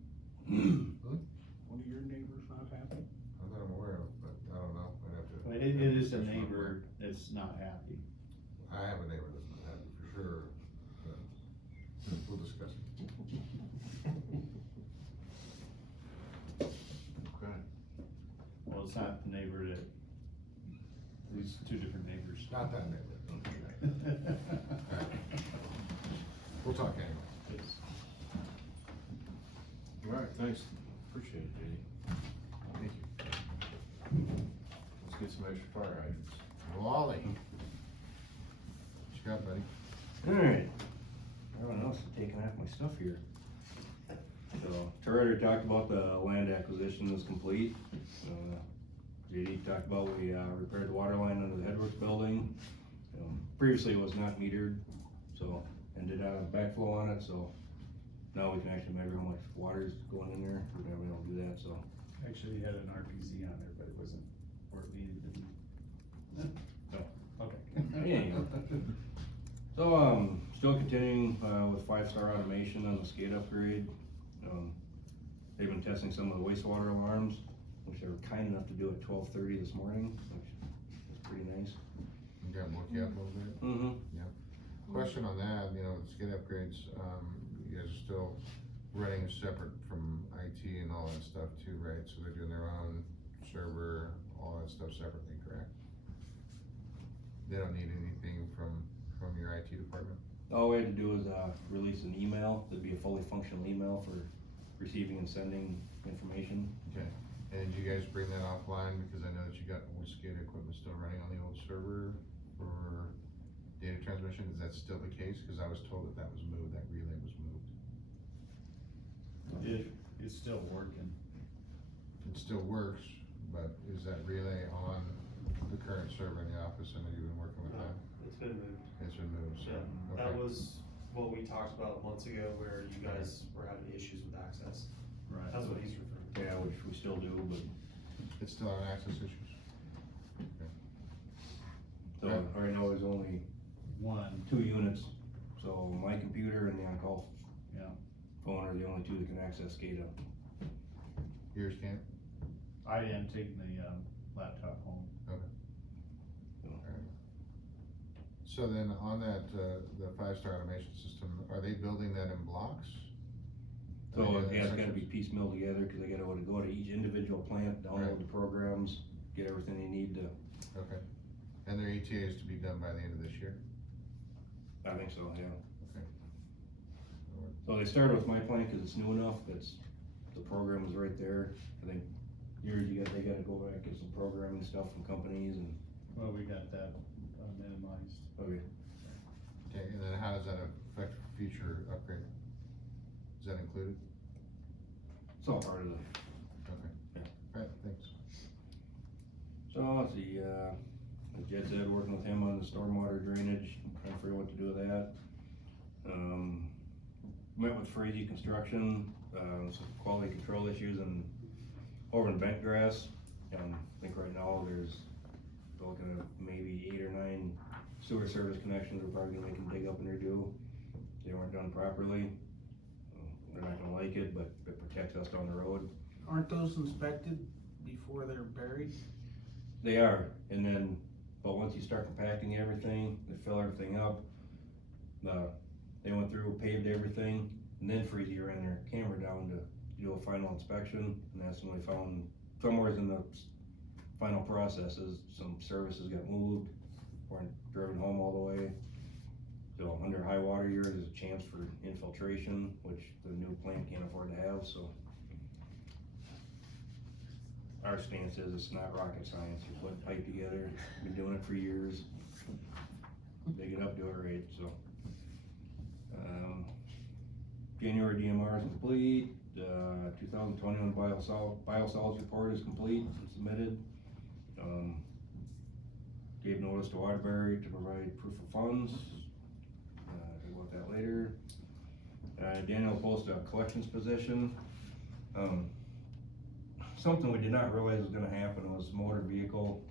One of your neighbors not happy? Not that I'm aware of, but I don't know, I'd have to. But it is a neighbor that's not happy. I have a neighbor that's not happy for sure, but we'll discuss it. okay, Well, it's not the neighbor that, these two different neighbors. Not that neighbor. We'll talk anyway. alright, thanks, appreciate it, JD. Thank you. Let's get some extra fire hydrants. Wally. What you got, buddy? Alright, everyone else is taking half my stuff here. So, Terry already talked about the land acquisition is complete. JD talked about we repaired the water line under the Headworks building. Previously it was not metered, so, and did have a backflow on it, so now we can actually measure how much water is going in there. We've never been able to do that, so. Actually, had an RPZ on there, but it wasn't where it needed to be. No, okay. Anyhow. So, still continuing, with 5-star automation on the skate upgrade. They've been testing some of the wastewater alarms, which they were kind enough to do at 12:30 this morning, which is pretty nice. You got more cap over there? Mm-hmm. Question on that, you know, skid upgrades, you guys are still running separate from IT and all that stuff too, right? So they're doing their own server, all that stuff separately, correct? They don't need anything from your IT department? All we had to do was, release an email. There'd be a fully functional email for receiving and sending information. Okay, and did you guys bring that offline, because I know that you got old SCADA equipment still running on the old server for data transmission, is that still the case? Cause I was told that that was moved, that relay was moved. It's still working. It still works, but is that relay on the current server in the office? I know you've been working with that. It's been moved. It's been moved, so, Yeah, that okay. was what we talked about months ago, where you guys were having issues with access. Right. That's what he's referring to. Yeah, which we still do, but, It's still on access issues? so right now there's only One, 2 units. So my computer and the on-call yeah. phone are the only 2 that can access SCADA. Yours can't? I am taking the, laptop home. So then on that, the 5-star automation system, are they building that in blocks? So Are they yeah, it's in gotta be sections? piecemeal together, cause they gotta go to each individual plant, download Right. the programs, get everything they need to, Okay, and their ETA is to be done by the end of this year? I think so, yeah. Okay. So they started with my plant, cause it's new enough, the program was right there. I think yours, they gotta go back, get some programming stuff from companies and, Well, we got that, minimized. okay. Okay, and then how does that affect future upgrade? Is that included? It's all part of the, Okay. Yeah. Alright, thanks. so let's see, like Jed said, working with him on the stormwater drainage, trying to figure out what to do with that. Met with Frazee Construction, some quality control issues and over in Bentgrass, I think right now there's, they're looking at maybe 8 or 9 sewer service connections we're probably gonna make them dig up and redo. They weren't done properly. They're not gonna like it, but it protects us down the road. Aren't those inspected before they're buried? They are, and then, but once you start compacting everything, they fill everything up, they went through, paved everything, and then Freezy ran their camera down to do a final inspection, and that's when we found, somewhere in the final processes, some services got moved, weren't driven home all the way. So under high water year, there's a chance for infiltration, which the new plant can't afford to have, so. Our stance is it's not rocket science, you put pipe together, been doing it for years. Dig it up, do it right, so. January DMR is complete, 2021 biosolids report is complete and submitted. Gave notice to Waterbury to provide proof of funds, talk about that later. Daniel posted a collections position. Something we did not realize was gonna happen was motor vehicle,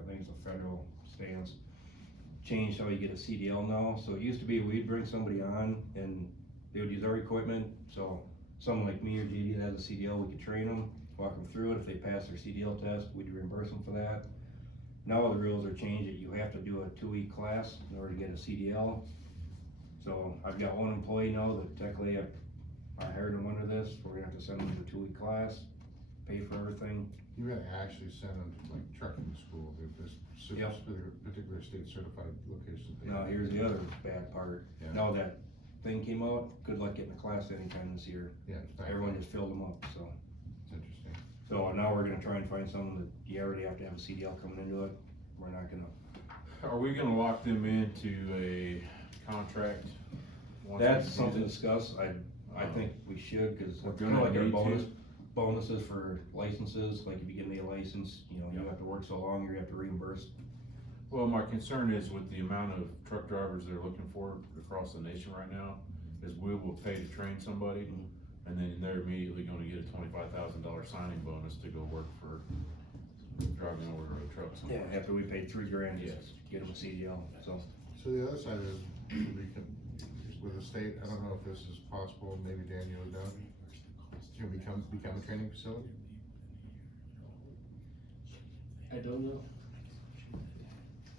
I think it's a federal stance, changed how you get a CDL now. So it used to be we'd bring somebody on and they would use our equipment, so someone like me or JD that has a CDL, we could train them, walk them through it. If they pass their CDL test, we'd reimburse them for that. Now the rules are changed, you have to do a 2-week class in order to get a CDL. So I've got one employee now that technically I hired him under this, we're gonna have to send him to a 2-week class, pay for everything. You gotta actually send them to like trucking school, there's Yep. particular state certified locations. Now, here's the other bad part. Yeah. Now that thing came out, good luck getting a class anytime this year. Yeah, Everyone just filled them up, so. it's interesting. So now we're gonna try and find someone that you already have to have a CDL coming into it. We're not gonna, Are we gonna lock them into a contract? once that's we do something to this? discuss. I think we should, cause We're it's gonna kinda like our need to. bonuses for licenses, like if you get a license, you know, you Yeah. have to work so long, you have to reimburse. Well, my concern is with the amount of truck drivers they're looking for across the nation right now, is we will pay to train somebody, and then they're immediately gonna get a $25,000 signing bonus to go work for driving over a truck somewhere. Yeah, after we paid $3,000 Yes. just to get them a CDL, so. So the other side is, we can, with the state, I don't know if this is possible, maybe Daniel would know, can become a training facility? I don't know.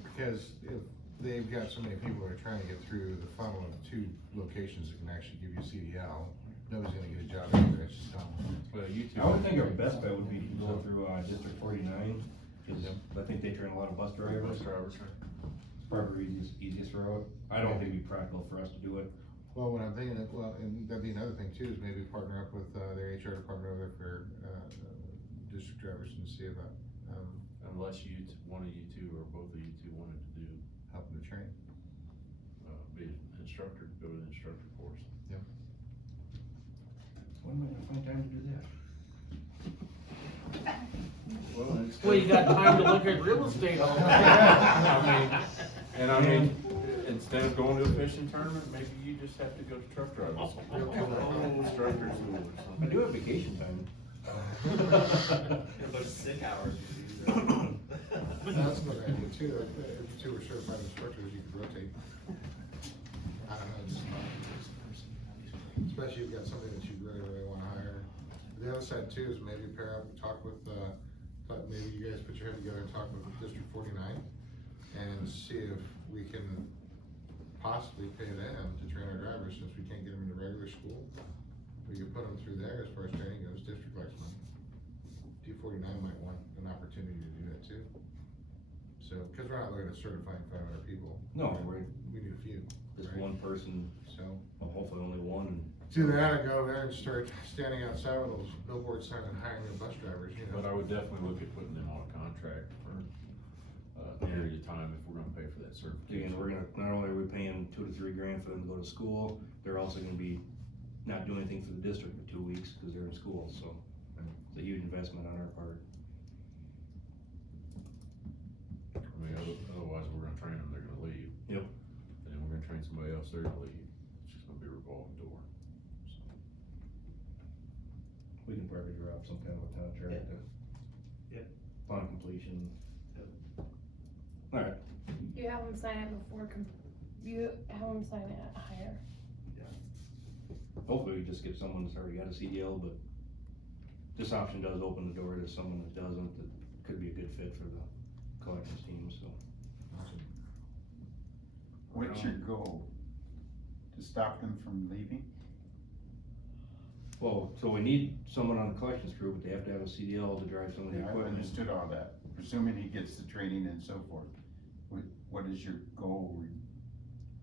Because if they've got so many people that are trying to get through the funnel of 2 locations that can actually give you CDL, nobody's gonna get a job out there, it's just dumb. Well, you two. I would think our best bet would be to go through, District 49, cause I think they train a lot of bus drivers. Bus drivers, It's probably easiest route. I don't think it'd be practical for us to do it. Well, what I'm thinking, and that'd be another thing too, is maybe partner up with, their HR department over there for, district drivers and see about, Unless one of you two or both of you two wanted to do, helping to train. be an instructor, go to the instructor course. When am I gonna find time to do that? Well, you got time to look at real estate all day. I mean, instead of going to a fishing tournament, maybe you just have to go to truck driving school, instructor school or I something. do have vacation time. Those sick hours. That's what I do too, if you two were certified instructors, you could rotate. I don't know, especially if you've got somebody that you really, really wanna hire. The other side too is maybe pair up, talk with, maybe you guys put your head together and talk with District 49 and see if we can possibly pay them to train our drivers, since we can't get them into regular school. We could put them through there as far as training goes, district likes money. D49 might want an opportunity to do that too. So, cause we're not looking at certifying 500 people. No, we're We need a few. just right? one person, So, well, hopefully only one. do that or go there and start standing outside with those billboard signs and hiring the bus drivers, you know? But I would definitely look at putting them on a contract for a period of time if we're gonna pay for that certification. Again, we're gonna, not only are we paying $2 to $3 grand for them to go to school, they're also gonna be not doing anything for the district for 2 weeks, cause they're in school, so it's a huge investment on our part. I mean, otherwise, we're gonna train them, they're gonna leave. Yep. And then we're gonna train somebody else, they're gonna leave. It's just gonna be a revolving door. So, We can probably drop some kind of a contract. Yep. Upon completion. Yep. Alright, You have them sign it you have them sign it at higher. hopefully we just get someone that's already got a CDL, but this option does open the door to someone that doesn't, that could be a good fit for the collections team, so. What's your goal? To stop them from leaving? Well, so we need someone on the collections crew, but they have to have a CDL to drive some of the Yeah, I equipment. understood all that, presuming he gets the training and so forth. What is your goal?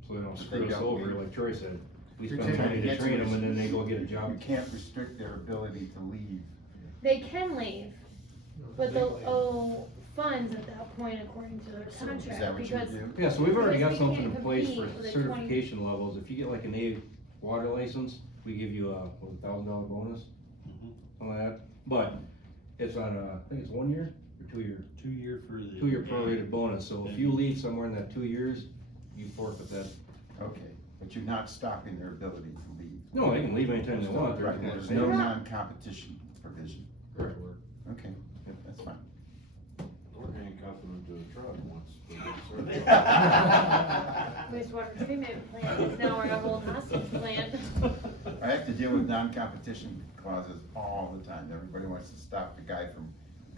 So they don't But screw they us don't over, leave. like Troy said, we You're spend taking money to against train them. them and then they go get a You job. can't restrict their ability to leave. They can leave, but they'll owe funds at that point according to their So contract, is that what you because do? Yeah, so we've already got Because we something can't in place for compete with a 20 certification levels. If you get like an A water license, we give you a, $1,000 bonus? Something like that, but it's on, I think it's 1 year or 2 year? 2 year for the. 2 year prorated bonus, so if you leave somewhere in that 2 years, you forfeit that. Okay, but you're not stopping their ability to leave. No, they can leave anytime they want. Right, there's no non-competition provision. Correct. Okay, that's fine. Or handcuff them into a truck once they get certified. wastewater treatment plant is now our whole hostage plant. I have to deal with non-competition clauses all the time. Everybody wants to stop the guy from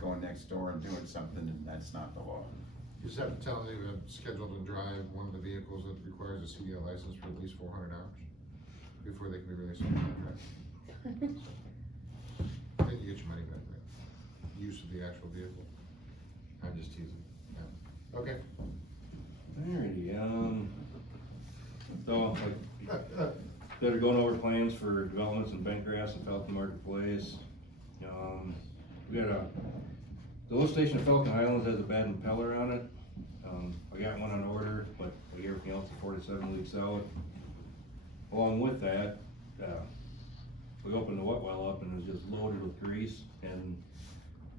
going next door and doing something, and that's not the law. You just have to tell them they've been scheduled to drive one of the vehicles that requires a CDL license for at least 400 hours before they can be released on the contract. Then you get your money back for that. Use of the actual vehicle. I'm just teasing. Yeah. Okay. Alrighty, so, like, that are going over plans for developments in Bentgrass and Falcon Marketplace. We got the lift station at Falcon Highlands has a bad impeller on it. I got one on order, but everything else is 4 to 7 weeks out. Along with that, we opened the wet well up and it was just loaded with grease, and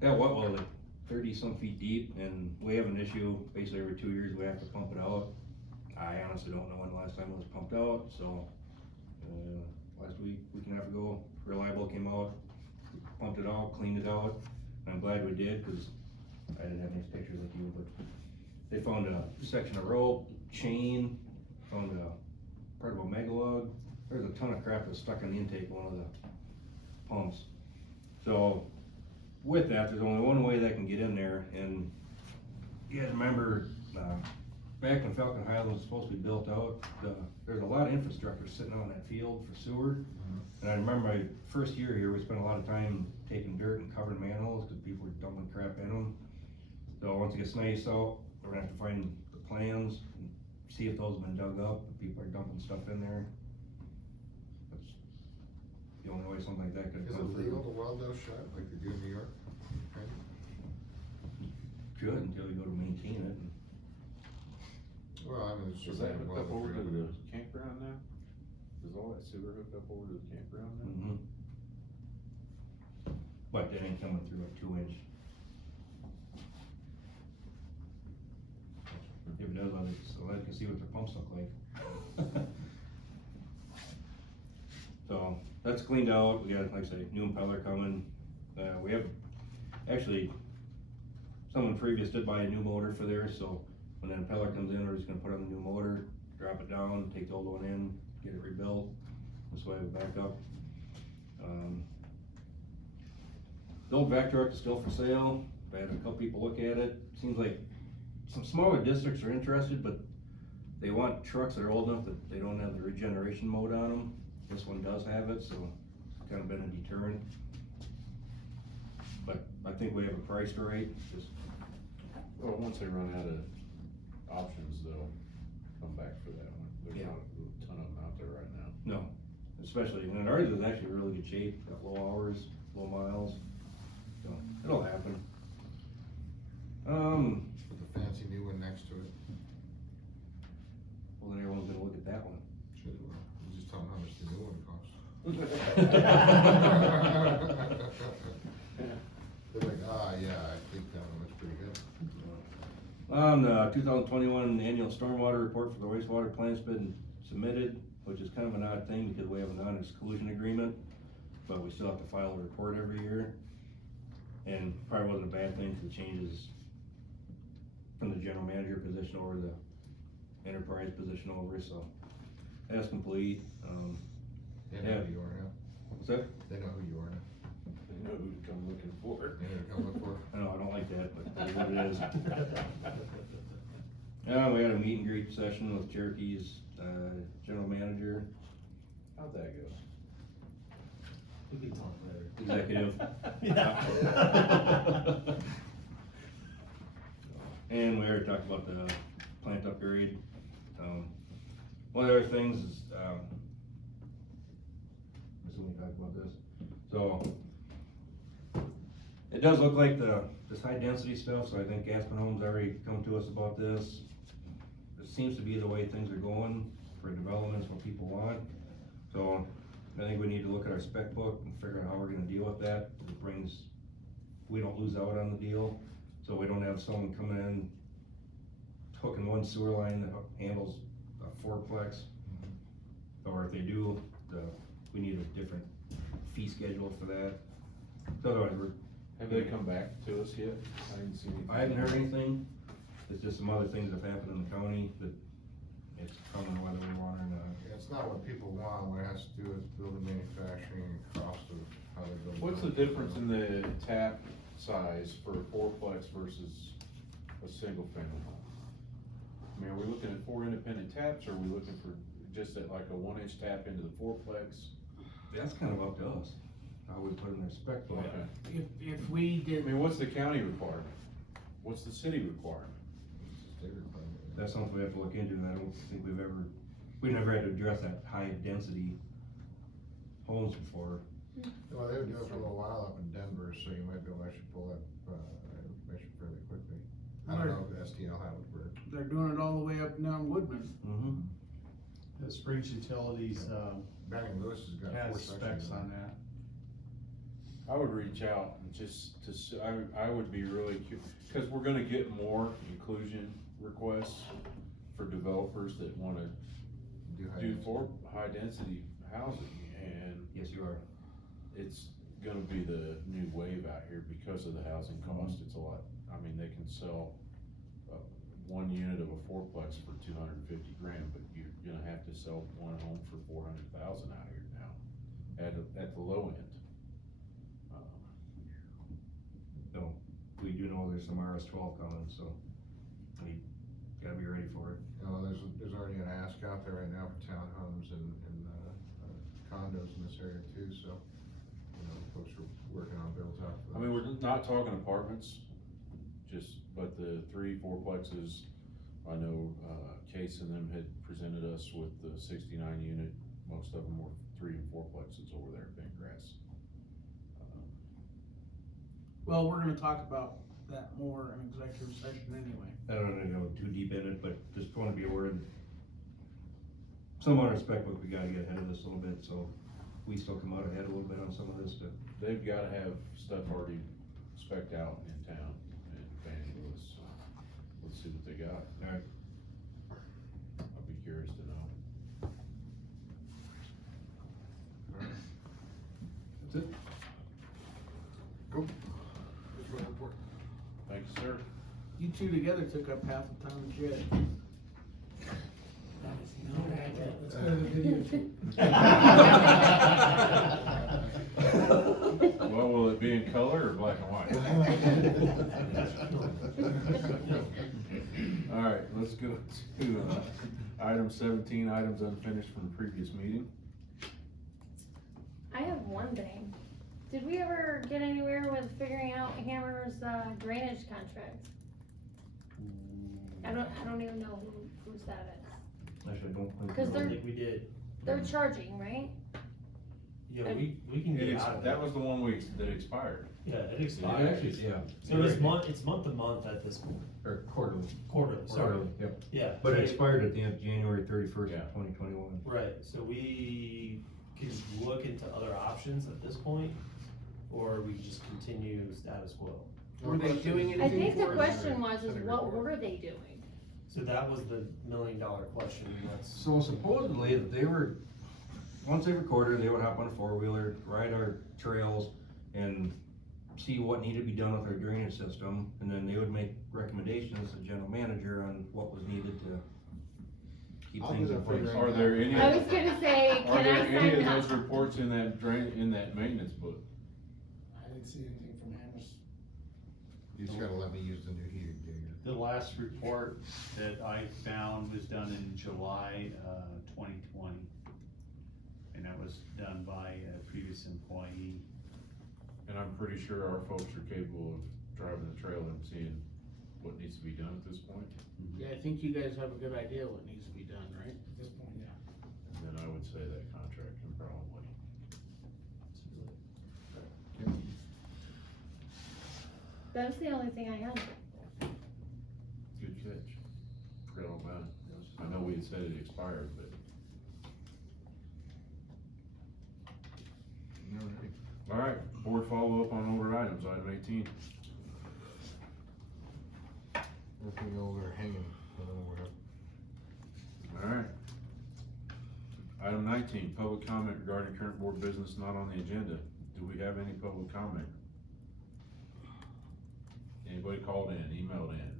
that wet well is like 30 some feet deep, and we have an issue, basically every 2 years we have to pump it out. I honestly don't know when the last time it was pumped out, so, last week and a half ago, Reliable came out, pumped it out, cleaned it out. I'm glad we did, cause I didn't have any pictures like you, but they found a section of rope, chain, found a part of a megalog. There's a ton of crap that's stuck in the intake of one of the pumps. So, with that, there's only one way that can get in there, and you guys remember, back when Falcon Highlands was supposed to be built out, there's a lot of infrastructure sitting out in that field for sewer. And I remember my first year here, we spent a lot of time taking dirt and covering manholes, cause people were dumping crap in them. So once it gets nice out, we're gonna have to find the plans, and see if those have been dug up, if people are dumping stuff in there. That's the only way something like that could Is come it legal through. to weld those shut like they do in New York? Okay. Good, until you go to maintain it. Well, I mean, it's Is just. that hooked up over to the campground now? Is all that sewer hooked up over to the campground now? Mm-hmm. But that ain't coming through a 2-inch. If it does, I'll let you see what the pumps look like. So, that's cleaned out, we got, like I say, new impeller coming. We have, actually, someone previous did buy a new motor for there, so when that impeller comes in, we're just gonna put on the new motor, drop it down, take the old one in, get it rebuilt. This way we back up. The old vac truck is still for sale. I had a couple people look at it. Seems like some smaller districts are interested, but they want trucks that are old enough that they don't have the regeneration mode on them. This one does have it, so it's kind of been a deterrent. But I think we have a price right, just. Well, once they run out of options, they'll come back for that one. There's Yeah. not a ton of them out there right now. No, especially, and ours is actually in really good shape, got low hours, low miles, so it'll happen. With the fancy new one next to it. Well, then everyone's gonna look at that one. Should have, you just tell them how much the new one costs. They're like, yeah, I think that one looks pretty good. The 2021 annual stormwater report for the wastewater plant's been submitted, which is kind of an odd thing because we have a non-exclusion agreement. but we still have to file a report every year. And probably wasn't a bad thing, cause it changes from the general manager position over the enterprise position over, so that's complete. They know who you are now. What's that? They know who you are now. They know who to come looking for. They know who to come look for. I know, I don't like that, but it is what it is. We had a meet and greet session with Cherokee's, general manager, How'd that go? We can talk later. executive. Yeah. And we already talked about the plant upgrade. One of the other things is, when we talk about this, so it does look like this high density stuff, so I think Aspen Homes already come to us about this. It seems to be the way things are going for developments, what people want. So I think we need to look at our spec book and figure out how we're gonna deal with that. It brings, we don't lose out on the deal, so we don't have someone coming in, hooking one sewer line that handles a fourplex. Or if they do, we need a different fee schedule for that. So otherwise, Have they come back to us yet? I didn't see anything. I haven't heard anything. It's just some other things that have happened in the county that it's coming whether we want or not. It's not what people want, what it has to do with building manufacturing and cost of how they build. What's the difference in the tap size for a fourplex versus a single family home? I mean, are we looking at 4 independent taps, or are we looking for just at like a 1-inch tap into the fourplex? That's kind of up to us, how we put in their spec book. Okay. If we I did, mean, what's the county requirement? What's the city requirement? That's something we have to look into, and I don't think we've never had to address that high density homes before. Well, they were doing it for a little while up in Denver, so you might be able to actually pull that, information fairly quickly. I don't know if STL how it would work. they're doing it all the way up and down Woodman. Mm-hmm. The Springs Utilities, Banning Lewis has got 4 has sections. specs on that. I would reach out and just to, I would be really curious, cause we're gonna get more inclusion requests for developers that wanna do for high density housing, and Yes, you are. it's gonna be the new wave out here because of the housing cost. It's a lot, I mean, they can sell one unit of a fourplex for $250,000, but you're gonna have to sell one home for $400,000 out here now, at the low end. No, we do know there's some RS-12 coming, so we gotta be ready for it. You know, there's already an ask out there right now for townhomes and condos in this area too, so, you know, folks are working on builds out for I mean, we're those. not talking apartments, but the 3 fourplexes, I know, Case and them had presented us with the 69 unit, most of them were 3 and 4plexes over there at Bentgrass. Well, we're gonna talk about that more in executive session anyway. I don't wanna go too deep in it, but just wanna be aware that some on our spec book, we gotta get ahead of this a little bit, so we still come out ahead a little bit on some of this stuff. They've gotta have stuff already spec'd out in town at Van Lewis, so let's see what they got. Alright. I'll be curious to know. That's it. Cool. Here's my report. Thank you, sir. You two together took up half the town of Jed. Let's go to the video too. Well, will it be in color or black and white? All right, let's go to, item 17, items unfinished from the previous meeting. I have one thing. Did we ever get anywhere with figuring out Hammer's drainage contract? I don't even know whose that is. Actually, I don't think. Cause I they're- think we did. They're charging, right? Yeah, we can get out of That was the one that expired. Yeah, it It expired. actually, yeah. So it's month to month at this point, Or quarterly. quarterly, sorry. Yep. Yeah. But so it expired at the end of January 31st Yeah. of 2021. Right, so we can look into other options at this point, or we can just continue status quo. Were they doing I anything think the for us? question was, is what were they doing? So that was the $1 million question, and that's, So supposedly, they were once they recorded, they would hop on a four-wheeler, ride our trails, and see what needed to be done with our drainage system, and then they would make recommendations to the general manager on what was needed to keep I'll do things in that for you place. right Are there any, I was gonna say, are can there I any sign of up? those reports in that maintenance book? I didn't see anything from Hammers. You just gotta let me use the new heating digger. The last report that I found was done in July, 2020. And that was done by a previous employee. And I'm pretty sure our folks are capable of driving the trail and seeing what needs to be done at this point. Yeah, I think you guys have a good idea what needs to be done, right? At this point, yeah. And then I would say that contract can probably. That's the only thing I have. Good catch. Forgot all about it. I know we had said it expired, but. Alright, board follow-up on older items, item 18. Everything over hanging, Alright. Item 19, public comment regarding current board business not on the agenda. Do we have any public comment? Anybody called in, emailed in?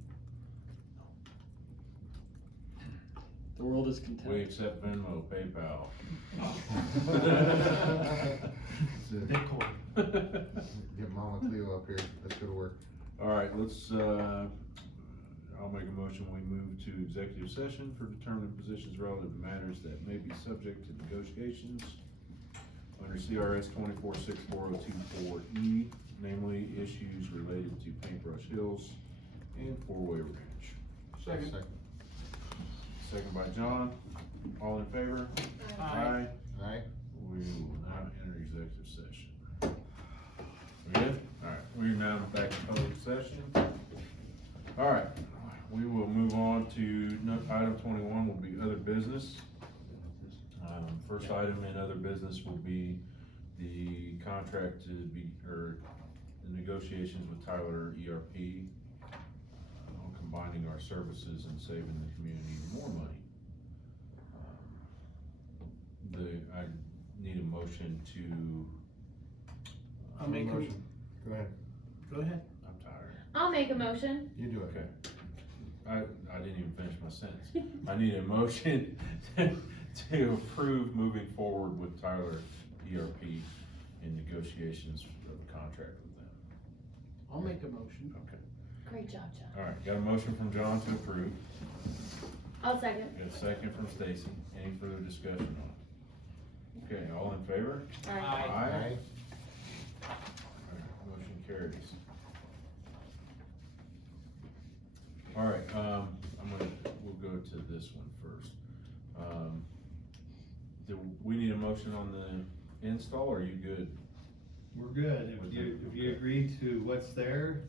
The world is We content. accept Venmo, PayPal. Bitcoin. Get Mama Cleo up here, let's go to work. Alright, let's, I'll make a motion, we move to executive session for determining positions relative to matters that may be subject to negotiations under CRS 246402-4E, namely issues related to Paintbrush Hills and Four-Way Ranch. Second. Second by John, all in favor? Aye. Aye. We will now enter executive session. We good? Alright, we're now back in public session. Alright, we will move on to item 21 will be other business. First item in other business will be the contract to be, or the negotiations with Tyler ERP on combining our services and saving the community more money. I need a motion to. I'll make a, Motion. Go ahead, go ahead. I'm tired. I'll make a motion. you do it. Okay. I didn't even finish my sentence. I need a motion to approve moving forward with Tyler ERP in negotiations of a contract with them. I'll make a motion. Okay. Great job, John. Alright, got a motion from John to approve. I'll second. Got a second from Stacy. Any further discussion on it? Okay, all in favor? Aye. Alright, motion carries. Alright, we'll go to this one first. Do we need a motion on the install, or are you good? We're good, if you agree to what's there,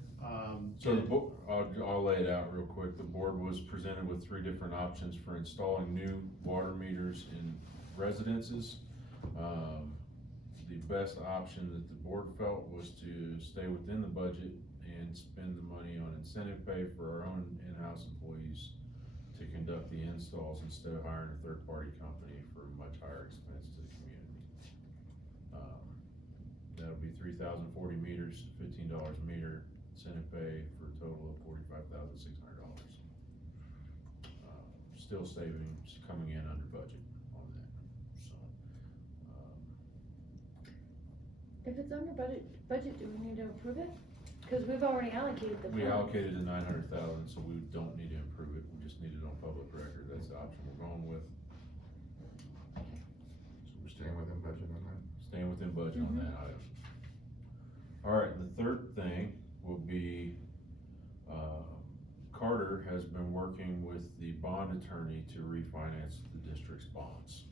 So I'll lay it out real quick. The board was presented with 3 different options for installing new water meters in residences. The best option that the board felt was to stay within the budget and spend the money on incentive pay for our own in-house employees to conduct the installs instead of hiring a third-party company for a much higher expense to the community. That'll be 3,040 meters, $15 a meter, incentive pay for a total of $45,600. Still savings coming in under budget on that, so. If it's under budget, do we need to approve it? Cause we've already allocated the funds. We allocated the 900,000, so we don't need to improve it, we just need it on public record, that's the option we're going with. So we're Staying within budget on that. Staying within budget on that item. Alright, the third thing will be, Carter has been working with the bond attorney to refinance the district's bonds.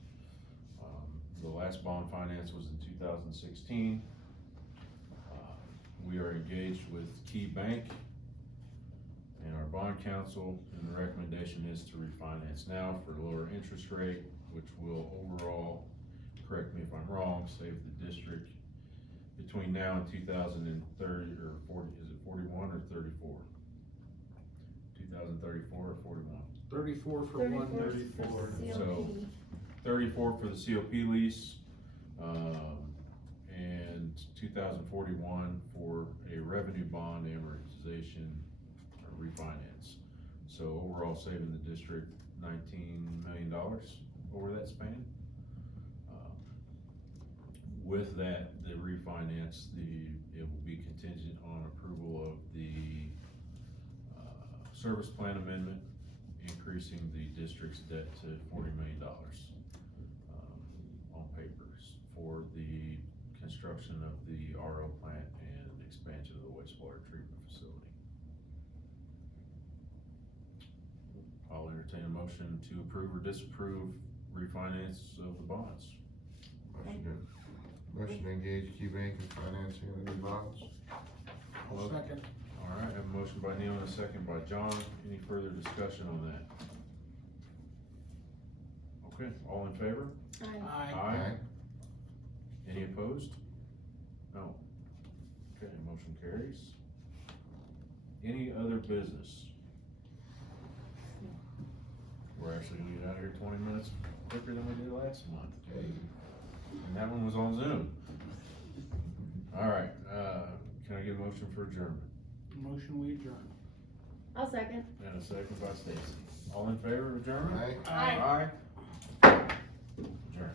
The last bond finance was in 2016. We are engaged with Key Bank and our bond counsel, and the recommendation is to refinance now for a lower interest rate, which will overall, correct me if I'm wrong, save the district between now and 2030 or 40, is it 41 or 34? 2034 or 41? 34 for 34 one. for 34. CLP. So, 34 for the COP lease, and 2041 for a revenue bond amortization or refinance. So overall saving the district $19 million over that span. With that, the refinance, it will be contingent on approval of the service plan amendment, increasing the district's debt to $40 million on papers for the construction of the RO plant and expansion of the wastewater treatment facility. I'll entertain a motion to approve or disapprove refinance of the bonds. Motion to engage Key Bank in financing of the new bonds. Second. All right, I have a motion by Neil and a second by John. Any further discussion on that? Okay, all in favor? Aye. Any opposed? No. Okay, motion carries. Any other business? We're actually gonna get out of here 20 minutes quicker than we did last month. And that one was on Zoom. All right, can I get a motion for adjournment? Motion we adjourn. I'll second. And a second by Stacy. All in favor of adjournment? Aye. Aye. Adjourn.